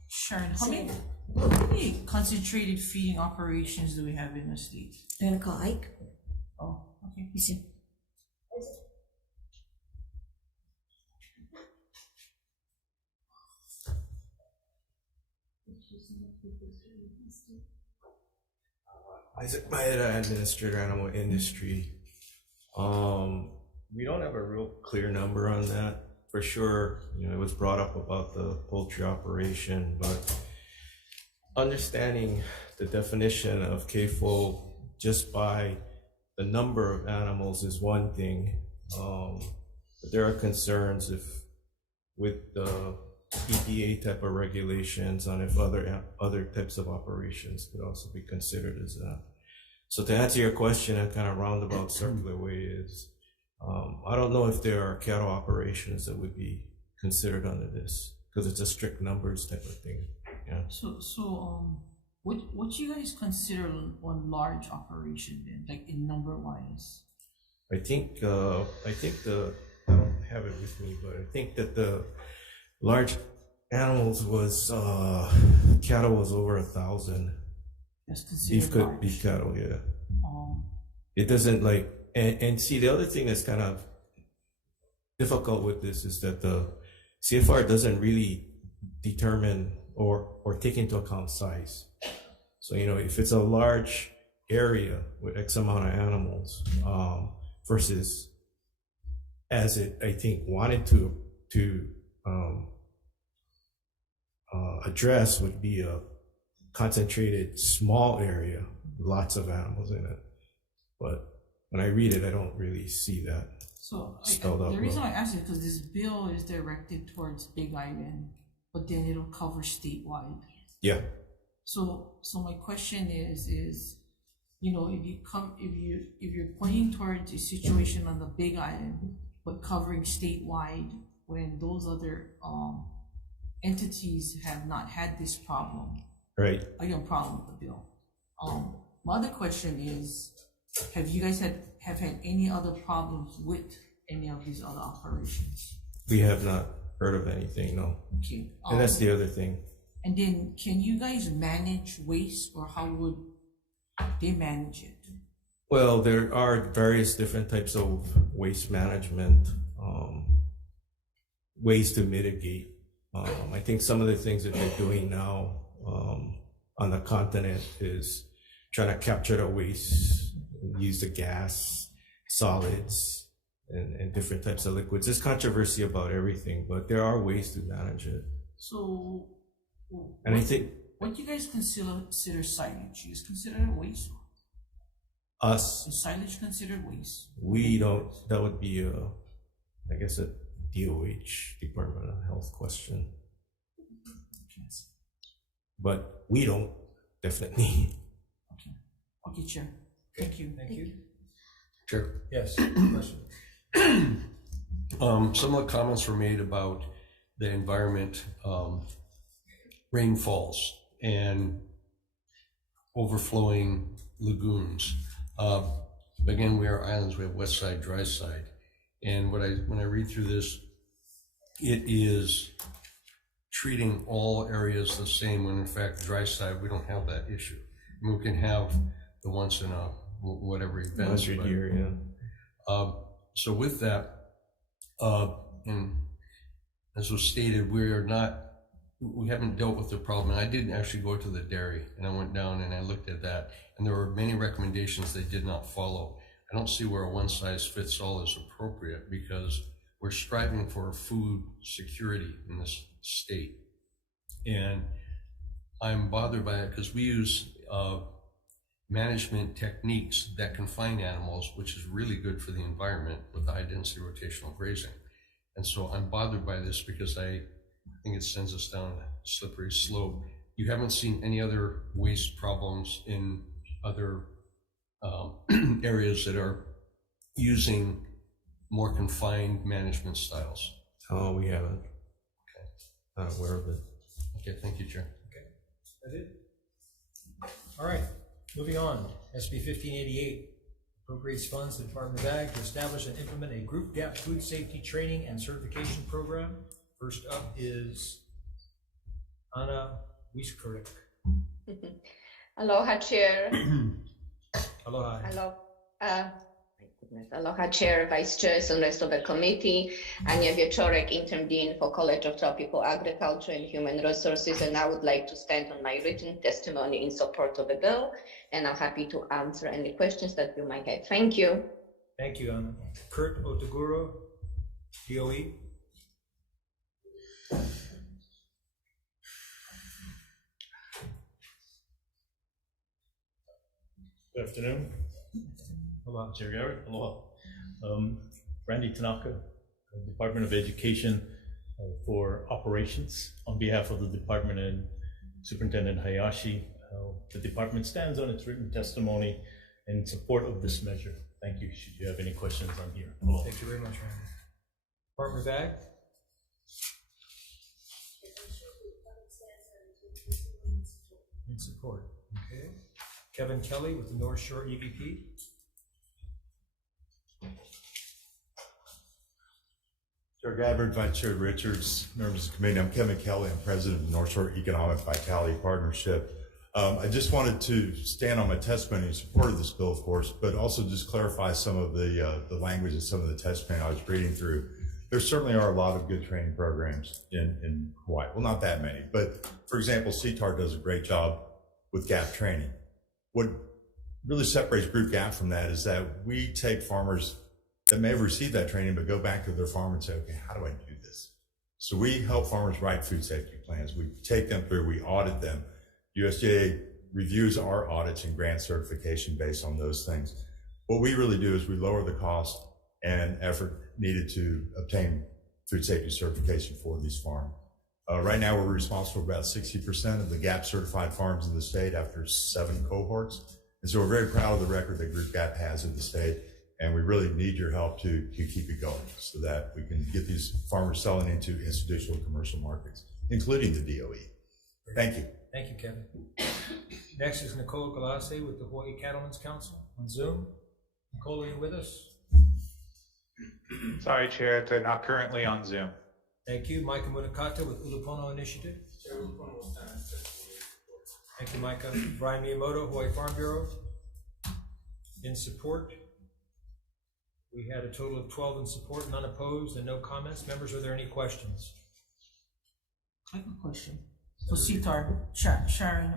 Sharon, how many concentrated feeding operations do we have in the state? I'm gonna call Ike. Oh, okay. He's here. Isaac Maeda, Administrator, Animal Industry. We don't have a real clear number on that. For sure, it was brought up about the poultry operation, but understanding the definition of CAFO just by the number of animals is one thing. But there are concerns with the EPA type of regulations on if other types of operations could also be considered as that. So to answer your question in a kind of roundabout circular way is, I don't know if there are cattle operations that would be considered under this because it's a strict numbers type of thing. Yeah. So what you guys consider one large operation then, like in number wise? I think I don't have it with me, but I think that the large animals was cattle was over 1,000. That's considered large. Beef cattle, yeah. It doesn't like and see the other thing that's kind of difficult with this is that the CFR doesn't really determine or take into account size. So if it's a large area with X amount of animals, versus as it, I think, wanted to address would be a concentrated small area, lots of animals in it. But when I read it, I don't really see that spelled out. The reason I ask is because this bill is directed towards Big Island, but then it'll cover statewide. Yeah. So my question is, you know, if you're pointing towards a situation on the Big Island, but covering statewide, when those other entities have not had this problem, right? I got a problem with the bill. My other question is, have you guys had any other problems with any of these other operations? We have not heard of anything, no. Okay. And that's the other thing. And then, can you guys manage waste, or how would they manage it? Well, there are various different types of waste management, ways to mitigate. I think some of the things that they're doing now on the continent is trying to capture the waste, use the gas, solids, and different types of liquids. There's controversy about everything, but there are ways to manage it. So, and I think what do you guys consider silage? Is considered a waste? Us? Is silage considered waste? We don't. That would be I guess a DOH, Department of Health question. But we don't, definitely. Okay, Chair. Thank you. Thank you. Chair. Yes. Question. Some of the comments were made about the environment, rainfalls and overflowing lagoons. Again, we are islands. We have west side, dry side, and when I read through this, it is treating all areas the same. When in fact, dry side, we don't have that issue. I mean, we can have the once in a whatever event. Once a year, yeah. So with that, and as was stated, we haven't dealt with the problem. And I did actually go to the dairy, and I went down and I looked at that, and there were many recommendations they did not follow. I don't see where a one size fits all is appropriate, because we're striving for food security in this state. And I'm bothered by it because we use management techniques that confine animals, which is really good for the environment with the high density rotational grazing. And so I'm bothered by this because I think it sends us down a slippery slope. You haven't seen any other waste problems in other areas that are using more confined management styles? Oh, we haven't. Okay. Not aware of it. Okay, thank you, Chair. Okay, that's it. All right, moving on. SB 1588 appropriates funds to the Department of Ag to establish and implement a group gap food safety training and certification program. First up is Anna Wiskarek. Aloha, Chair. Aloha. Hello. Aloha, Chair, Vice Chairs, and rest of the committee. Ania Wieczorek, Interim Dean for College of Tropical Agriculture and Human Resources, and I would like to stand on my written testimony in support of the bill, and I'm happy to answer any questions that you might have. Thank you. Thank you, Anna. Kurt Otaguro, DOE. Good afternoon. Hello. Chair Garrett. Aloha. Randy Tanaka, Department of Education for Operations. On behalf of the department and Superintendent Hayashi, the department stands on its written testimony in support of this measure. Thank you. Should you have any questions on here? Aloha. Thank you very much, Randy. Department of Ag. In support. Okay. Kevin Kelly with the North Shore EVP. Chair Gabbard, Vice Chair Richards, members of the committee, I'm Kevin Kelly. I'm president of the North Shore Economic Vitality Partnership. I just wanted to stand on my testimony in support of this bill, of course, but also just clarify some of the language and some of the testimony I was reading through. There certainly are a lot of good training programs in Hawaii. Well, not that many, but for example, CTAR does a great job with GAP training. What really separates Group GAP from that is that we take farmers that may have received that training, but go back to their farm and say, okay, how do I do this? So we help farmers write food safety plans. We take them through, we audit them. USDA reviews our audits and grants certification based on those things. What we really do is we lower the cost and effort needed to obtain food safety certification for these farms. Right now, we're responsible for about 60% of the GAP certified farms in the state after 7 cohorts. And so we're very proud of the record that Group GAP has in the state. And we really need your help to keep it going so that we can get these farmers selling into institutional and commercial markets, including the DOE. Thank you. Thank you, Kevin. Next is Nicole Galase with the Hawaii Cattlemen's Council on Zoom. Nicole, are you with us? Sorry, Chair, they're not currently on Zoom. Thank you. Micah Mutakata with Ulupono Initiative. Thank you, Micah. Brian Miyamoto, Hawaii Farm Bureau. In support. We had a total of 12 in support, none opposed, and no comments. Members, are there any questions? I have a question. So CTAR, Sharon,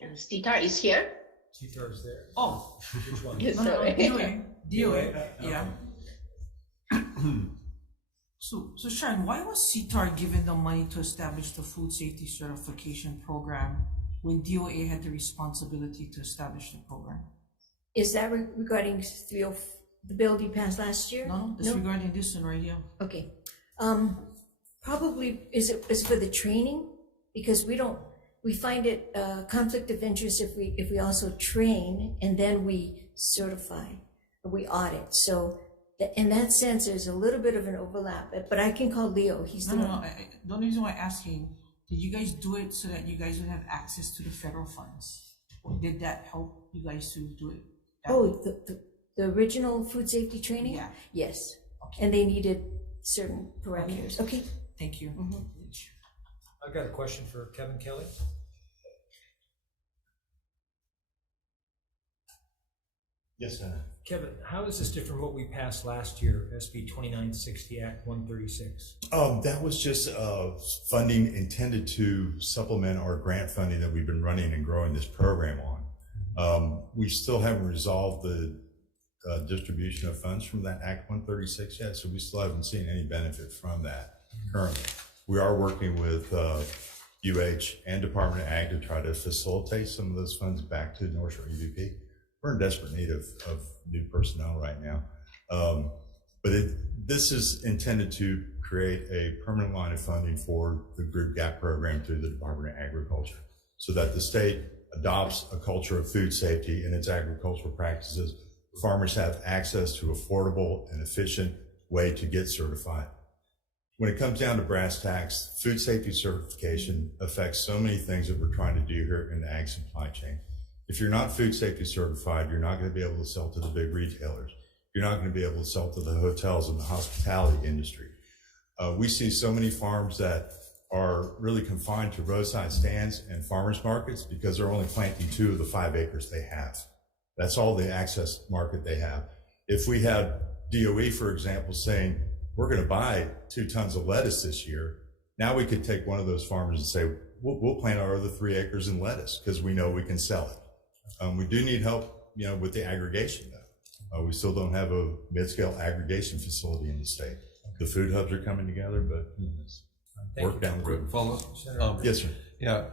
CTAR is here. CTAR is there. Oh. Which one? Yes, no, sorry. DOA, yeah. So Sharon, why was CTAR given the money to establish the food safety certification program when DOA had the responsibility to establish the program? Is that regarding the bill you passed last year? No, this regarding this one right here. Okay. Probably is it for the training? Because we find it a conflict of interest if we also train and then we certify or we audit. So in that sense, there's a little bit of an overlap. But I can call Leo. He's the one. The only reason why I'm asking, did you guys do it so that you guys would have access to the federal funds? Or did that help you guys to do it? Oh, the original food safety training? Yeah. Yes. Okay. And they needed certain parameters. Okay. Thank you. Mm-hmm. I've got a question for Kevin Kelly. Yes, sir. Kevin, how is this different from what we passed last year, SB 2960 Act 136? That was just funding intended to supplement our grant funding that we've been running and growing this program on. We still haven't resolved the distribution of funds from that Act 136 yet, so we still haven't seen any benefit from that currently. We are working with UH and Department of Ag to try to facilitate some of those funds back to North Shore EVP. We're in desperate need of new personnel right now. But this is intended to create a permanent line of funding for the Group GAP program through the Department of Agriculture so that the state adopts a culture of food safety in its agricultural practices. Farmers have access to affordable and efficient way to get certified. When it comes down to brass tacks, food safety certification affects so many things that we're trying to do here in the ag supply chain. If you're not food safety certified, you're not going to be able to sell to the big retailers. You're not going to be able to sell to the hotels and the hospitality industry. We see so many farms that are really confined to roadside stands and farmers markets because they're only planting 2 of the 5 acres they have. That's all the access market they have. If we had DOE, for example, saying, we're going to buy 2 tons of lettuce this year, now we could take one of those farmers and say, we'll plant our other 3 acres in lettuce because we know we can sell it. We do need help, with the aggregation though. We still don't have a mid-scale aggregation facility in the state. The food hubs are coming together, but work down the road. Follow-up? Yes, sir. Yeah.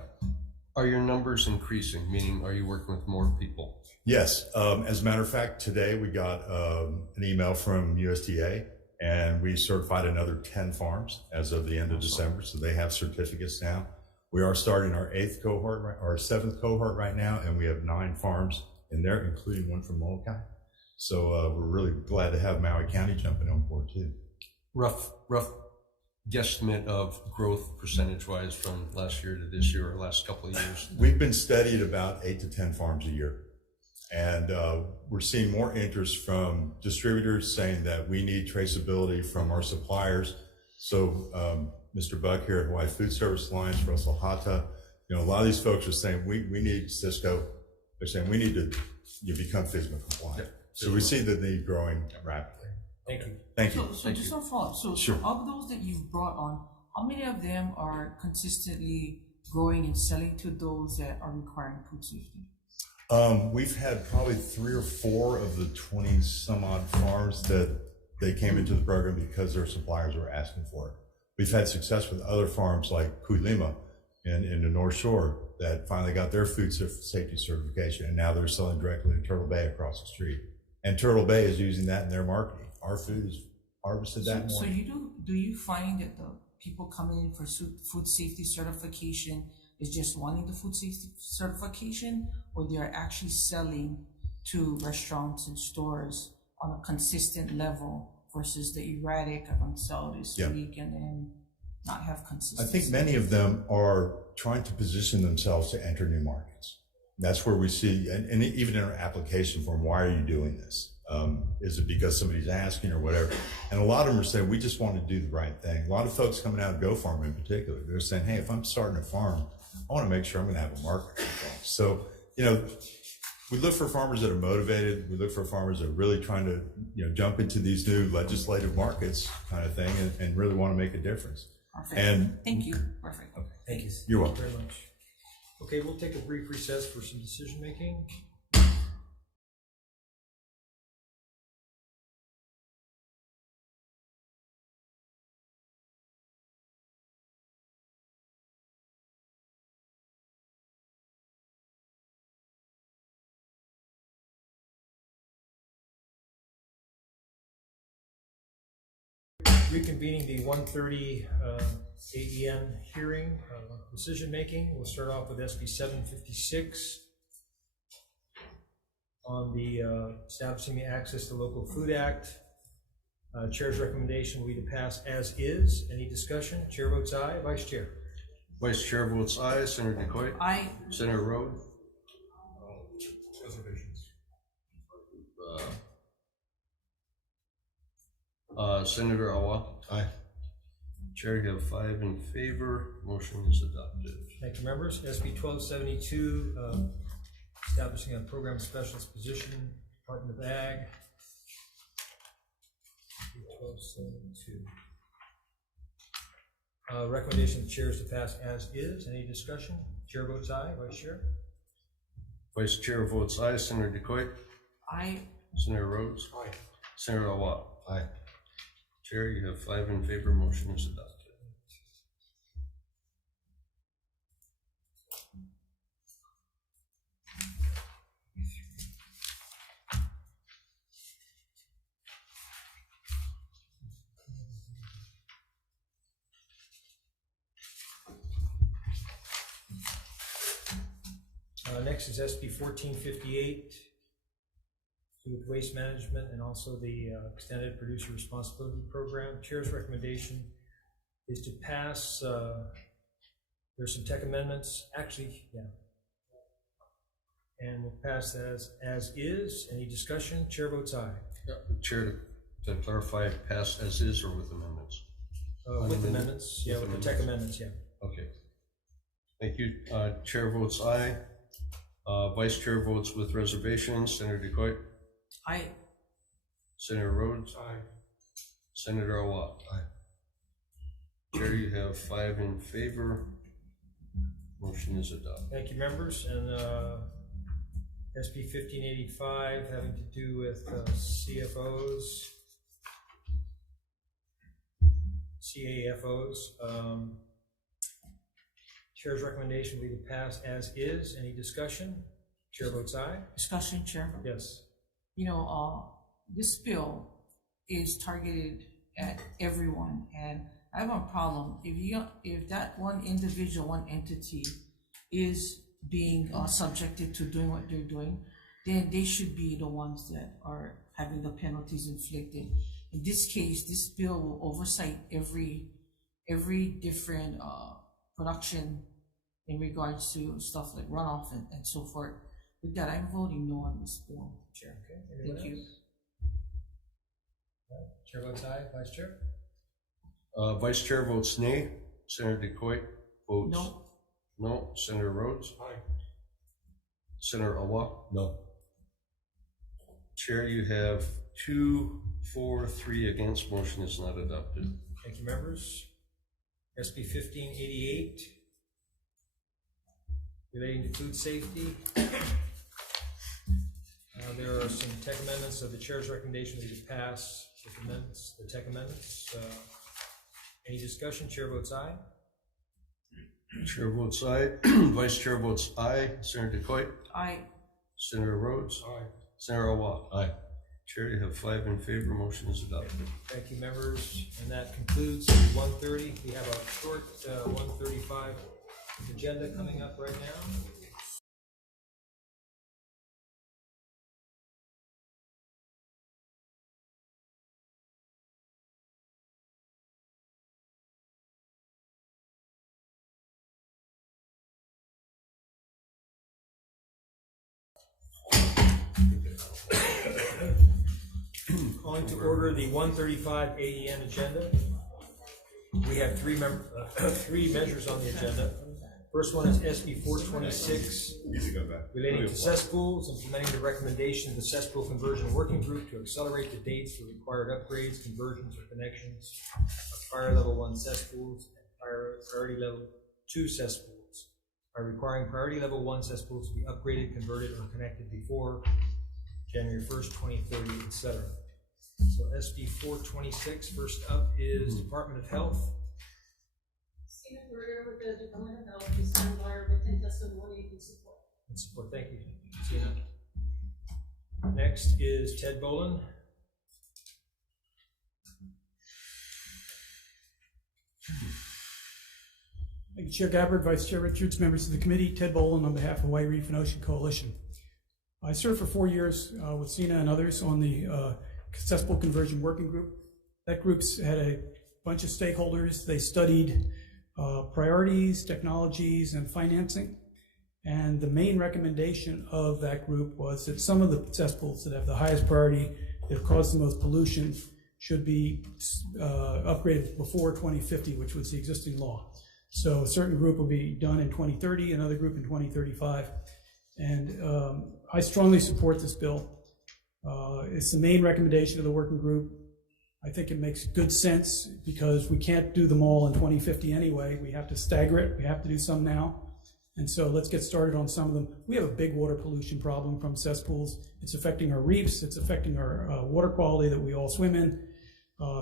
Are your numbers increasing? Meaning, are you working with more people? Yes. As a matter of fact, today we got an email from USDA, and we certified another 10 farms as of the end of December, so they have certificates now. We are starting our 8th cohort, our 7th cohort right now, and we have 9 farms in there, including one from Molokai. So we're really glad to have Maui County jumping on board too. Rough guesstimate of growth percentage-wise from last year to this year or last couple of years? We've been steady at about 8 to 10 farms a year. And we're seeing more interest from distributors saying that we need traceability from our suppliers. So Mr. Buck here at Hawaii Food Service Alliance, Russell Hata, a lot of these folks are saying we need Cisco. They're saying we need to become FSMA compliant. So we see the need growing rapidly. Thank you. Thank you. So just a follow-up. So sure. Of those that you've brought on, how many of them are consistently growing and selling to those that are requiring food safety? We've had probably 3 or 4 of the 20 some odd farms that they came into the program because their suppliers were asking for it. We've had success with other farms like Kuilima in the North Shore that finally got their food safety certification, and now they're selling directly to Turtle Bay across the street. And Turtle Bay is using that in their marketing. Our food is harvested that So morning. do you find that the people coming in for food safety certification is just wanting the food safety certification, or they are actually selling to restaurants and stores on a consistent level versus the erratic, I'm gonna sell this week and then not have I consistency? think many of them are trying to position themselves to enter new markets. That's where we see, and even in our application form, why are you doing this? Is it because somebody's asking or whatever? And a lot of them are saying, we just want to do the right thing. A lot of folks coming out of Go Farm in particular, they're saying, hey, if I'm starting a farm, I want to make sure I'm going to have a market. So, you know, we look for farmers that are motivated. We look for farmers that are really trying to, you know, jump into these new legislative markets kind of thing and really want to make a difference. Perfect. And thank you. Perfect. Okay, thank you. You're welcome. Very much. Okay, we'll take a brief recess for some decision making. Reconvening the 1:30 AEN hearing, decision making. We'll start off with SB 756 on the establishing the Access to Local Food Act. Chair's recommendation will be to pass as is. Any discussion? Chair votes aye. Vice Chair. Vice Chair votes aye. Senator DeCoy. Aye. Senator Rhodes. Reservations. Senator Awa. Aye. Chair, you have 5 in favor. Motion is adopted. Thank you, members. SB 1272, establishing a program specialist position, Department of Ag. 1272. Recommendation of the chair is to pass as is. Any discussion? Chair votes aye. Vice Chair. Vice Chair votes aye. Senator DeCoy. Aye. Senator Rhodes. Aye. Senator Awa. Aye. Chair, you have 5 in favor. Motion is adopted. Next is SB 1458 with waste management and also the extended producer responsibility program. Chair's recommendation is to pass. There's some tech amendments, actually, yeah. And we'll pass as is. Any discussion? Chair votes aye. Yeah. Chair, to clarify, pass as is or with amendments? With amendments, yeah, with the tech amendments, yeah. Okay. Thank you. Chair votes aye. Vice Chair votes with reservations. Senator DeCoy. Aye. Senator Rhodes. Aye. Senator Awa. Aye. Chair, you have 5 in favor. Motion is adopted. Thank you, members. And SB 1585 having to do with CAFOs. Chair's recommendation will be to pass as is. Any discussion? Chair votes aye. Discussion, Chair. Yes. You know, this bill is targeted at everyone, and I have a problem. If that one individual, one entity is being subjected to doing what they're doing, then they should be the ones that are having the penalties inflicted. In this case, this bill will oversight every different production in regards to stuff like runoff and so forth. With that, I'm voting no on this bill. Chair, okay. Thank you. Chair votes aye. Vice Chair? Vice Chair votes nay. Senator DeCoy votes no. No. Senator Rhodes. Aye. Senator Awa. No. Chair, you have 2, 4, 3 against. Motion is not adopted. Thank you, members. SB 1588 relating to food safety. There are some tech amendments, so the chair's recommendation is to pass the tech amendments. Any discussion? Chair votes aye. Chair votes aye. Vice Chair votes aye. Senator DeCoit? Aye. Senator Rhodes? Aye. Senator Awa? Aye. Chair, you have 5 in favor. Motion is adopted. Thank you, members. And that concludes 1:30. We have a short 1:35 agenda coming up right now. Calling to order the 1:35 AEN agenda. We have three measures on the agenda. First one is SB 426, relating to cesspools, implementing the recommendation of the cesspool conversion working group to accelerate the dates for required upgrades, conversions, or connections of prior level 1 cesspools and priority level 2 cesspools by requiring priority level 1 cesspools to be upgraded, converted, or connected before January 1st, 2030, etc. So SB 426, first up is Department of Health. Senior Director with the Department of Health, to stand by our written testimony in support. In support, thank you, Tina. Next is Ted Boland. Thank you, Chair Gabbard, Vice Chair Richards, members of the committee. Ted Boland on behalf of Hawaii Reef and Ocean Coalition. I served for 4 years with Sina and others on the cesspool conversion working group. That group's had a bunch of stakeholders. They studied priorities, technologies, and financing. And the main recommendation of that group was that some of the cesspools that have the highest priority, that cause the most pollution, should be upgraded before 2050, which was the existing law. So a certain group will be done in 2030, another group in 2035. And I strongly support this bill. It's the main recommendation of the working group. I think it makes good sense because we can't do them all in 2050 anyway. We have to stagger it. We have to do some now. And so let's get started on some of them. We have a big water pollution problem from cesspools. It's affecting our reefs. It's affecting our water quality that we all swim in.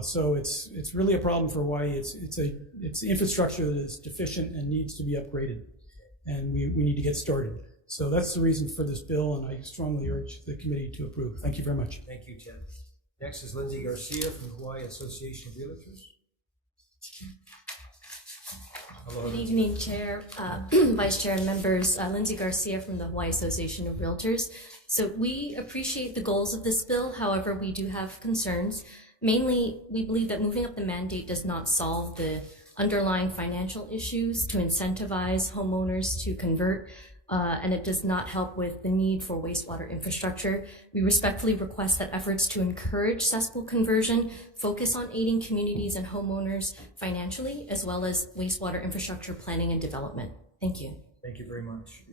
So it's really a problem for Hawaii. It's infrastructure that is deficient and needs to be upgraded. And we need to get started. So that's the reason for this bill, and I strongly urge the committee to approve. Thank you very much. Thank you, Ted. Next is Lindsay Garcia from the Hawaii Association of Realtors. Hello, Good evening, Chair, Vice Chair, and members. Lindsay Garcia from the Hawaii Association of Realtors. So we appreciate the goals of this bill. However, we do have concerns. Mainly, we believe that moving up the mandate does not solve the underlying financial issues to incentivize homeowners to convert, and it does not help with the need for wastewater infrastructure. We respectfully request that efforts to encourage cesspool conversion focus on aiding communities and homeowners financially, as well as wastewater infrastructure planning and development. Thank you. Thank you very much.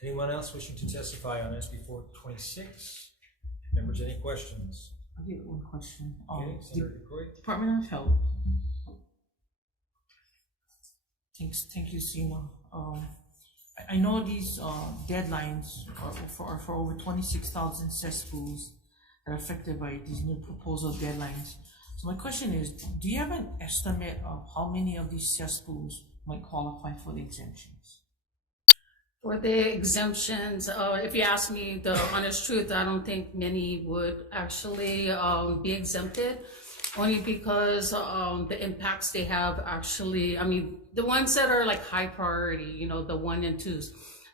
Anyone else wishing to testify on SB 426? Members, any questions? I have one question. Okay, Senator DeCoit. Department of Health. Thank you, Sina. I know these deadlines are for over 26,000 cesspools that are affected by these new proposal deadlines. So my question is, do you have an estimate of how many of these cesspools might qualify for the exemptions? For the exemptions, if you ask me the honest truth, I don't think many would actually be exempted. Only because the impacts they have actually, I mean, the ones that are like high priority, you know, the 1 and 2s,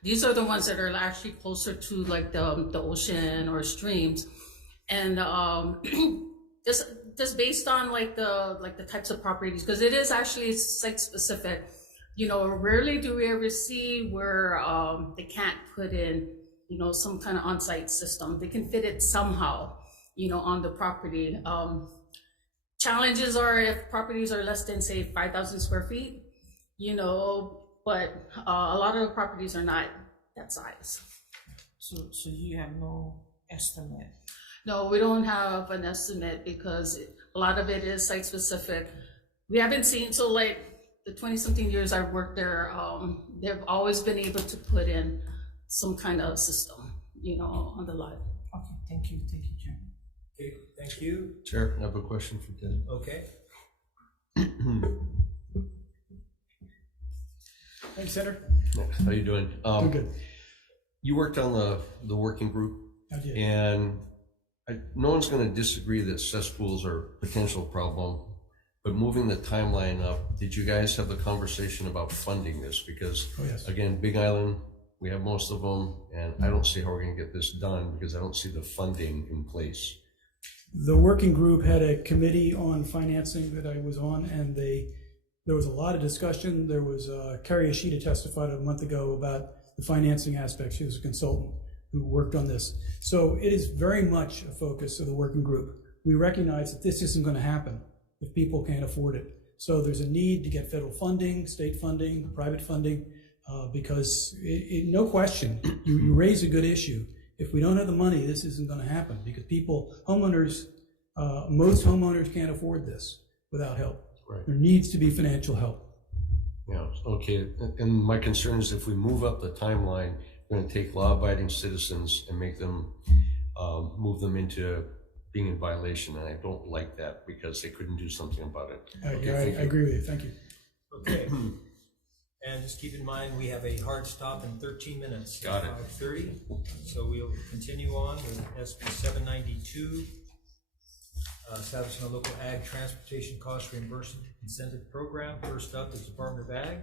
these are the ones that are actually closer to like the ocean or streams. And just based on like the types of properties, because it is actually site specific, you know, rarely do we ever see where they can't put in, you know, some kind of on-site system. They can fit it somehow, you know, on the property. Challenges are if properties are less than, say, 5,000 square feet, you know, but a lot of the properties are not that size. So you have no estimate? No, we don't have an estimate because a lot of it is site specific. We haven't seen, so like the 20-something years I've worked there, they've always been able to put in some kind of system, on the lot. Okay, thank you, Chair. Okay, thank you. Chair, I have a question for Ted. Okay. Thanks, Senator. How you doing? Doing good. You worked on the working group. I did. And no one's going to disagree that cesspools are a potential problem, but moving the timeline up, did you guys have the conversation about funding this? Because again, Big Island, we have most of them, and I don't see how we're going to get this done because I don't see the funding in place. The working group had a committee on financing that I was on, and there was a lot of discussion. There was Carrie Ashita testified a month ago about the financing aspect. She was a consultant who worked on this. So it is very much a focus of the working group. We recognize that this isn't going to happen if people can't afford it. So there's a need to get federal funding, state funding, private funding, because no question, you raise a good issue. If we don't have the money, this isn't going to happen because most homeowners can't afford this without help. Right. There needs to be financial help. Yeah, okay. And my concern is if we move up the timeline, we're going to take law-abiding citizens and make them move them into being in violation, and I don't like that because they couldn't do something about it. I agree with you. Thank you. Okay. And just keep in mind, we have a hard stop in 13 minutes. Got it. 5:30. So we'll continue on with SB 792, establishing a local ag transportation cost reimbursement incentive program. First up is Department of Ag.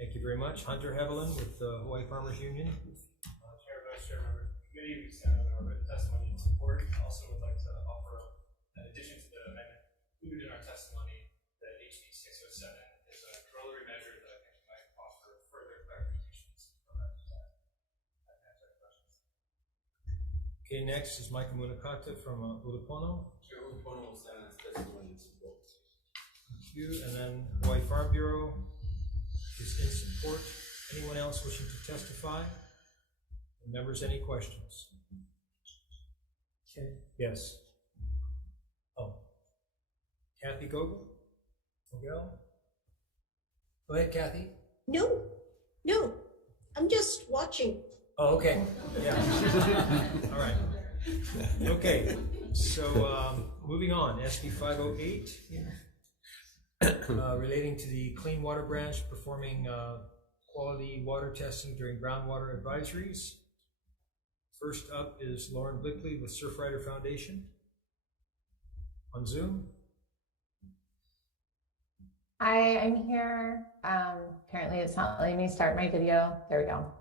Thank you very much. Hunter Hevelin with the Hawaii Farmers Union. Chair, Vice Chair, members of the committee, we stand on our written testimony in support. Also would like to offer, in addition to the amendment included in our testimony, that HB 607 is a corollary measure that I think might offer further clarifications from that design. That answers questions. Okay, next is Michael Munakata from Ulupono. Chair, Ulupono will stand on his testimony in support. Thank you. And then Hawaii Farm Bureau is in support. Anyone else wishing to testify? Members, any questions? Okay. Yes. Oh. Kathy Gogel? Go ahead, Kathy. No, I'm just watching. Oh, okay. Yeah. All right. Okay. So moving on, SB 508. Relating to the Clean Water Branch performing quality water testing during groundwater advisories. First up is Lauren Blickley with Surfrider Foundation on Zoom. Hi, I'm here. Apparently it's not letting me start my video. There we go.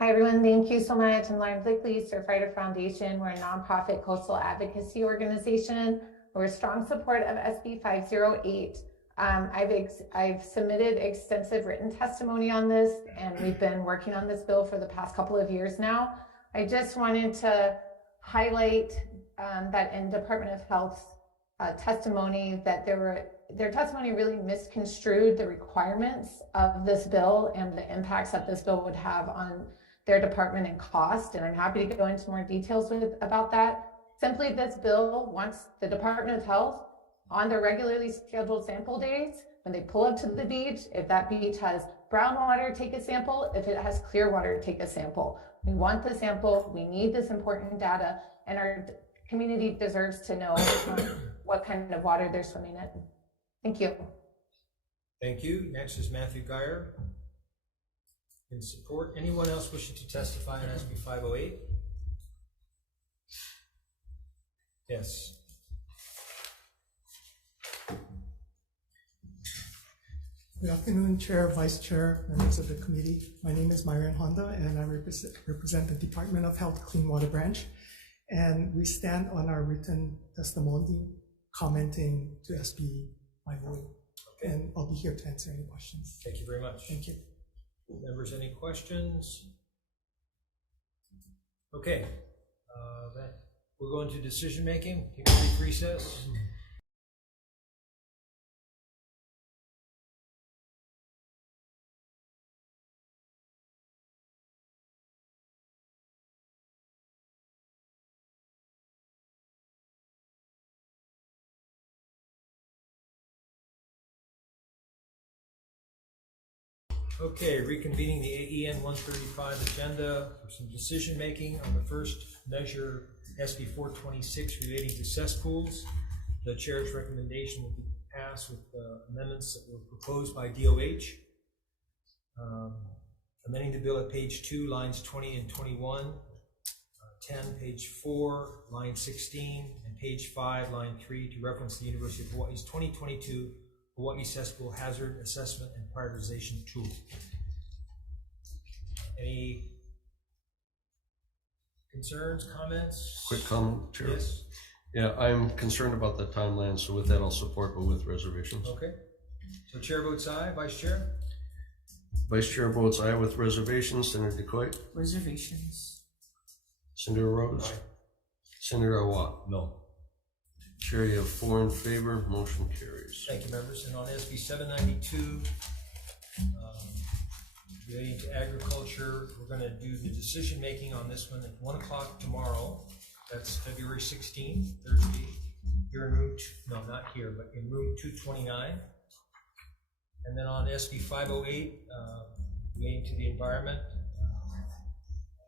Hi everyone, thank you so much. I'm Lauren Blickley, Surfrider Foundation. We're a nonprofit coastal advocacy organization. We're a strong support of SB 508. I've submitted extensive written testimony on this, and we've been working on this bill for the past couple of years now. I just wanted to highlight that in Department of Health's testimony that their testimony really misconstrued the requirements of this bill and the impacts that this bill would have on their department and cost. And I'm happy to go into more details about that. Simply, this bill wants the Department of Health on their regularly scheduled sample days, when they pull up to the beach, if that beach has brown water, take a sample. If it has clear water, take a sample. We want the sample. We need this important data, and our community deserves to know what kind of water they're swimming in. Thank you. Thank you. Next is Matthew Geyer in support. Anyone else wishing to testify on SB 508? Yes. Good afternoon, Chair, Vice Chair, members of the committee. My name is Myron Honda, and I represent the Department of Health Clean Water Branch. And we stand on our written testimony commenting to SB 508. Okay. And I'll be here to answer any questions. Thank you very much. Thank you. Members, any questions? Okay. We'll go into decision making. Take a brief recess. Okay, reconvening the AEN 135 agenda for some decision making on the first measure, SB 426, relating to cesspools. The chair's recommendation will be passed with amendments that were proposed by DOH. Amending the bill at page 2, lines 20 and 21, 10, page 4, line 16, and page 5, line 3, to reference the University of Hawaii's 2022 Hawaii Cesspool Hazard Assessment and Prioritization Tool. Any concerns, comments? Quick comment, Chair. Yes. Yeah, I'm concerned about the timeline, so with that I'll support, but with reservations. Okay. So Chair votes aye. Vice Chair? Vice Chair votes aye with reservations. Senator DeCoit? Reservations. Senator Rhodes? Aye. Senator Awat? No. Chair, you have 4 in favor. Motion carries. Thank you, members. And on SB 792, relating to agriculture, we're going to do the decision making on this one at 1 o'clock tomorrow. That's February 16th, Thursday, here in room, no, not here, but in room 229. And then on SB 508, relating to the environment,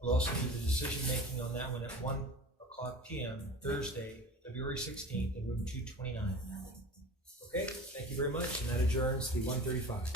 we'll also do the decision making on that one at 1 o'clock p.m. Thursday, February 16th, in room 229. Okay, thank you very much, and that adjourns the 135.